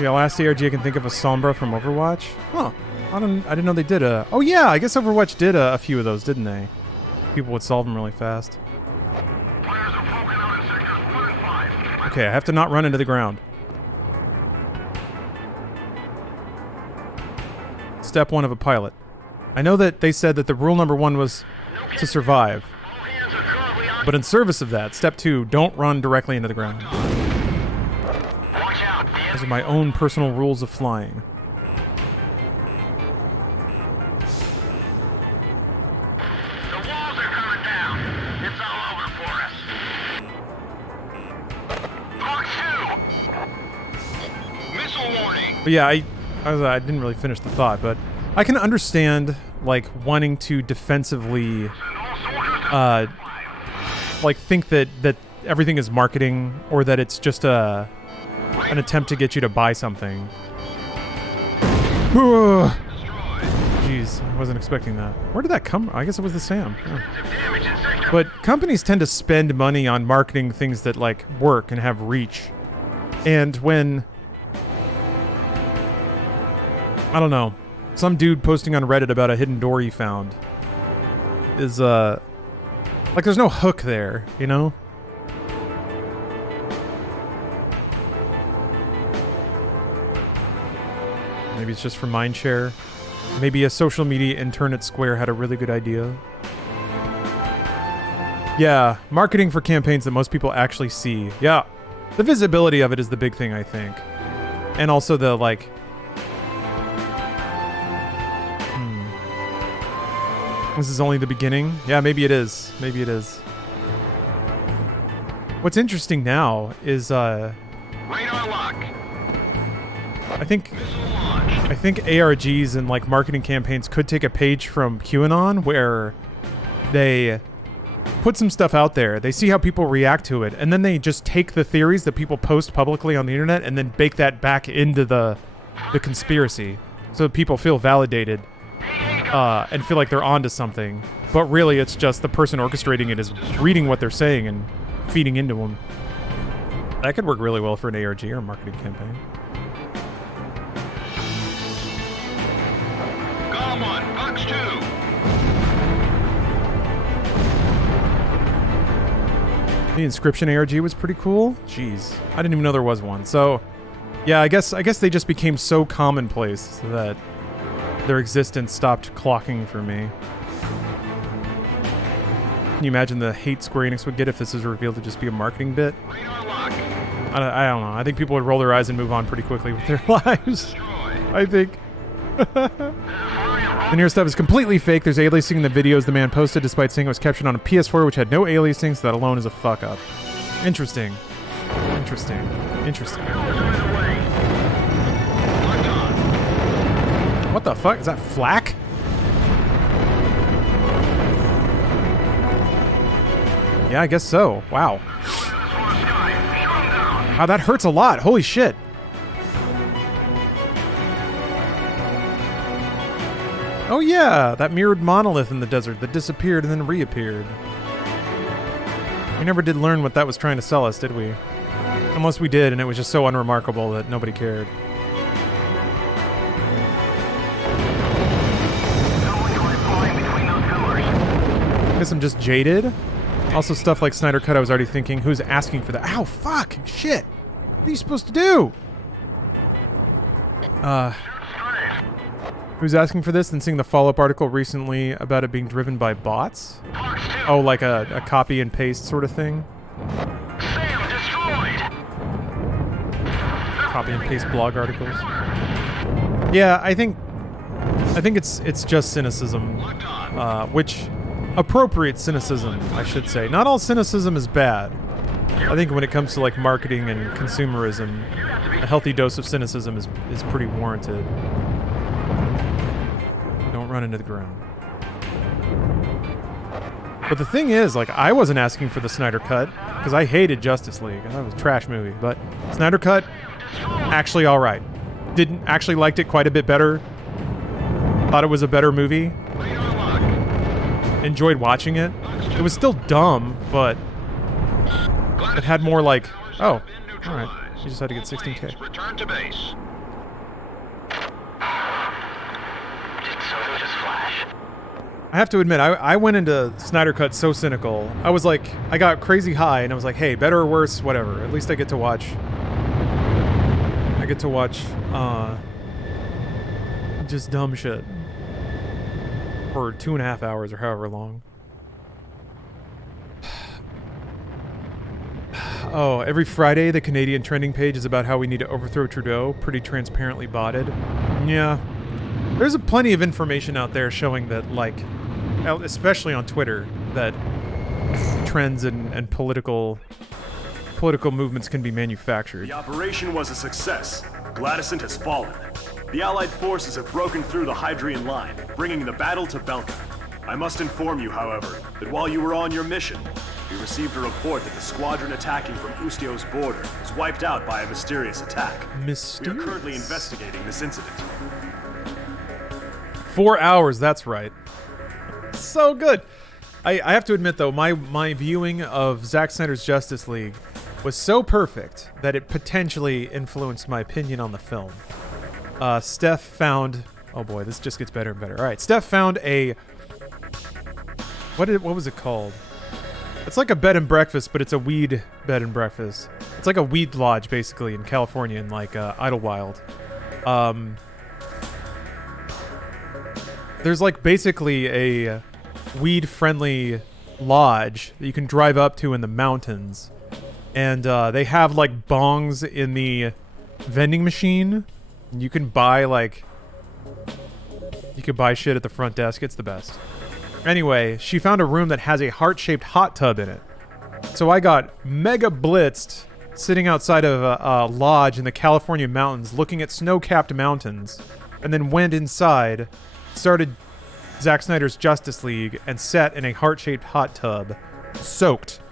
Yeah, last ARG I can think of a Sombra from Overwatch. Huh. I didn't know they did a... Oh yeah, I guess Overwatch did a few of those, didn't they? People would solve them really fast. Okay, I have to not run into the ground. Step 1 of a pilot. I know that they said that the rule number 1 was to survive. But in service of that, step 2, don't run directly into the ground. Those are my own personal rules of flying. The walls are coming down. It's all over for us. Mark 2! Missile warning! But yeah, I didn't really finish the thought, but I can understand, like, wanting to defensively, like, think that everything is marketing, or that it's just an attempt to get you to buy something. Jeez, I wasn't expecting that. Where did that come from? I guess it was the SAM. Yeah. But companies tend to spend money on marketing things that, like, work and have reach. And when... I don't know. Some dude posting on Reddit about a hidden door he found is, like, there's no hook there, you know? Maybe it's just for mindshare. Maybe a social media intern at Square had a really good idea. Yeah, marketing for campaigns that most people actually see. Yeah, the visibility of it is the big thing, I think. And also the, like... This is only the beginning? Yeah, maybe it is. Maybe it is. What's interesting now is, Radar lock. I think ARGs and, like, marketing campaigns could take a page from QAnon, where they put some stuff out there, they see how people react to it, and then they just take the theories that people post publicly on the internet and then bake that back into the conspiracy, so that people feel validated and feel like they're onto something. But really, it's just the person orchestrating it is reading what they're saying and feeding into them. That could work really well for an ARG or a marketing campaign. Column 1, box 2. The Inscription ARG was pretty cool. Jeez, I didn't even know there was one. So, yeah, I guess they just became so commonplace that their existence stopped clocking for me. Can you imagine the hate Square Enix would get if this is revealed to just be a marketing bit? I don't know. I think people would roll their eyes and move on pretty quickly with their lives. I think. The near stuff is completely fake. There's aliasing in the videos the man posted, despite saying it was captured on a PS4, which had no aliasing, so that alone is a fuck up. Interesting. Interesting. Interesting. What the fuck? Is that flak? Yeah, I guess so. Wow. Wow, that hurts a lot. Holy shit. Oh yeah, that mirrored monolith in the desert that disappeared and then reappeared. We never did learn what that was trying to sell us, did we? Unless we did, and it was just so unremarkable that nobody cared. I guess I'm just jaded. Also, stuff like Snyder Cut, I was already thinking, who's asking for that? Ow, fuck! Shit! What are you supposed to do? Who's asking for this and seeing the follow-up article recently about it being driven by bots? Oh, like a copy and paste sort of thing? Copy and paste blog articles. Yeah, I think it's just cynicism, which appropriate cynicism, I should say. Not all cynicism is bad. I think when it comes to like marketing and consumerism, a healthy dose of cynicism is pretty warranted. Don't run into the ground. But the thing is, like, I wasn't asking for the Snyder Cut because I hated Justice League. That was a trash movie. But Snyder Cut, actually all right. Didn't actually liked it quite a bit better. Thought it was a better movie. Enjoyed watching it. It was still dumb, but it had more like, oh, all right. You just had to get 16K. Return to base. I have to admit, I went into Snyder Cut so cynical. I was like, I got crazy high, and I was like, hey, better or worse, whatever. At least I get to watch. Just dumb shit for 2.5 hours or however long. Oh, every Friday, the Canadian trending page is about how we need to overthrow Trudeau. Pretty transparently botted. Yeah. There's plenty of information out there showing that, like, especially on Twitter, that trends and political movements can be manufactured. The operation was a success. Gladisch has fallen. The Allied forces have broken through the Hydrian line, bringing the battle to Belkan. I must inform you, however, that while you were on your mission, we received a report that the squadron attacking from Ustio's border was wiped out by a mysterious attack. Mysterious? We are currently investigating this incident. 4 hours, that's right. So good. I have to admit, though, my viewing of Zack Snyder's Justice League was so perfect that it potentially influenced my opinion on the film. Steph found... Oh boy, this just gets better and better. All right, Steph found a... What was it called? It's like a bed and breakfast, but it's a weed bed and breakfast. It's like a weed lodge, basically, in California, in like Idlewild. There's like basically a weed-friendly lodge that you can drive up to in the mountains, and they have like bongs in the vending machine. You can buy shit at the front desk. It's the best. Anyway, she found a room that has a heart-shaped hot tub in it. So I got mega blitzed sitting outside of a lodge in the California mountains looking at snow-capped mountains, and then went inside, started Zack Snyder's Justice League, and sat in a heart-shaped hot tub, soaked,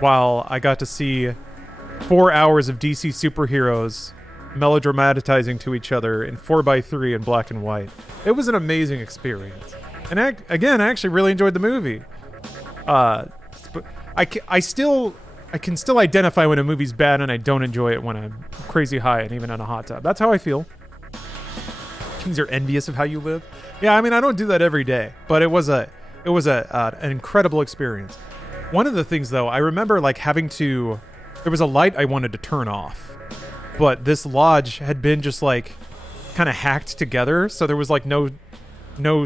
while I got to see 4 hours of DC superheroes melodramatizing to each other in 4x3 in black and white. It was an amazing experience. And I actually really enjoyed the movie. I can still identify when a movie's bad, and I don't enjoy it when I'm crazy high and even in a hot tub. That's how I feel. Kings are envious of how you live. Yeah, I mean, I don't do that every day, but it was an incredible experience. One of the things, though, I remember like there was a light I wanted to turn off, but this lodge had been just like kind of hacked together, so there was like no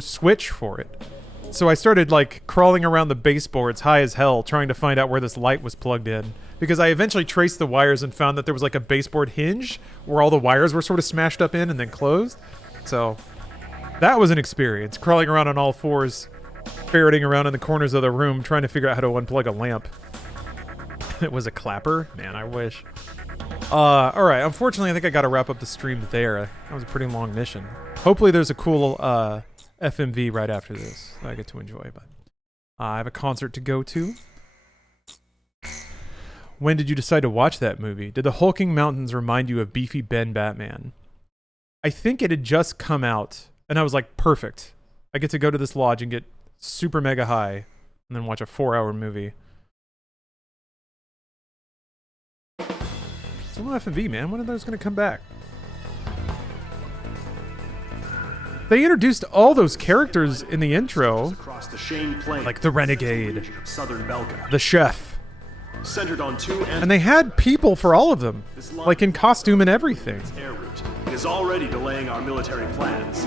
switch for it. So I started like crawling around the baseboards high as hell trying to find out where this light was plugged in, because I eventually traced the wires and found that there was like a baseboard hinge where all the wires were sort of smashed up in and then closed. So that was an experience, crawling around on all fours, ferreting around in the corners of the room trying to figure out how to unplug a lamp. It was a clapper? Man, I wish. Alright, unfortunately I think I gotta wrap up the stream there. That was a pretty long mission. Hopefully there's a cool FMV right after this that I get to enjoy, but I have a concert to go to. When did you decide to watch that movie? Did the hulking mountains remind you of Beefy Ben Batman? I think it had just come out, and I was like, perfect. I get to go to this lodge and get super mega high, and then watch a 4-hour movie. So F&V, man. When are those going to come back? They introduced all those characters in the intro, Across the Shane Plain, like the Renegade, region of southern Belka, the chef, centered on two and they had people for all of them, like in costume and everything. air route. It is already delaying our military plans.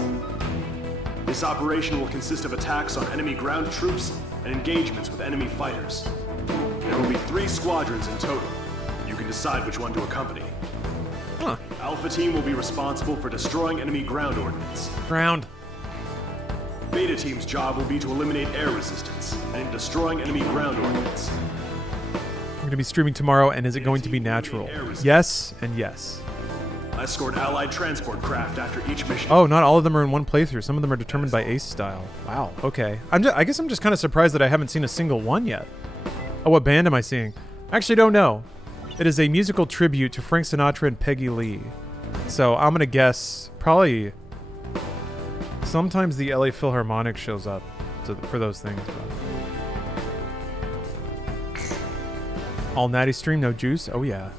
This operation will consist of attacks on enemy ground troops and engagements with enemy fighters. There will be 3 squadrons in total. You can decide which one to accompany. Huh. Alpha Team will be responsible for destroying enemy ground ordnance. Ground. Beta Team's job will be to eliminate air resistance and in destroying enemy ground ordnance. I'm going to be streaming tomorrow, and is it going to be natural? Yes and yes. Escort allied transport craft after each mission. Oh, not all of them are in one playthrough. Some of them are determined by ace style. Wow. Okay. I guess I'm just kind of surprised that I haven't seen a single one yet. Oh, what band am I seeing? I actually don't know. It is a musical tribute to Frank Sinatra and Peggy Lee. So I'm going to guess probably sometimes the LA Philharmonic shows up for those things. All natty stream, no juice. Oh, yeah.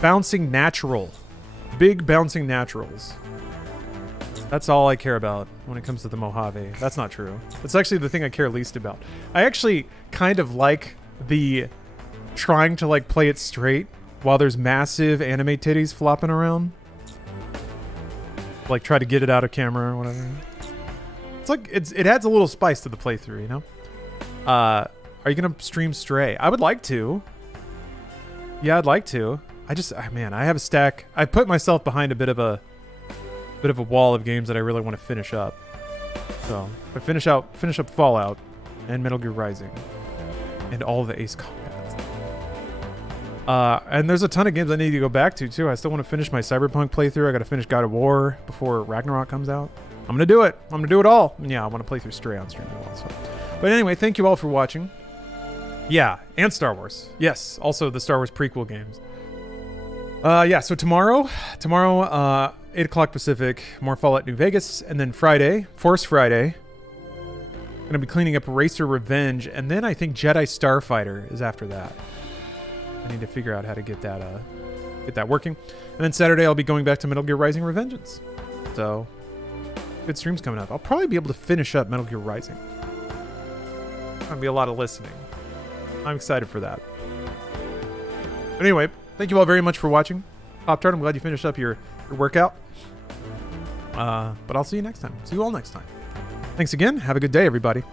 Bouncing natural. Big bouncing naturals. That's all I care about when it comes to the Mojave. That's not true. That's actually the thing I care least about. I actually kind of like the trying to like play it straight while there's massive anime titties flopping around. Like try to get it out of camera or whatever. It's like it adds a little spice to the playthrough, you know? Are you gonna stream Stray? I would like to. Yeah, I'd like to. Man, I have a stack. I put myself behind a bit of a wall of games that I really want to finish up. So I finish up Fallout and Metal Gear Rising and all the Ace Combats. And there's a ton of games I need to go back to too. I still want to finish my Cyberpunk playthrough. I got to finish God of War before Ragnarok comes out. I'm gonna do it. I'm gonna do it all. And yeah, I want to play through Stray on stream as well. So. But anyway, thank you all for watching. Yeah, and Star Wars. Yes, also the Star Wars prequel games. Yeah, so tomorrow, 8 o'clock Pacific, more Fallout New Vegas, and then Friday, Force Friday, gonna be cleaning up Racer Revenge, and then I think Jedi Starfighter is after that. I need to figure out how to get that working. And then Saturday I'll be going back to Metal Gear Rising Revengeance. So, good streams coming up. I'll probably be able to finish up Metal Gear Rising. Gonna be a lot of listening. I'm excited for that. Anyway, thank you all very much for watching. Pop-Tart, I'm glad you finished up your workout. But I'll see you next time. See you all next time. Thanks again. Have a good day, everybody.